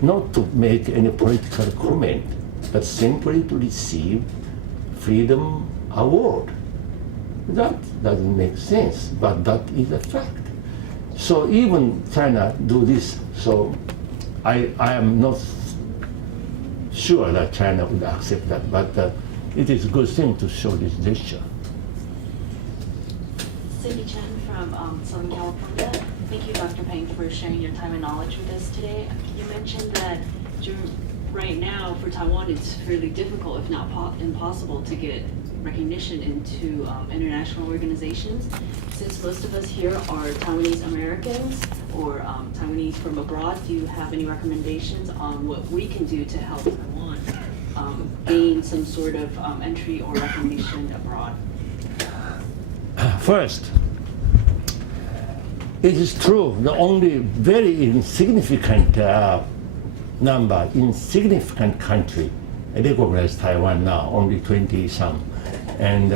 not to make any political comment, but simply to receive Freedom Award. That doesn't make sense, but that is a fact. So even China do this, so I am not sure that China would accept that, but it is a good thing to show this gesture. Cindy Chen from Southern California. Thank you, Dr. Peng, for sharing your time and knowledge with us today. You mentioned that right now for Taiwan it's fairly difficult, if not impossible, to get recognition into international organizations. Since most of us here are Taiwanese Americans or Taiwanese from abroad, do you have any recommendations on what we can do to help Taiwan gain some sort of entry or recognition abroad? First, it is true the only very insignificant insignificant country recognize Taiwan now, only 20-some. And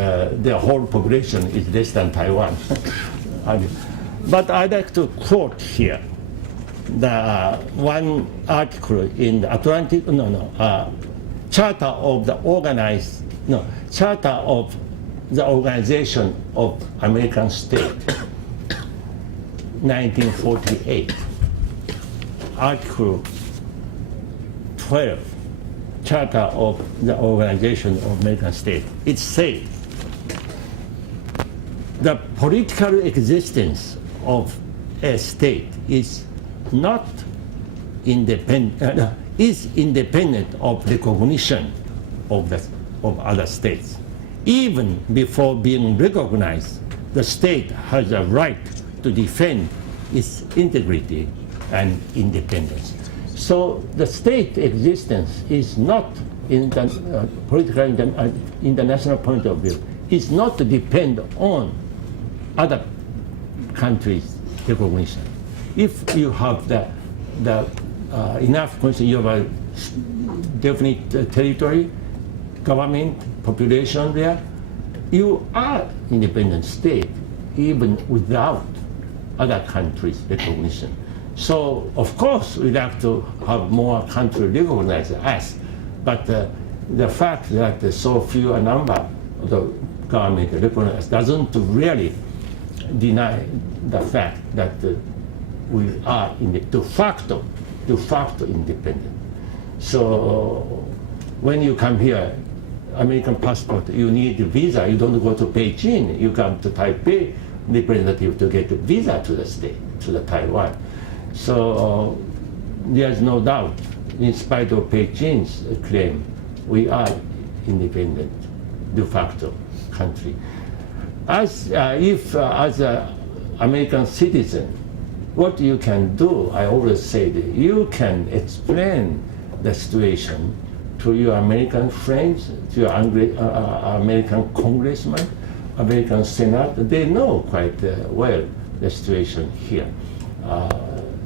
their whole population is less than Taiwan. But I'd like to quote here the one article in the Charter of the Organization of American States, 1948, Article 12. Charter of the Organization of American States. It says the political existence of a state is not independent, is independent of recognition of other states. even before being recognized, the state has a right to defend its integrity and independence. So the state existence is not, in the political international point of view, is not to depend on other countries' recognition. If you have the enough concern, you have a definite territory, government, population there, you are independent state even without other countries' recognition. So of course we'd like to have more countries recognize us, but the fact that so few a number of the government recognize doesn't really deny the fact that we are in the de facto independent. So when you come here, American passport, you need a visa. You don't go to Beijing. You come to Taipei representative to get a visa to the state, to the Taiwan. So there's no doubt, in spite of Beijing's claim, we are independent, de facto country. As as an American citizen, what you can do, I always say that you can explain the situation to your American friends, to your American congressman, American Senate. They know quite well the situation here.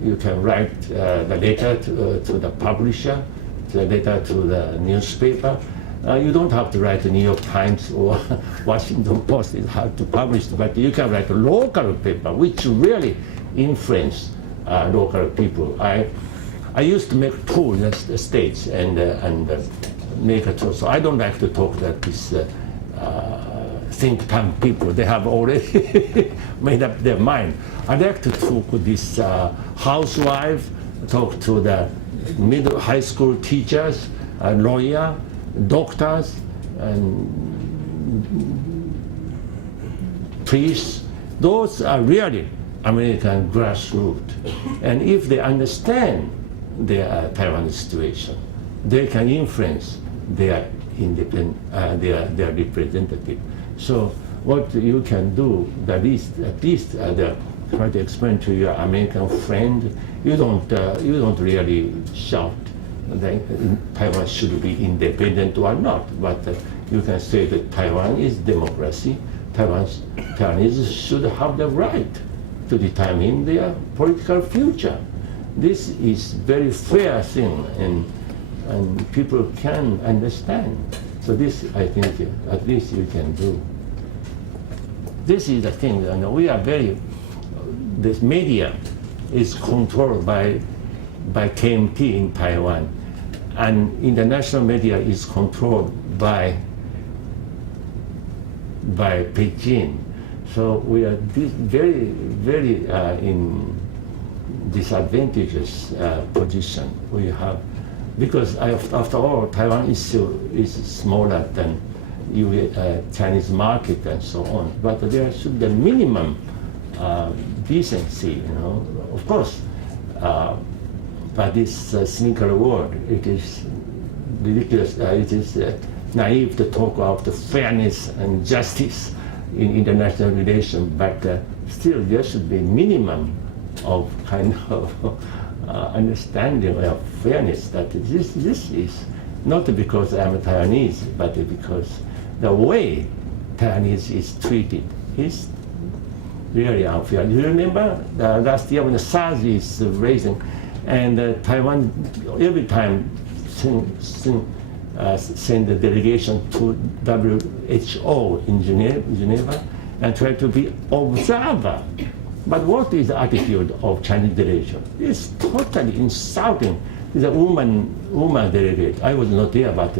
You can write the letter to the publisher, the letter to the newspaper. You don't have to write the New York Times or Washington Post. It's hard to publish, but you can write a local paper, which really influence local people. I used to make tours in the States and make a tour. So I don't like to talk that this think tank people. They have already made up their mind. I like to talk with this housewife, talk to the middle high school teachers, lawyer, doctors, and priests. Those are really American grassroots. And if they understand their Taiwan situation, they can influence their independent, their representative. So what you can do, at least try to explain to your American friend, you don't really shout that Taiwan should be independent or not, but you can say that Taiwan is democracy. Taiwanese should have the right to determine their political future. This is very fair thing, and people can understand. So this, I think, at least you can do. This is the thing, we are this media is controlled by KMT in Taiwan, and international media is controlled by Beijing. So we are very in disadvantageous position we have, because after all, Taiwan is smaller than Chinese market and so on. But there should be minimum decency, Of course, but this cynical word, it is ridiculous. It is naive to talk about the fairness and justice in international relations. But still, there should be minimum of kind of understanding of fairness. That this is not because I'm a Taiwanese, but because the way Taiwanese is treated is really unfair. You remember last year when the SARS is raising, and Taiwan every time send a delegation to WHO in Geneva and try to be observer. But what is the attitude of Chinese delegation? It's totally insulting. It's a woman delegate. I was not there, but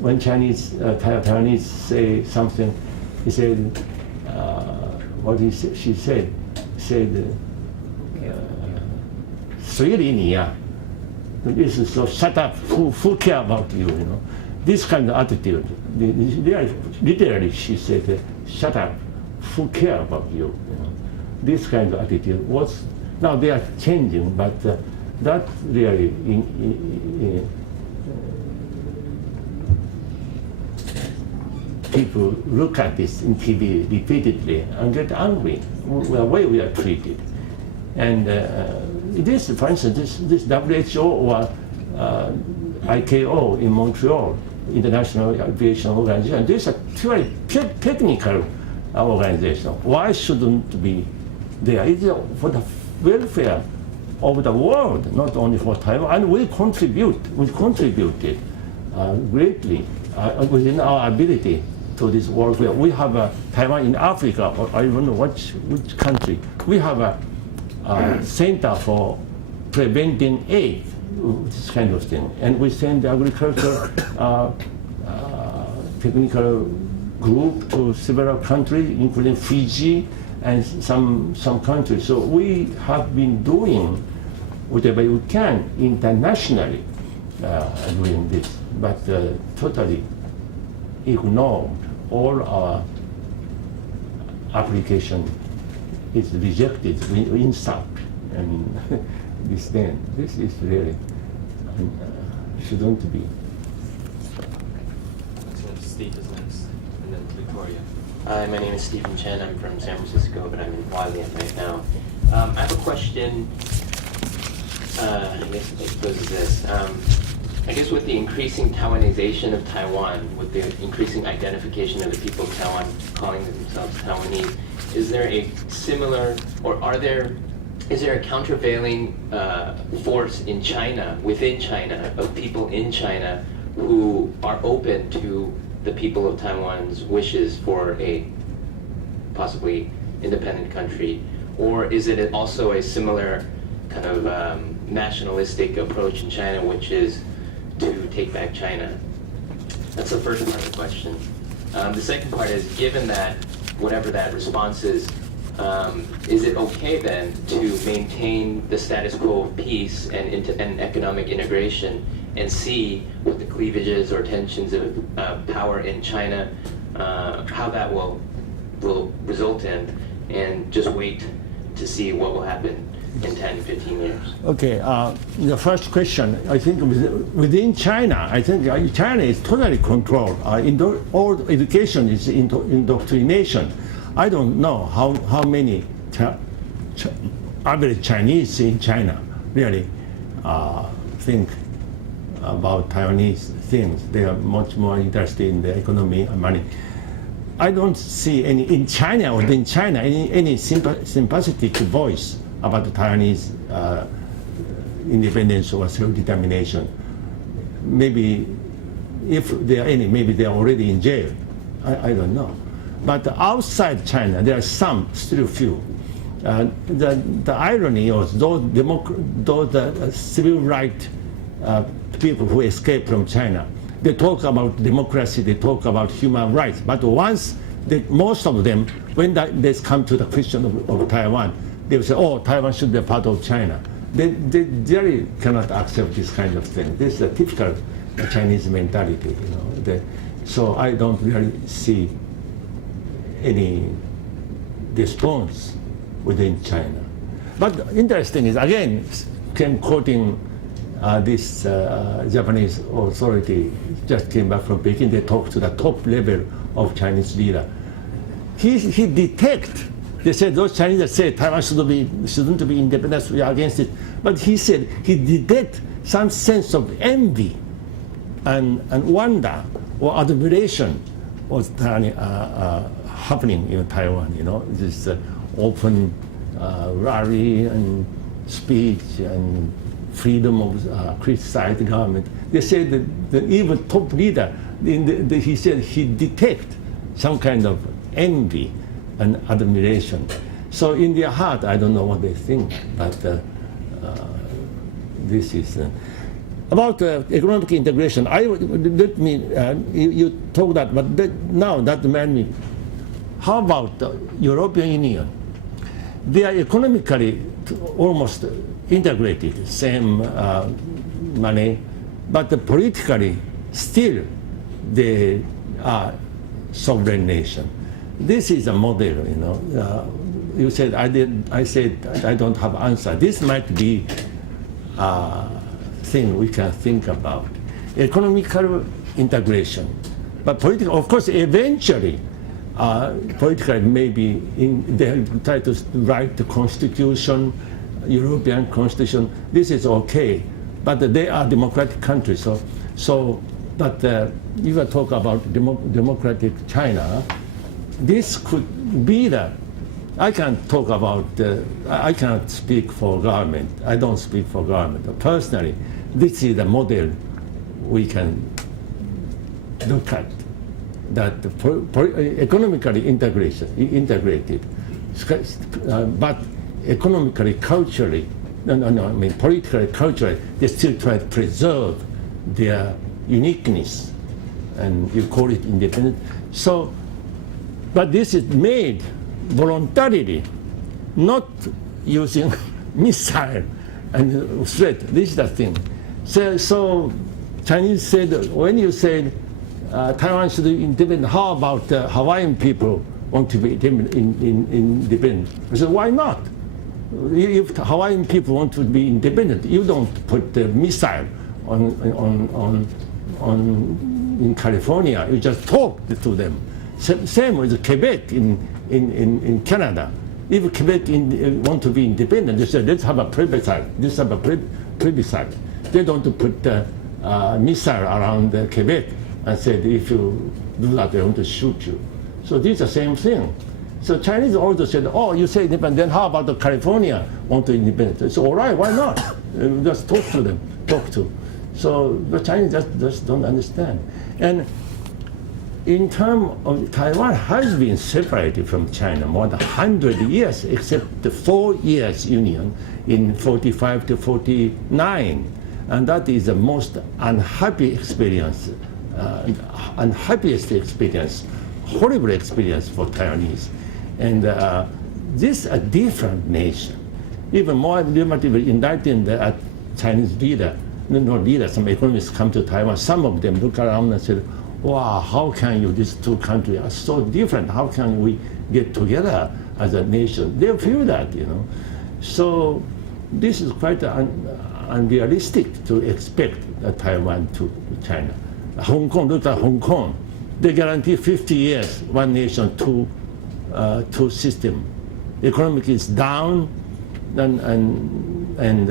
when Taiwanese say something, he said, she said, 随理你呀. This is so shut up. Who care about you? This kind of attitude. Literally, she said, shut up. Who care about you? This kind of attitude was. Now they are changing, but that really people look at this in TV repeatedly and get angry the way we are treated. And this, for instance, this WHO or ICAO in Montreal, International Aviation Organization, these are purely technical organization. Why shouldn't be there? It's for the welfare of the world, not only for Taiwan. And we contributed greatly within our ability to this welfare. We have Taiwan in Africa, or I don't know which country. We have a center for preventing AIDS, this kind of thing. And we send the agriculture technical group to several countries, including Fiji and some countries. So we have been doing whatever we can internationally doing this, but totally ignored. All our application is rejected, insult, and this thing. This is really shouldn't be. Steve is next, and then Victoria. Hi, my name is Stephen Chen. I'm from San Francisco, but I'm in Hualien right now. I have a question. I guess it goes as this. I guess with the increasing Taiwanization of Taiwan, with the increasing identification of the people of Taiwan calling themselves Taiwanese, is there a similar, or is there a countervailing force in China, within China, of people in China who are open to the people of Taiwan's wishes for a possibly independent country? Or is it also a similar kind of nationalistic approach in China, which is to take back China? That's the first part of the question. The second part is, given that, whatever that response is it okay then to maintain the status quo of peace and economic integration and see what the cleavages or tensions of power in China, how that will result in, and just wait to see what will happen in 10, 15 years? Okay, the first question, I think within China, I think China is totally controlled. All education is indoctrination. I don't know how many average Chinese in China really think about Taiwanese things. They are much more interested in the economy and money. I don't see any in China or within China any sympathetic voice about the Taiwanese independence or self-determination. Maybe if there are any, maybe they are already in jail. I don't know. But outside China, there are some, still few. The irony is those civil rights people who escape from China, they talk about democracy, they talk about human rights, but once most of them, when they come to the question of Taiwan, they will say, oh, Taiwan should be a part of China. They really cannot accept this kind of thing. This is a typical Chinese mentality, so I don't really see any response within China. But interesting is, again, quoting this Japanese authority just came back from Peking. They talked to the top level of Chinese leader. He detect. They said those Chinese said Taiwan shouldn't be independent. We are against it. But he said he detect some sense of envy and wonder or admiration was happening in Taiwan. This open rally and speech and freedom of criticize the government. They said that the even top leader, he said he detect some kind of envy and admiration. So in their heart, I don't know what they think, but this is about economic integration. You talk that, but now that reminds me. How about the European Union? They are economically almost integrated, same money, but politically still they are sovereign nation. This is a model, you said I said I don't have answer. This might be a thing we can think about. Economical integration, But political, of course, eventually, politically maybe they try to write the constitution, European constitution. This is okay, but they are democratic countries. But if you talk about democratic China, this could be the. I can't talk about. I cannot speak for government. I don't speak for government. Personally, this is the model we can look at. That economically integrated, but economically, culturally, politically, culturally, they still try to preserve their uniqueness, and you call it independent. So, but this is made voluntarily, not using missile and threat. This is the thing. So Chinese said, when you said Taiwan should be independent, how about the Hawaiian people want to be independent? I said, why not? If Hawaiian people want to be independent, you don't put the missile in California. You just talk to them. Same with Quebec in Canada. If Quebec want to be independent, they say, let's have a plebiscite. Let's have a plebiscite. They don't put the missile around Quebec and said, if you do that, they want to shoot you. So this is the same thing. So Chinese also said, oh, you say independent, then how about the California want to be independent? So all right, why not? Just talk to them, talk to. So the Chinese just don't understand. And in terms of Taiwan has been separated from China more than 100 years, except the 4 years union in 45 to 49. And that is the most unhappy experience, unhappiest experience, horrible experience for Taiwanese. And this is a different nation. Even more relatively enlightened Chinese leader, some economists come to Taiwan, some of them look around and say, wow, how can you, these two countries are so different, how can we get together as a nation? They feel that, So this is quite unrealistic to expect Taiwan to China. Hong Kong, look at Hong Kong. They guarantee 50 years, one nation, two system. Economic is down, and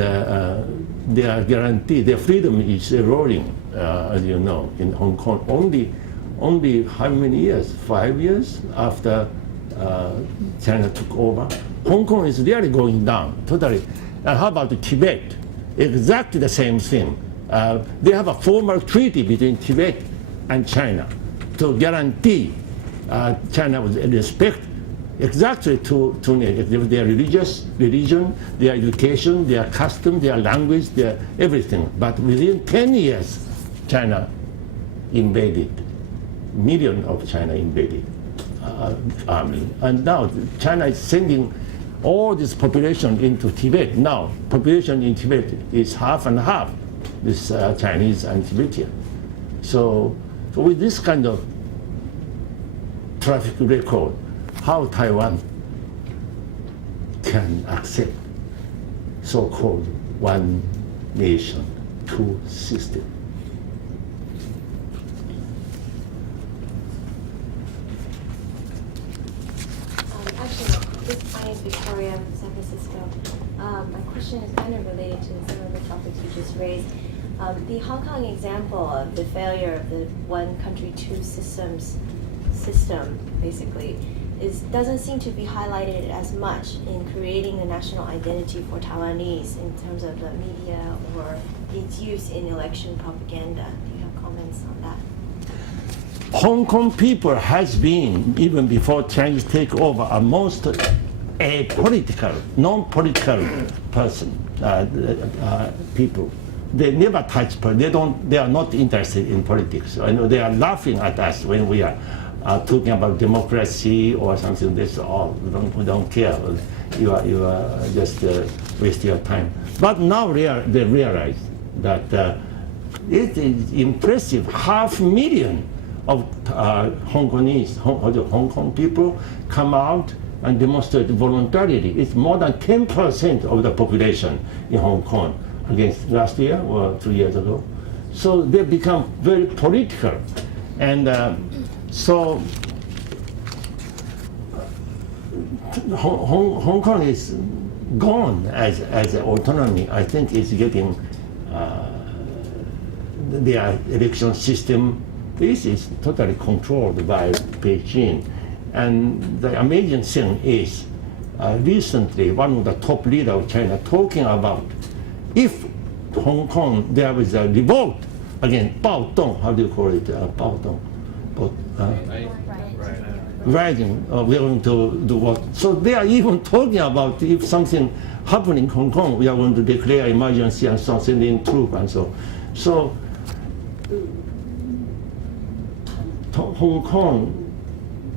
they are guaranteed, their freedom is eroding, as you know, in Hong Kong. Only how many years? 5 years after China took over. Hong Kong is really going down, totally. And how about Tibet? Exactly the same thing. They have a formal treaty between Tibet and China to guarantee China with respect exactly to their religion, their education, their custom, their language, their everything. But within 10 years, China invaded. Millions of China invaded army. And now China is sending all this population into Tibet. Now, population in Tibet is half and half, this Chinese and Tibetan. So with this kind of traffic record, how Taiwan can accept so-called one nation, two system? I am Victoria from San Francisco. My question is kind of related to some of the topics you just raised. The Hong Kong example of the failure of the one country, two systems system, basically, doesn't seem to be highlighted as much in creating the national identity for Taiwanese in terms of the media or its use in election propaganda. Do you have comments on that? Hong Kong people has been, even before Chinese take over, a most apolitical, non-political person, people. They never touch politics. They are not interested in politics. I know they are laughing at us when we are talking about democracy or something. This all we don't care. You are just wasting your time. But now they realize that it is impressive. 500,000 of Hong Kong people come out and demonstrate voluntarily. It's more than 10% of the population in Hong Kong against last year or 2 years ago. So they become very political. And so Hong Kong is gone as an autonomy. I think it's getting their election system. This is totally controlled by Beijing. And the amazing thing is, recently one of the top leaders of China talking about if Hong Kong there was a revolt against Bao Dong, how do you call it? Bao Dong. Rising, we are going to do what? So they are even talking about if something happening in Hong Kong, we are going to declare emergency and so on, send in troops and so. So Hong Kong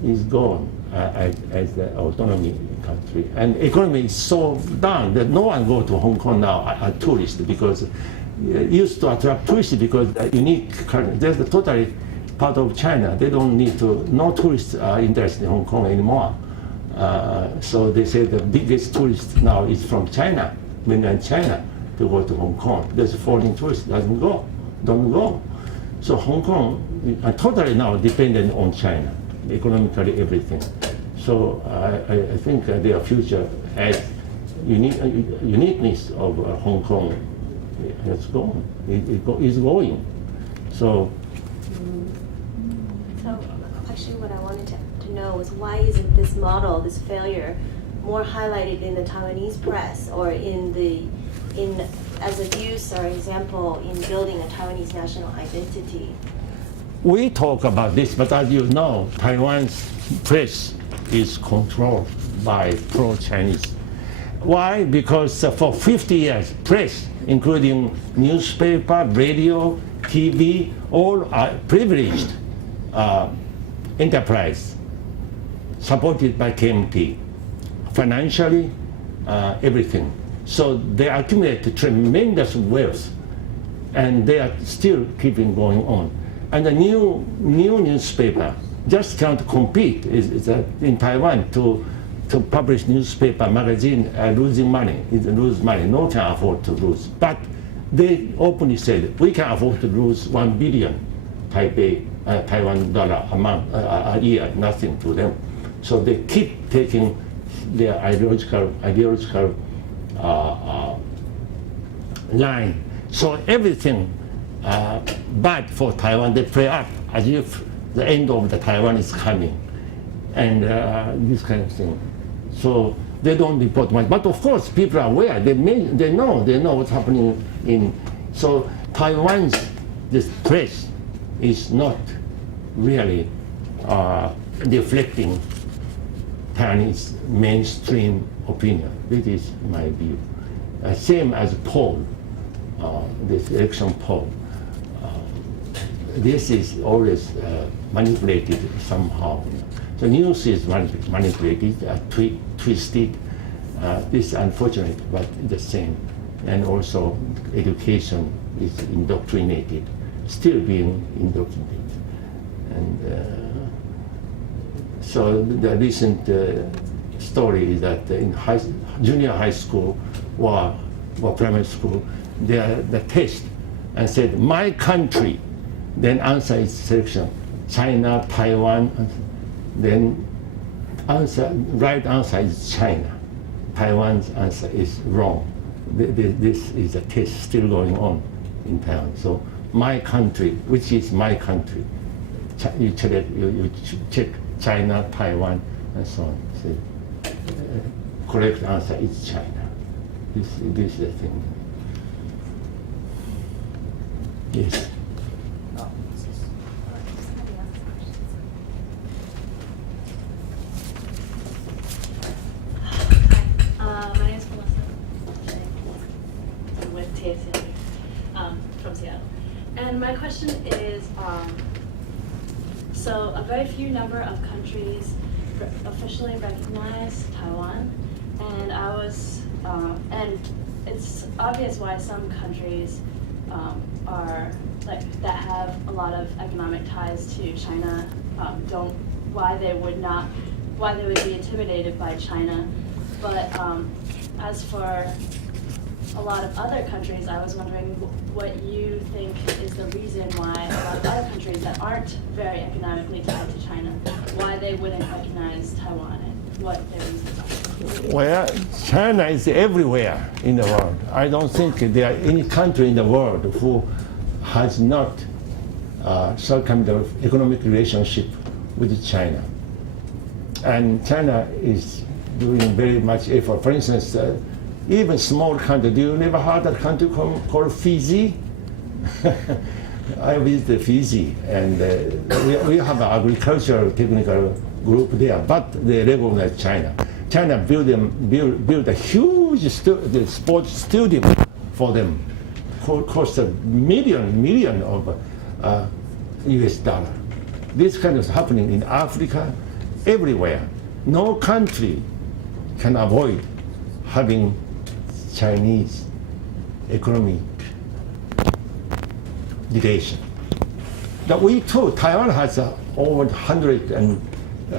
is gone as the autonomy country, and economy is so down that no one go to Hong Kong now as tourists, because it used to attract tourists because unique culture. There's a totally part of China. They don't need to. No tourists are interested in Hong Kong anymore. So they say the biggest tourist now is from China, mainland China, to go to Hong Kong. There's foreign tourists don't go. So Hong Kong are totally now dependent on China, economically everything. So I think their future has uniqueness of Hong Kong has gone. It is going. So actually what I wanted to know was why isn't this model, this failure, more highlighted in the Taiwanese press or as a use or example in building a Taiwanese national identity? we talk about this, but as you know, Taiwan's press is controlled by pro-Chinese. Why? Because for 50 years, press, including newspaper, radio, TV, all are privileged enterprise, supported by KMT, financially, everything. So they accumulate tremendous wealth, and they are still keeping going on. And the new newspaper just can't compete in Taiwan to publish newspaper, magazine, losing money. It lose money. No one can afford to lose. But they openly said, we can afford to lose 1 billion Taiwan dollar a year, nothing to them. So they keep taking their ideological line. So everything bad for Taiwan, they play up as if the end of the Taiwan is coming, and this kind of thing. So they don't report much, but of course people are aware. They know what's happening in. So Taiwan's this press is not really reflecting Taiwanese mainstream opinion. This is my view. Same as poll, this election poll. This is always manipulated somehow. The news is manipulated, twisted. This is unfortunate, but the same. And also education is indoctrinated, still being indoctrinated. And so the recent story is that in junior high school or primary school, the test and said, my country, then answer is selection, China, Taiwan, then right answer is China. Taiwan's answer is wrong. This is a test still going on in Taiwan. So my country, which is my country, you check China, Taiwan, and so on. So, correct answer is China. This is the thing. Yes. My name is Melissa. I'm with TACL from Seattle. And my question is, so a very few number of countries officially recognize Taiwan, and and it's obvious why some countries are that have a lot of economic ties to China why they would be intimidated by China. But as for a lot of other countries, I was wondering what you think is the reason why a lot of other countries that aren't very economically tied to China, why they wouldn't recognize Taiwan and what their reasons are. Well, China is everywhere in the world. I don't think there are any country in the world who has not some kind of economic relationship with China. And China is doing very much effort. For instance, even small country, do you never heard of a country called Fiji? I visited Fiji, and we have an agricultural technical group there, but they recognize China. China built a huge sports stadium for them, cost a million of US dollar. This kind of happening in Africa, everywhere. No country can avoid having Chinese economic relation. That we too, Taiwan has over 100 and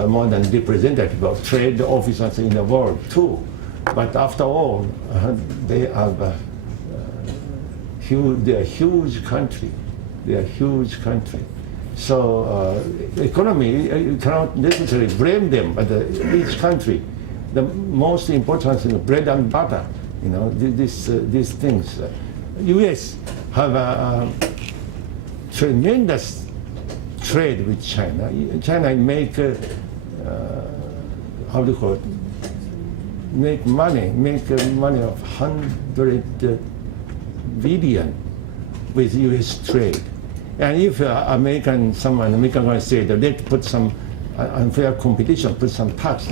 more than representative of trade officers in the world too. But after all, they are huge. They are huge country. They are huge country. So economy, you cannot necessarily blame them, but each country, the most important thing, bread and butter. You know, these things. U.S. have a tremendous trade with China. China make how do you call it? Make money of 100 billion with U.S. trade. And if some American going to say that let's put some unfair competition, put some tax,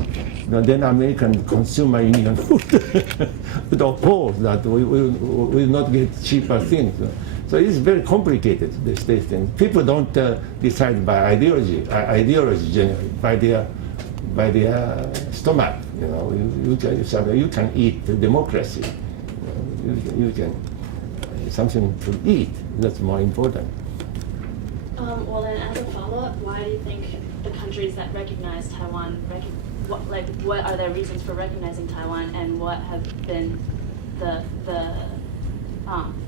then American consumer union would oppose that. We will not get cheaper things. So it's very complicated, this thing. People don't decide by ideology generally, by their stomach. You know, you can eat democracy. You can something to eat. That's more important. Well, then, as a follow-up, why do you think the countries that recognize Taiwan, what are their reasons for recognizing Taiwan, and what have been the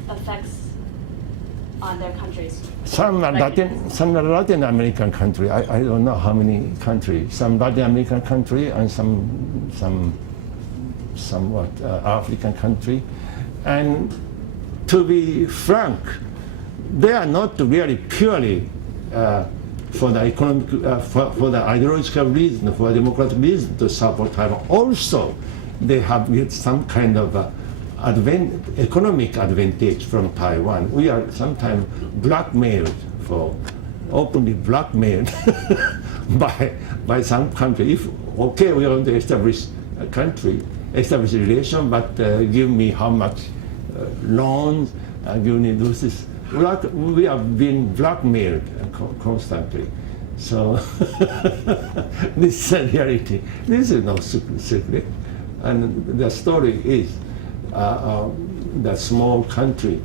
effects on their countries? Some Latin American country. I don't know how many countries. Some Latin American country and some somewhat African country, and to be frank, they are not really purely for the economic, for the ideological reason, for democratic reason to support Taiwan. Also, they have some kind of economic advantage from Taiwan. We are sometimes blackmailed, openly blackmailed by some country. If okay, we want to establish a country, establish a relation, but give me how much loans, give me this. We are being blackmailed constantly. So this is a reality. This is no secret. And the story is the small country,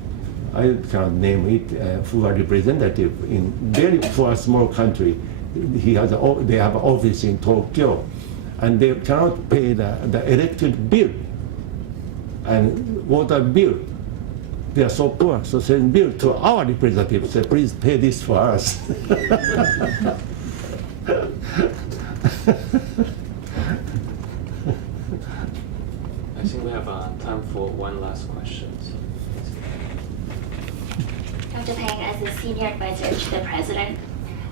I cannot name it, who are representative in very poor small country. They have an office in Tokyo, and they cannot pay the electric bill and water bill. They are so poor, so send bill to our representatives, say, please pay this for us. I think we have time for one last question. Dr. Peng, as a senior advisor to the president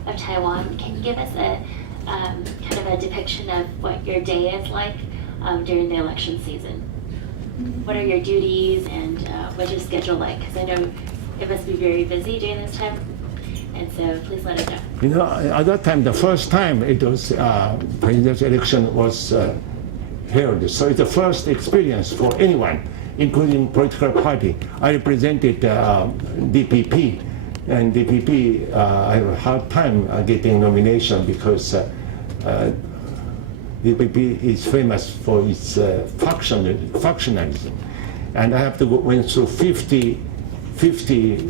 of Taiwan, can you give us a kind of a depiction of what your day is like during the election season? What are your duties and what's your schedule like? Because I know it must be very busy during this time, and so please let us know. You know, at that time, the first time it was presidential election was held, so it's the first experience for anyone, including political party. I represented DPP, and DPP I have a hard time getting nomination because DPP is famous for its factionalism, and I have to went through 50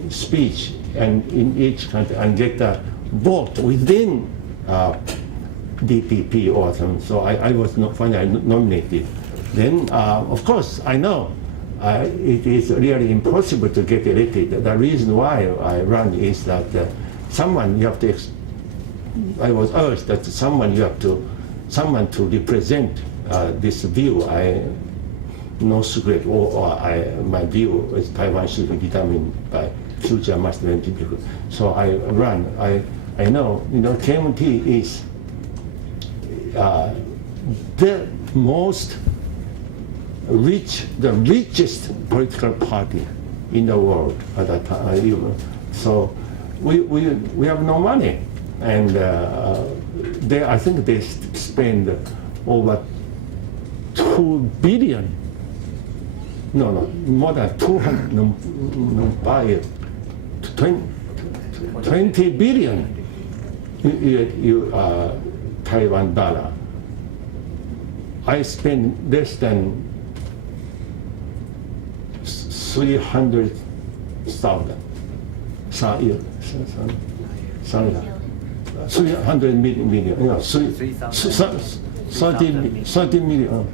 speech and in each country and get a vote within DPP or something. So I was not finally nominated. Then of course I know it is really impossible to get elected. The reason why I run is that someone you have to. I was urged that someone to represent this view. No secret, my view is Taiwan should be determined by future master people. So I run. I know, KMT is the the richest political party in the world at that time. So we have no money, and I think they spend over 2 billion. No, more than 200 by 20 billion Taiwan dollar. I spend less than 300,000. 300 million. 30 million.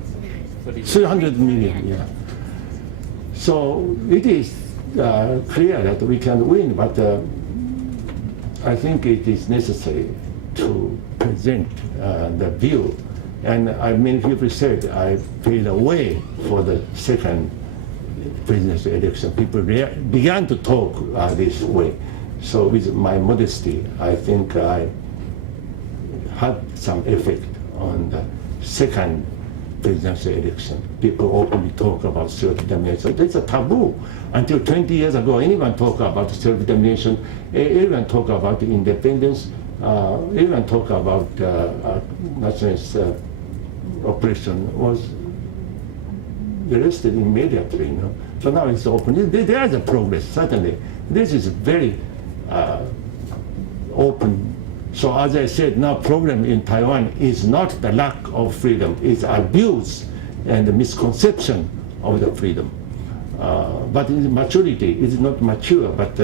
300 million. Yeah. So it is clear that we can win, but I think it is necessary to present the view. And many people said I paid away for the second presidential election. People began to talk this way. So with my modesty, I think I had some effect on the second presidential election. People openly talk about self-determination. It's a taboo. Until 20 years ago, anyone talk about self-determination, anyone talk about independence, anyone talk about nationalist oppression was arrested immediately. So now it's open. There is a progress, certainly. This is very open. So as I said, now problem in Taiwan is not the lack of freedom, it's abuse and the misconception of the freedom. But in maturity, it is not mature. But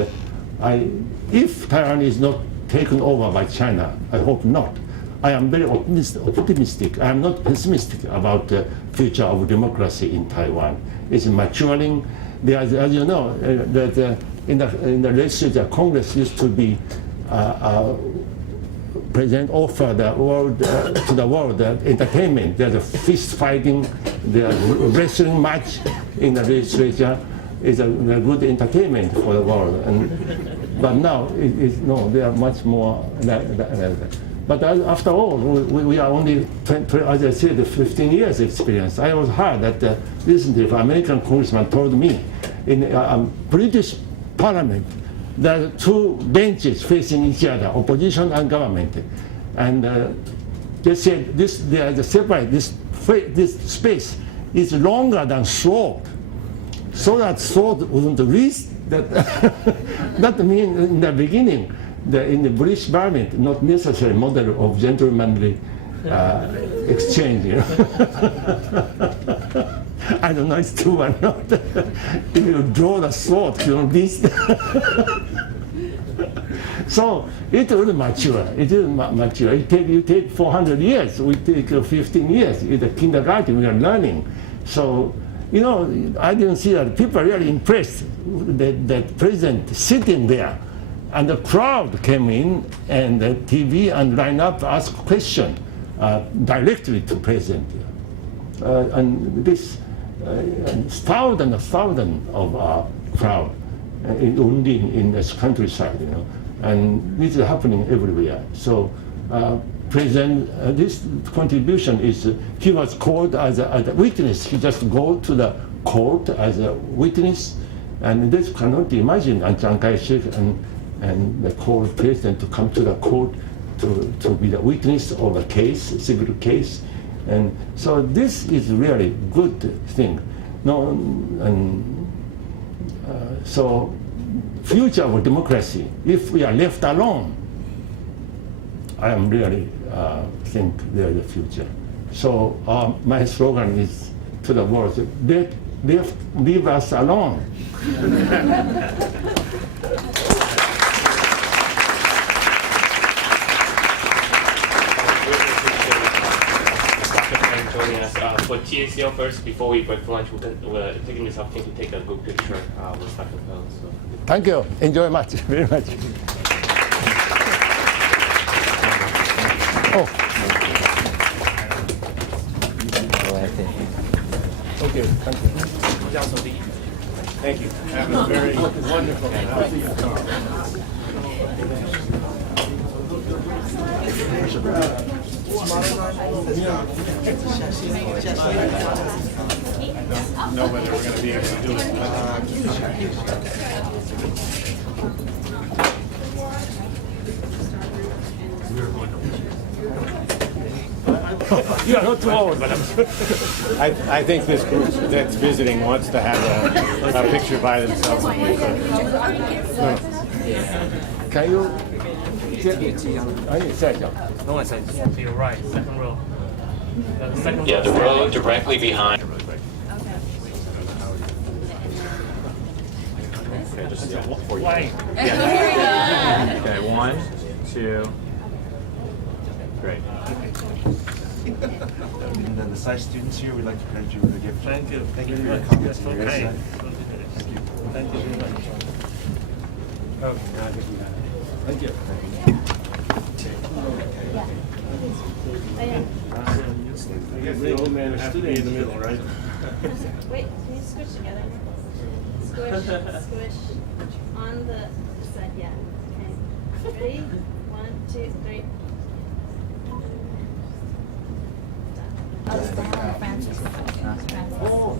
if Taiwan is not taken over by China, I hope not. I am very optimistic. I am not pessimistic about the future of democracy in Taiwan. It's maturing. As you know, in the legislature, Congress used to be President offered the world to the world entertainment. There's a fist fighting, there's wrestling match in the legislature. It's a good entertainment for the world. But now there are much more. But after all, we are only, as I said, 15 years experience. I was hard that recently, an American congressman told me in a British Parliament, there are 2 benches facing each other, opposition and government, and they said this space is longer than sword, so that sword wouldn't reach that. That means in the beginning, in the British Parliament, not necessary model of gentlemanly exchange. I don't know, it's true or not. If you draw the sword, you don't reach. So it will mature. It will mature. You take 400 years. We take 15 years. In the kindergarten, we are learning. So, I didn't see that. People are really impressed that president sitting there. And the crowd came in, and the TV and line up asked question directly to president. And this thousand of our crowd only in this countryside, and this is happening everywhere. So president, this contribution is, he was called as a witness. He just go to the court as a witness, and this cannot imagine Chiang Kai-shek and the court president to come to the court to be the witness of a case, a civil case. And so this is really good thing. So future of democracy, if we are left alone, I am really think there is a future. So my slogan is to the world, leave us alone. Joining us. for TACL first, before we break for lunch, we'll take this opportunity to take a group picture with Dr. Peng. So. Thank you. Enjoy much, very much. Oh. Okay, thank you. Thank you. Have a very wonderful night. I'll see you tomorrow. Know whether we're going to be able to do it. You are not too old, madam. I think this group that's visiting wants to have a picture by themselves. No. Can you? No, I said to your right, second row. The second Yeah, the row directly behind. Okay, just for you. Okay, 1, 2. Great. And then the SAI students here, we'd like to credit you with a gift. Thank you. Thank you for your Yes, comments. so and your kind. insight. Thank you. Thank you very much. Okay, now I think we got it. Thank you. I guess the old man has to be in the middle, right? Wait, can you squish together? Squish, squish. On the side, yeah. Okay. Ready? 1, 2, 3. Oh,